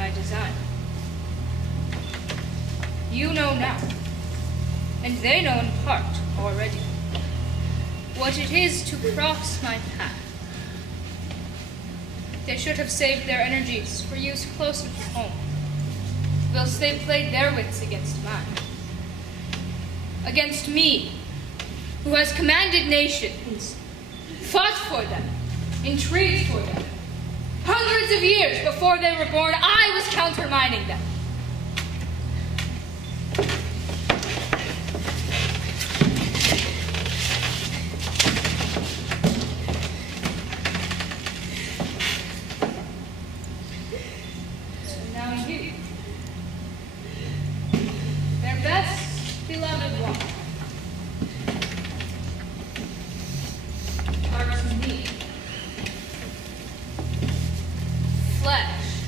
my design. You know now, and they know in part already, what it is to cross my path. They should have saved their energies for use closer to home, whilst they played their wits against mine. Against me, who has commanded nations, fought for them, intrigued for them. Hundreds of years before they were born, I was countermining them. So now you, their best beloved one, are to me flesh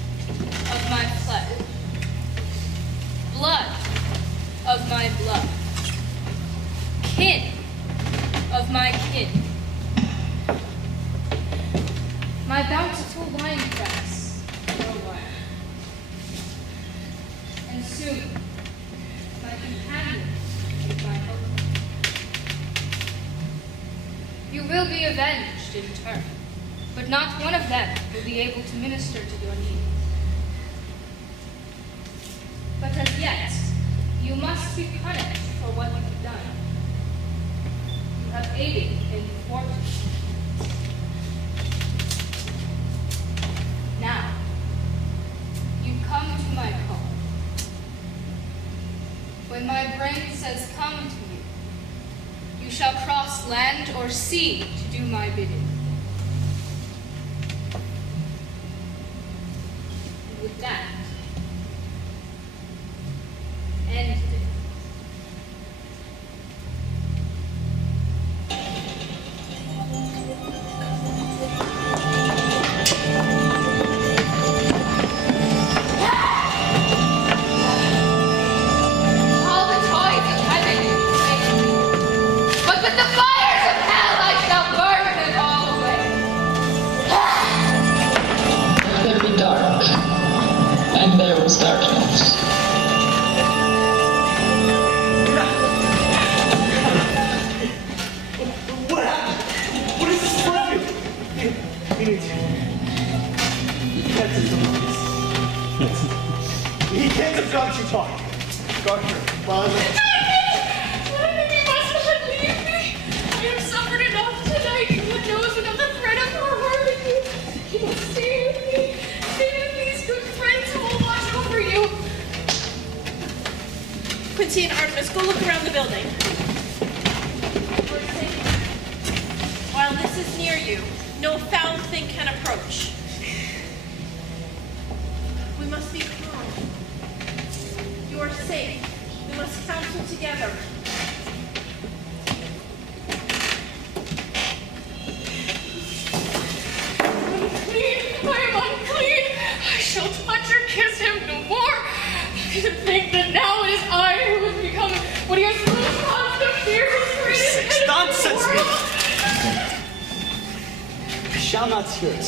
of my flesh, blood of my blood, kin of my kin, my bountiful winepress for a while, and soon my companion and my hope. You will be avenged in turn, but not one of them will be able to minister to your needs. But as yet, you must be punished for what you have done. You have aided in thwarting. Now, you come to my call. When my brain says come to you, you shall cross land or sea to do my bidding. And with that, end this. All the toys of heaven you make me, but with the fires of hell I shall burn them all away. It would be dark, and there was darkness. What happened? What is this weapon? He can't have got you talking. Doctor, Father. You must not leave me. I have suffered enough tonight. You knows without the threat of her hurting you. You must stay with me. Stay with these good friends who will watch over you. Quincy and Artemis, go look around the building. While this is near you, no foul thing can approach. We must be calm. You are safe. We must counsel together. Unclean. I am unclean. I shall touch or kiss him no more. To think that now it is I who has become what he has little cause to fear his greatest Nonsense, enemy in the world. I shall not hear it.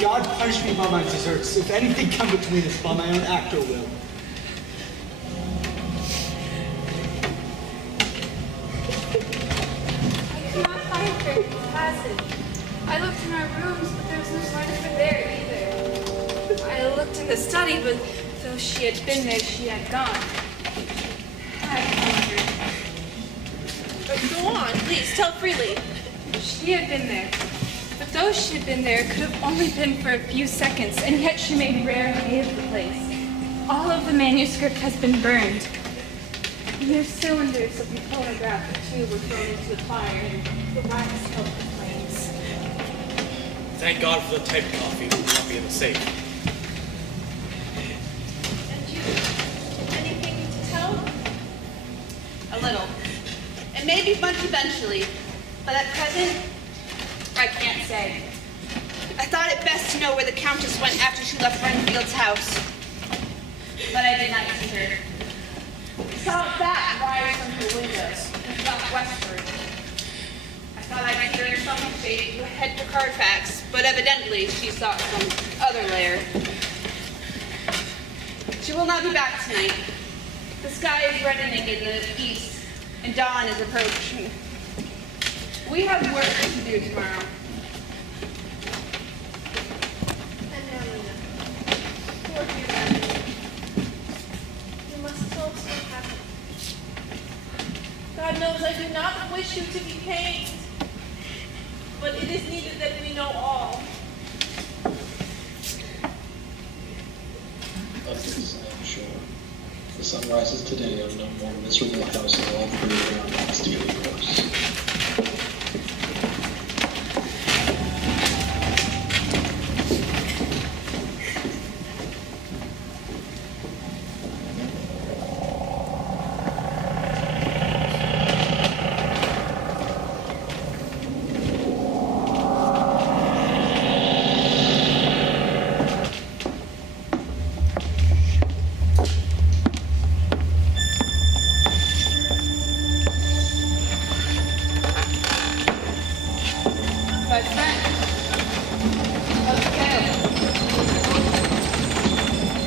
God punish me by my deserts. If anything come between us, by my own act or will. I could not find her in the passage. I looked in our rooms, but there was no sign of her there either. I looked in the study, but though she had been there, she had gone. I wondered. Go on, please, tell freely. She had been there. But though she had been there, it could have only been for a few seconds, and yet she made rare hay of the place. All of the manuscript has been burned. Mere cylinders of the phonograph too were thrown into the fire, and the wax held the flames. Thank God for the typed coffee. It will not be in the safe. And you, anything to tell? A little. It may be much eventually, but at present, I can't say. I thought it best to know where the Countess went after she left Renfield's house. But I did not see her. I saw a bat rise from her windows and drop westward. I thought I might hear her some fate to head to Carfax, but evidently she sought some other lair. She will not be back tonight. The sky is reddening in the east, and dawn is approaching. We have work to do tomorrow. And now, Mina, poor dear Emily, you must feel so happy. God knows I do not wish you to be pained, but it is needed that we know all. Of this I am sure. The sun rises today on no more miserable house in all three around its daily course. My friend. Okay.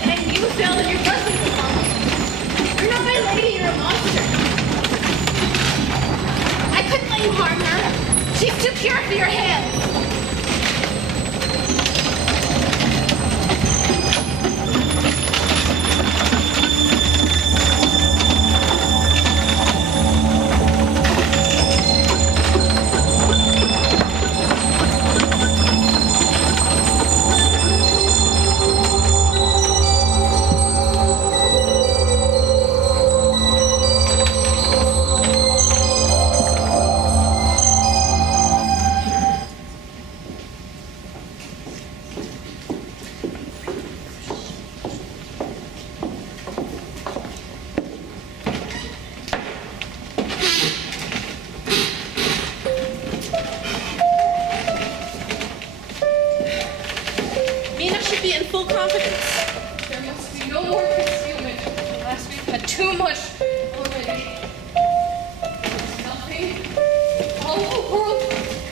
And you fell in your presence, Mom. You're not my lady, you're a monster. I couldn't let you harm her. She's too pure for your hands. Mina should be in full confidence. There must be no more concealment. Unless we've had too much already. There's nothing. All the world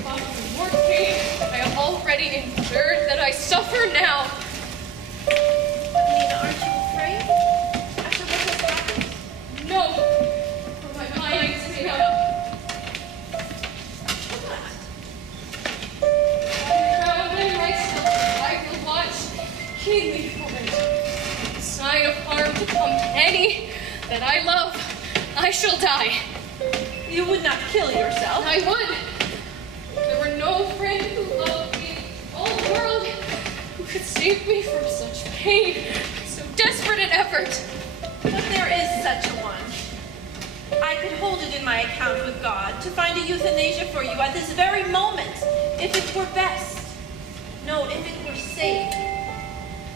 caused me more pain I have already endured than I suffer now. But Mina, aren't you afraid? After what has happened? No. For my mind is made up. Surrounding myself, I will watch keenly for it. A sign of harm to come to any that I love, I shall die. You would not kill yourself. I would. There were no friend who loved me in all the world who could save me from such pain, so desperate an effort. But there is such a one. I could hold it in my account with God to find a euthanasia for you at this very moment, if it were best. No, if it were safe.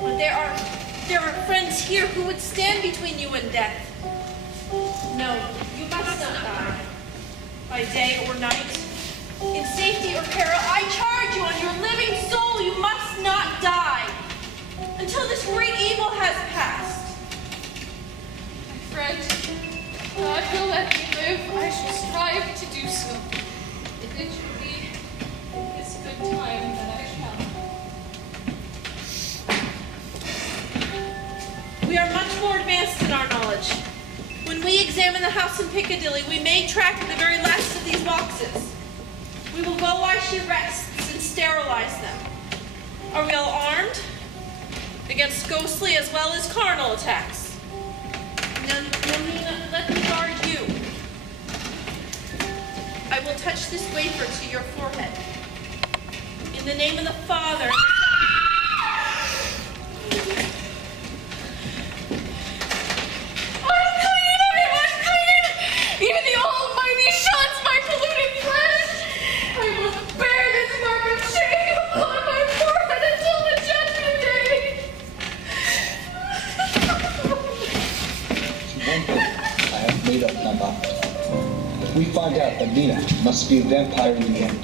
But there are friends here who would stand between you and death. No, you must not die. By day or night, in safety or peril, I charge you on your living soul, you must not die until this great evil has passed. My friend, God will let me live. I shall strive to do so. If it should be in this good time that I shall. We are much more advanced in our knowledge. When we examine the house in Piccadilly, we may track the very last of these boxes. We will go while she rests and sterilize them. Are we all armed? Against ghostly as well as carnal attacks. Now, Mina, let me guard you. I will touch this wafer to your forehead. In the name of the Father, and the Son. Even the Almighty shuns my polluted flesh. I must bear this mark of shame upon my forehead until the judgment day. To one thing, I have made up my mind. If we find out that Mina must be a vampire in the end,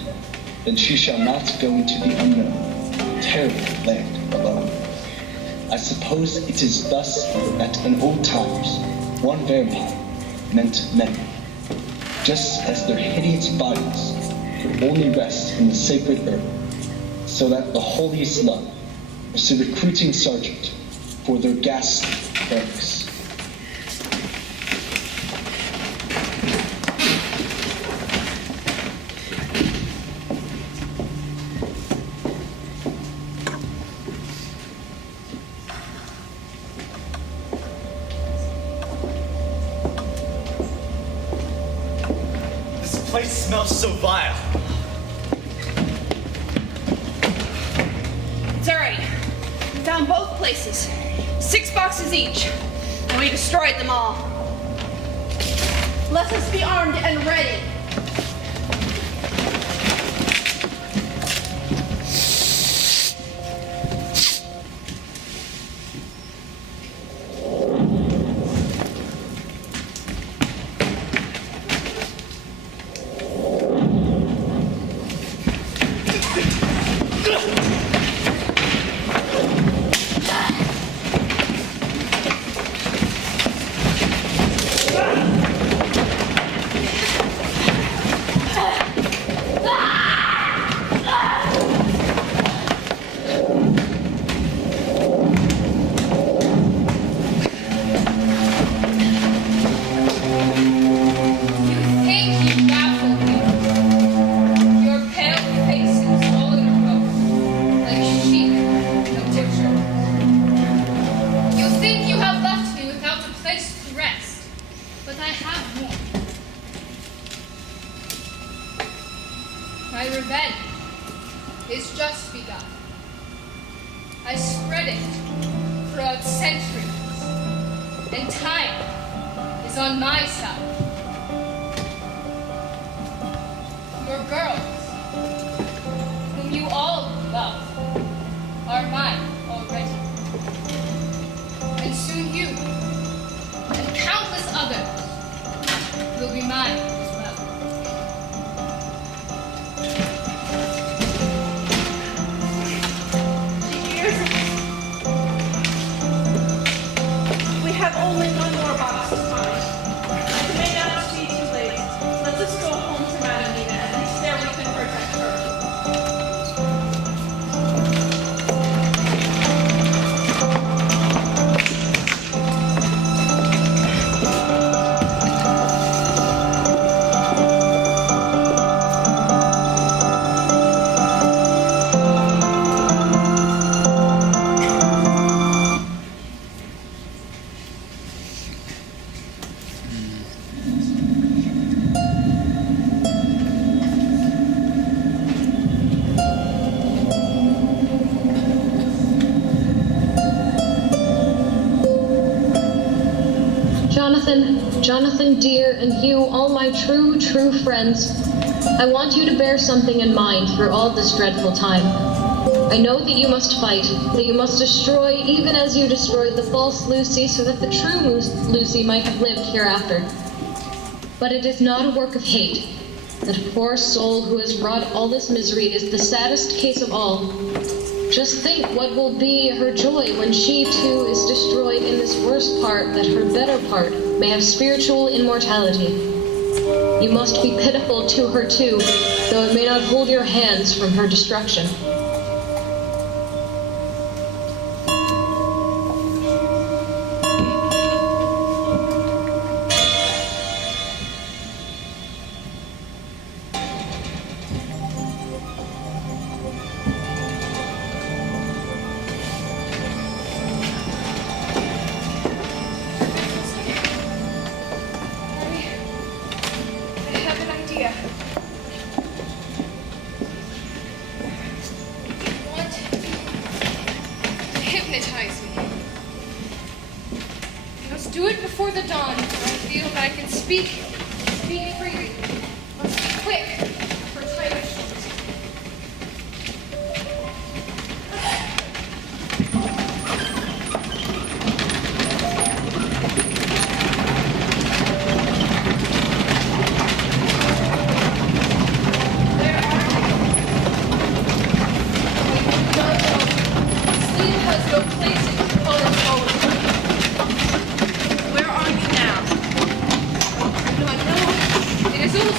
then she shall not go into the unknown, terrible land alone. I suppose it is thus that in old times, one vampire meant many, just as their hideous bodies could only rest in the sacred earth, so that the holiest love was the recruiting sergeant for their ghastly Thanks. This place smells so vile. It's all right. We found both places. 6 boxes each. And we destroyed them all. Let us be armed and ready. My revenge is just begun. I spread it throughout centuries, and time is on my side. Your girls, whom you all love, are mine already. And soon you, and countless others, will be mine as well. We have only one more box to find. It may not be too late. Let us go home to Madame Mina. At least there we can protect her. Jonathan, dear, and you, all my true friends, I want you to bear something in mind through all this dreadful time. I know that you must fight, that you must destroy, even as you destroyed the false Lucy, so that the true Lucy might have lived hereafter. But it is not a work of hate. That poor soul who has wrought all this misery is the saddest case of all. Just think what will be her joy when she, too, is destroyed in this worst part, that her better part may have spiritual immortality. You must be pitiful to her, too, though it may not hold your hands from her destruction. Do it before the dawn, for I feel that I can speak freely. Must be quick, for time is short. Where are you? No, sleep has no place in your color forward. Where are you now? I do not know. It is only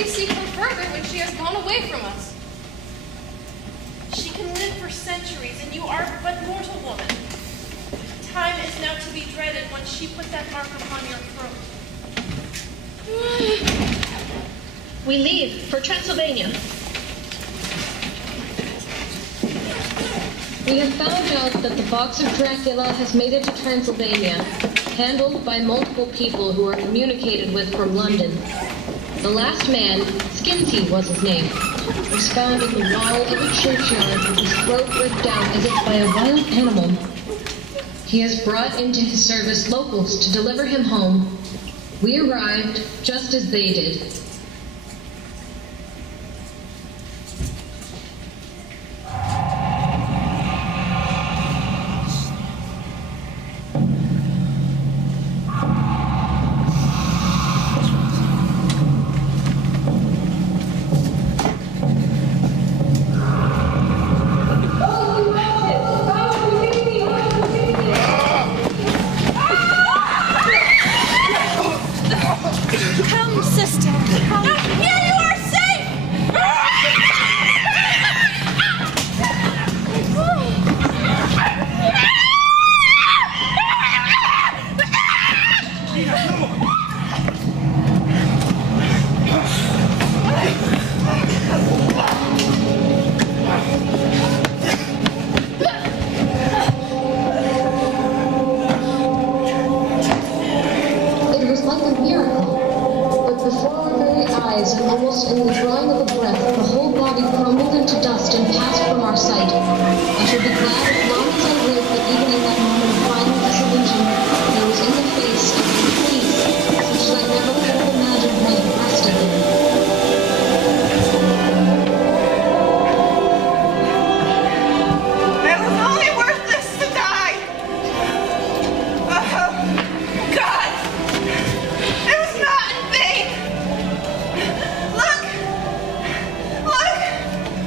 we seek her further when she has gone away from us? She can live for centuries, and you are but mortal woman. Time is now to be dreaded when she put that mark upon your throat. We leave for Transylvania. We have found out that the box of Dracula has made it to Transylvania, handled by multiple people who are communicated with from London. The last man, Skinsy was his name, was found in the wall of a churchyard with his throat ripped out as if by a wild animal. He has brought into his service locals to deliver him home. We arrived just as they did. Come, sister. Come. Here you are safe! It was like a miracle. Before our very eyes, and almost in the drawing of a breath, the whole body crumbled into dust and passed from our sight. I should be glad as long as I live that even in that moment of final disillusion, there was in the face a peace such as I never could have imagined might have rested there. It was only worth this to die. Oh, God. It was not in vain. Look. Look.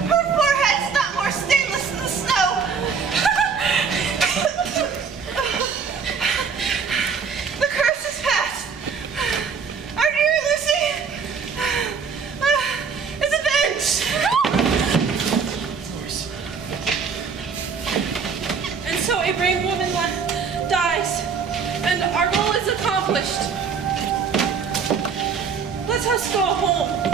Her forehead's not more stainless than the snow. The curse is past. Our dear Lucy is avenged. And so a brave woman dies, and our goal is accomplished. Let us go home.